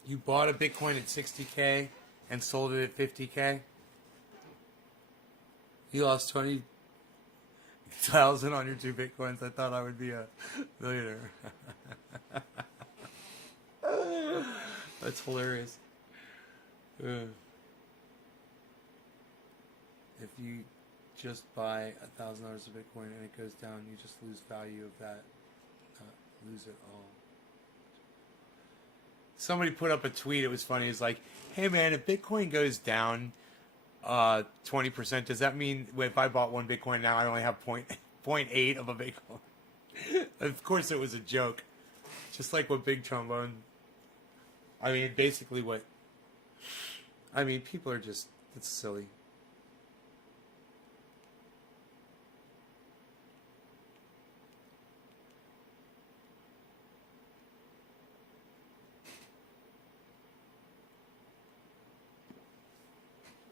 You bought a Bitcoin at 60K and sold it at 50K? You lost 20,000 on your 2 Bitcoins. I thought I would be a millionaire. That's hilarious. If you just buy $1,000 of Bitcoin and it goes down, you just lose value of that. Lose it all. Somebody put up a tweet. It was funny. It's like, hey man, if Bitcoin goes down 20%, does that mean if I bought 1 Bitcoin now I only have 0.8 of a Bitcoin? Of course it was a joke. Just like what Big Trombone. I mean, basically what. I mean, people are just. It's silly.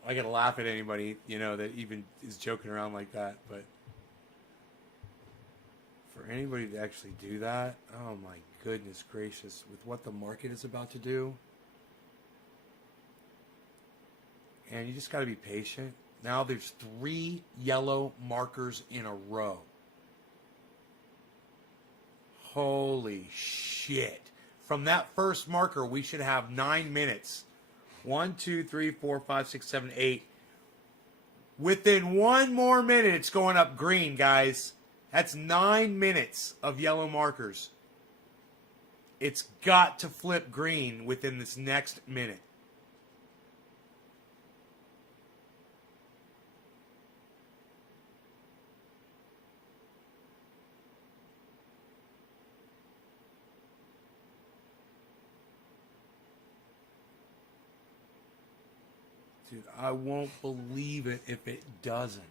I gotta laugh at anybody, you know, that even is joking around like that, but. For anybody to actually do that, oh my goodness gracious, with what the market is about to do. And you just got to be patient. Now there's 3 yellow markers in a row. Holy shit. From that first marker, we should have 9 minutes. 1, 2, 3, 4, 5, 6, 7, 8. Within 1 more minute, it's going up green, guys. That's 9 minutes of yellow markers. It's got to flip green within this next minute. Dude, I won't believe it if it doesn't.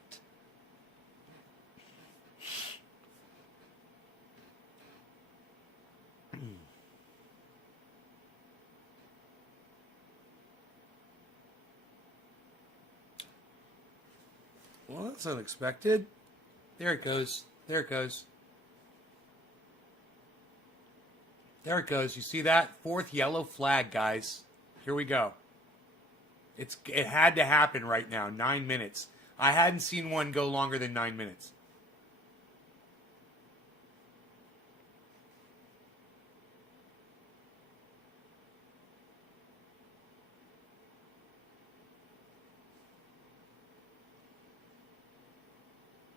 Well, that's unexpected. There it goes. There it goes. There it goes. You see that? 4th yellow flag, guys. Here we go. It had to happen right now. 9 minutes. I hadn't seen one go longer than 9 minutes.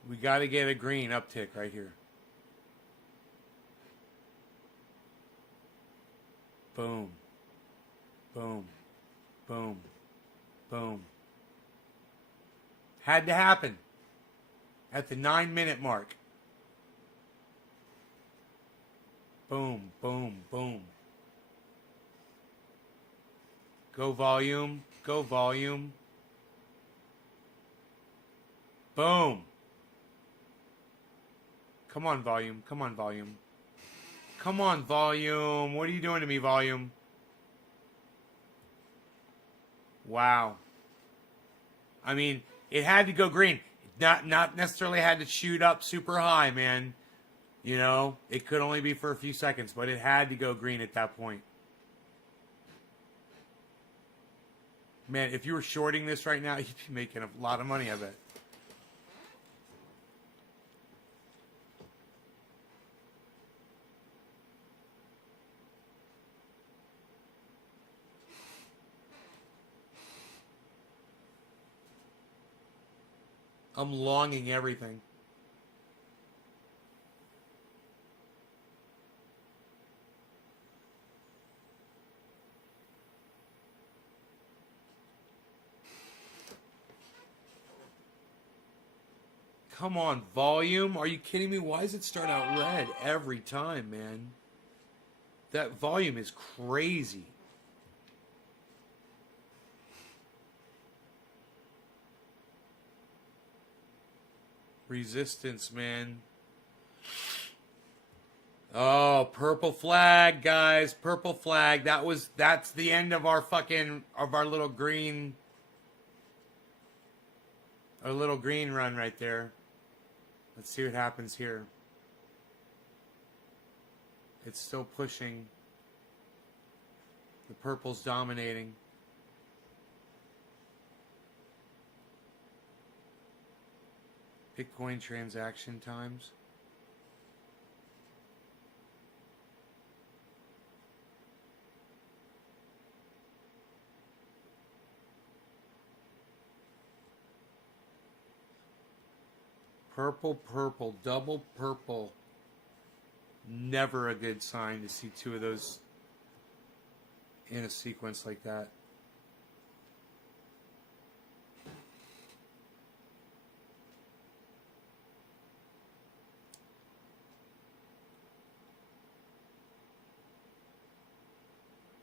We got to get a green uptick right here. Boom. Boom. Boom. Boom. Had to happen at the 9-minute mark. Boom, boom, boom. Go volume. Go volume. Boom. Come on, volume. Come on, volume. Come on, volume. What are you doing to me, volume? Wow. I mean, it had to go green. Not necessarily had to shoot up super high, man. You know, it could only be for a few seconds, but it had to go green at that point. Man, if you were shorting this right now, you'd be making a lot of money, I bet. I'm longing everything. Come on, volume. Are you kidding me? Why does it start out red every time, man? That volume is crazy. Resistance, man. Oh, purple flag, guys. Purple flag. That's the end of our little green. Our little green run right there. Let's see what happens here. It's still pushing. The purple's dominating. Bitcoin transaction times. Purple, purple, double purple. Never a good sign to see 2 of those in a sequence like that.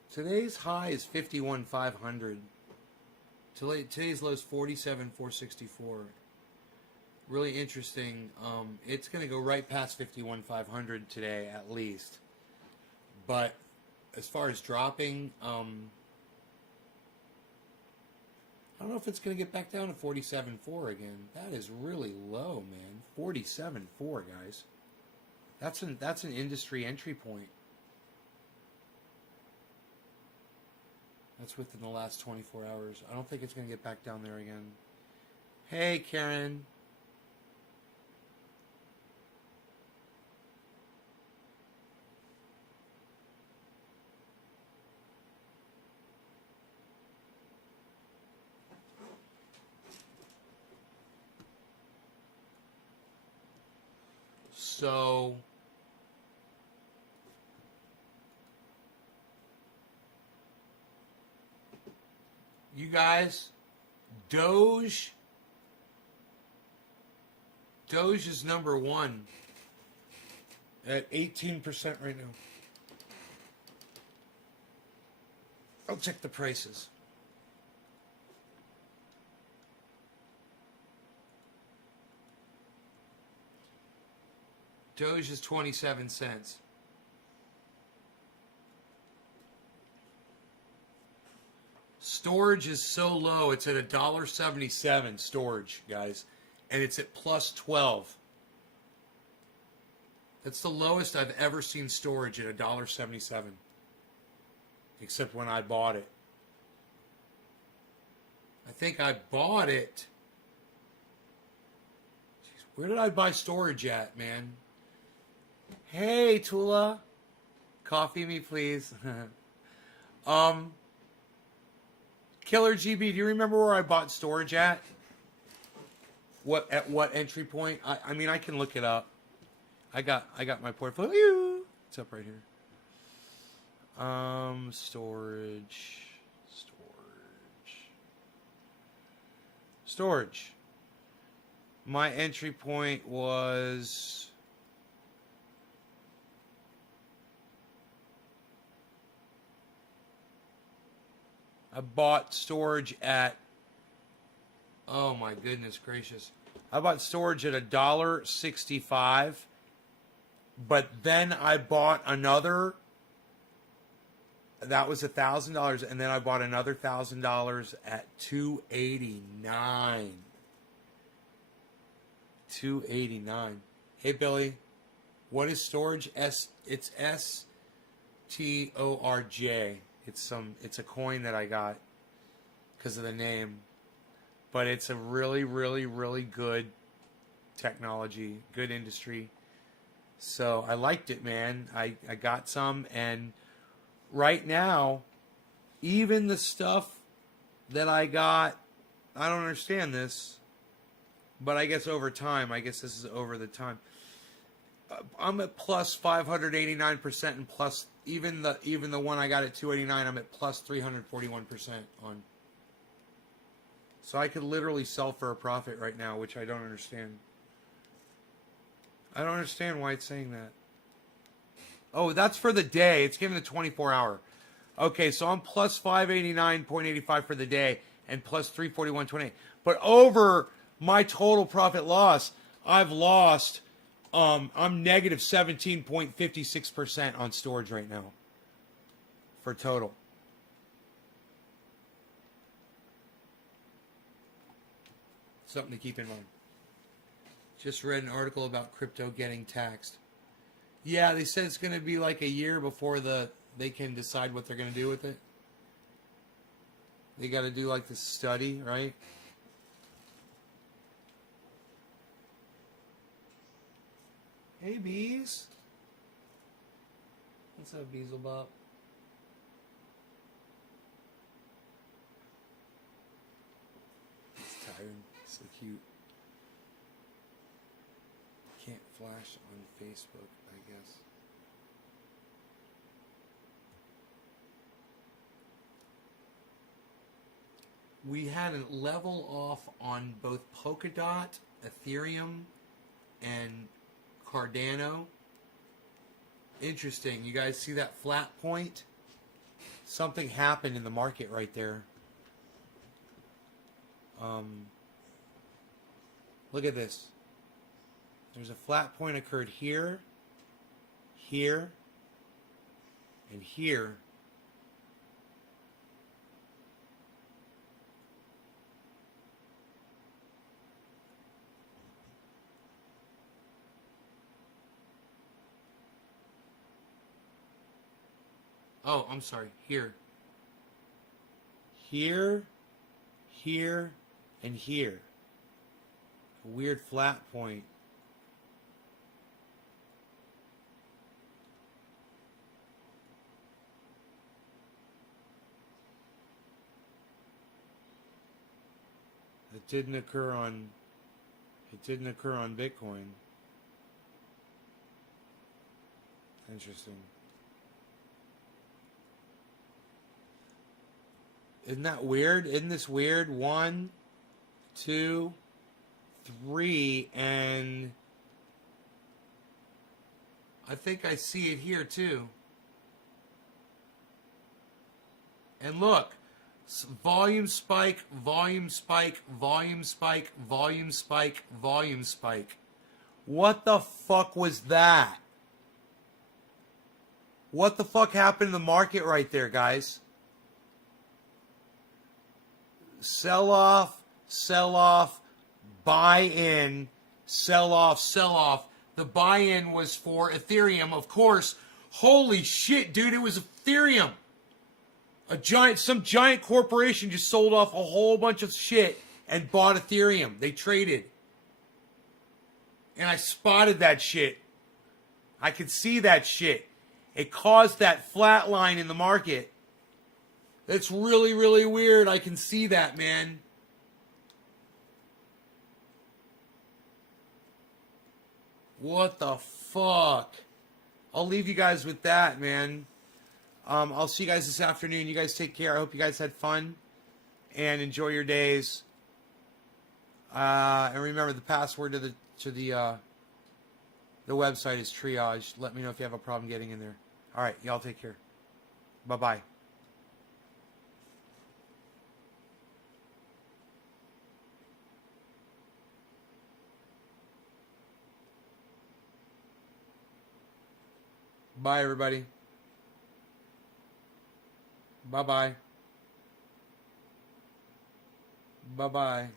Today's high is 51,500. Today's low is 47,464. Really interesting. It's going to go right past 51,500 today at least. But as far as dropping, I don't know if it's going to get back down to 47.4 again. That is really low, man. 47.4, guys. That's an industry entry point. That's within the last 24 hours. I don't think it's going to get back down there again. Hey, Karen. So you guys, Doge is number one at 18% right now. I'll check the prices. Doge is 27 cents. Storage is so low, it's at $1.77 storage, guys. And it's at plus 12. That's the lowest I've ever seen storage at $1.77. Except when I bought it. I think I bought it. Jeez, where did I buy storage at, man? Hey, Tula. Coffee me, please. Killer GB, do you remember where I bought storage at? At what entry point? I mean, I can look it up. I got my portfolio. It's up right here. Storage. My entry point was I bought storage at, oh my goodness gracious. I bought storage at $1.65, but then I bought another, that was $1,000, and then I bought another $1,000 at $289. $289. Hey Billy, what is storage? It's STORJ. It's a coin that I got because of the name. But it's a really, really, really good technology, good industry. So I liked it, man. I got some, and right now, even the stuff that I got, I don't understand this, but I guess over time, I guess this is over the time. I'm at plus 589%, and plus even the one I got at 289, I'm at plus 341% on. So I could literally sell for a profit right now, which I don't understand. I don't understand why it's saying that. Oh, that's for the day. It's giving the 24-hour. Okay, so I'm plus 589.85 for the day and plus 341.28. But over my total profit loss, I've lost. I'm negative 17.56% on storage right now for total. Something to keep in mind. Just read an article about crypto getting taxed. Yeah, they said it's going to be like a year before they can decide what they're going to do with it. They got to do like this study, right? Hey, Bees. What's up, Beelzebub? It's tired. So cute. Can't flash on Facebook, I guess. We had a level off on both Polkadot, Ethereum, and Cardano. Interesting. You guys see that flat point? Something happened in the market right there. Look at this. There's a flat point occurred here, here, and here. Oh, I'm sorry. Here. Here, here, and here. A weird flat point. It didn't occur on Bitcoin. Interesting. Isn't that weird? Isn't this weird? 1, 2, 3, and I think I see it here too. And look, volume spike, volume spike, volume spike, volume spike, volume spike. What the fuck was that? What the fuck happened in the market right there, guys? Sell off, buy in, sell off, sell off. The buy in was for Ethereum, of course. Holy shit, dude, it was Ethereum. Some giant corporation just sold off a whole bunch of shit and bought Ethereum. They traded. And I spotted that shit. I could see that shit. It caused that flat line in the market. That's really, really weird. I can see that, man. What the fuck? I'll leave you guys with that, man. I'll see you guys this afternoon. You guys take care. I hope you guys had fun and enjoy your days. And remember, the password to the website is triage. Let me know if you have a problem getting in there. All right, y'all take care. Bye-bye. Bye, everybody. Bye-bye. Bye-bye.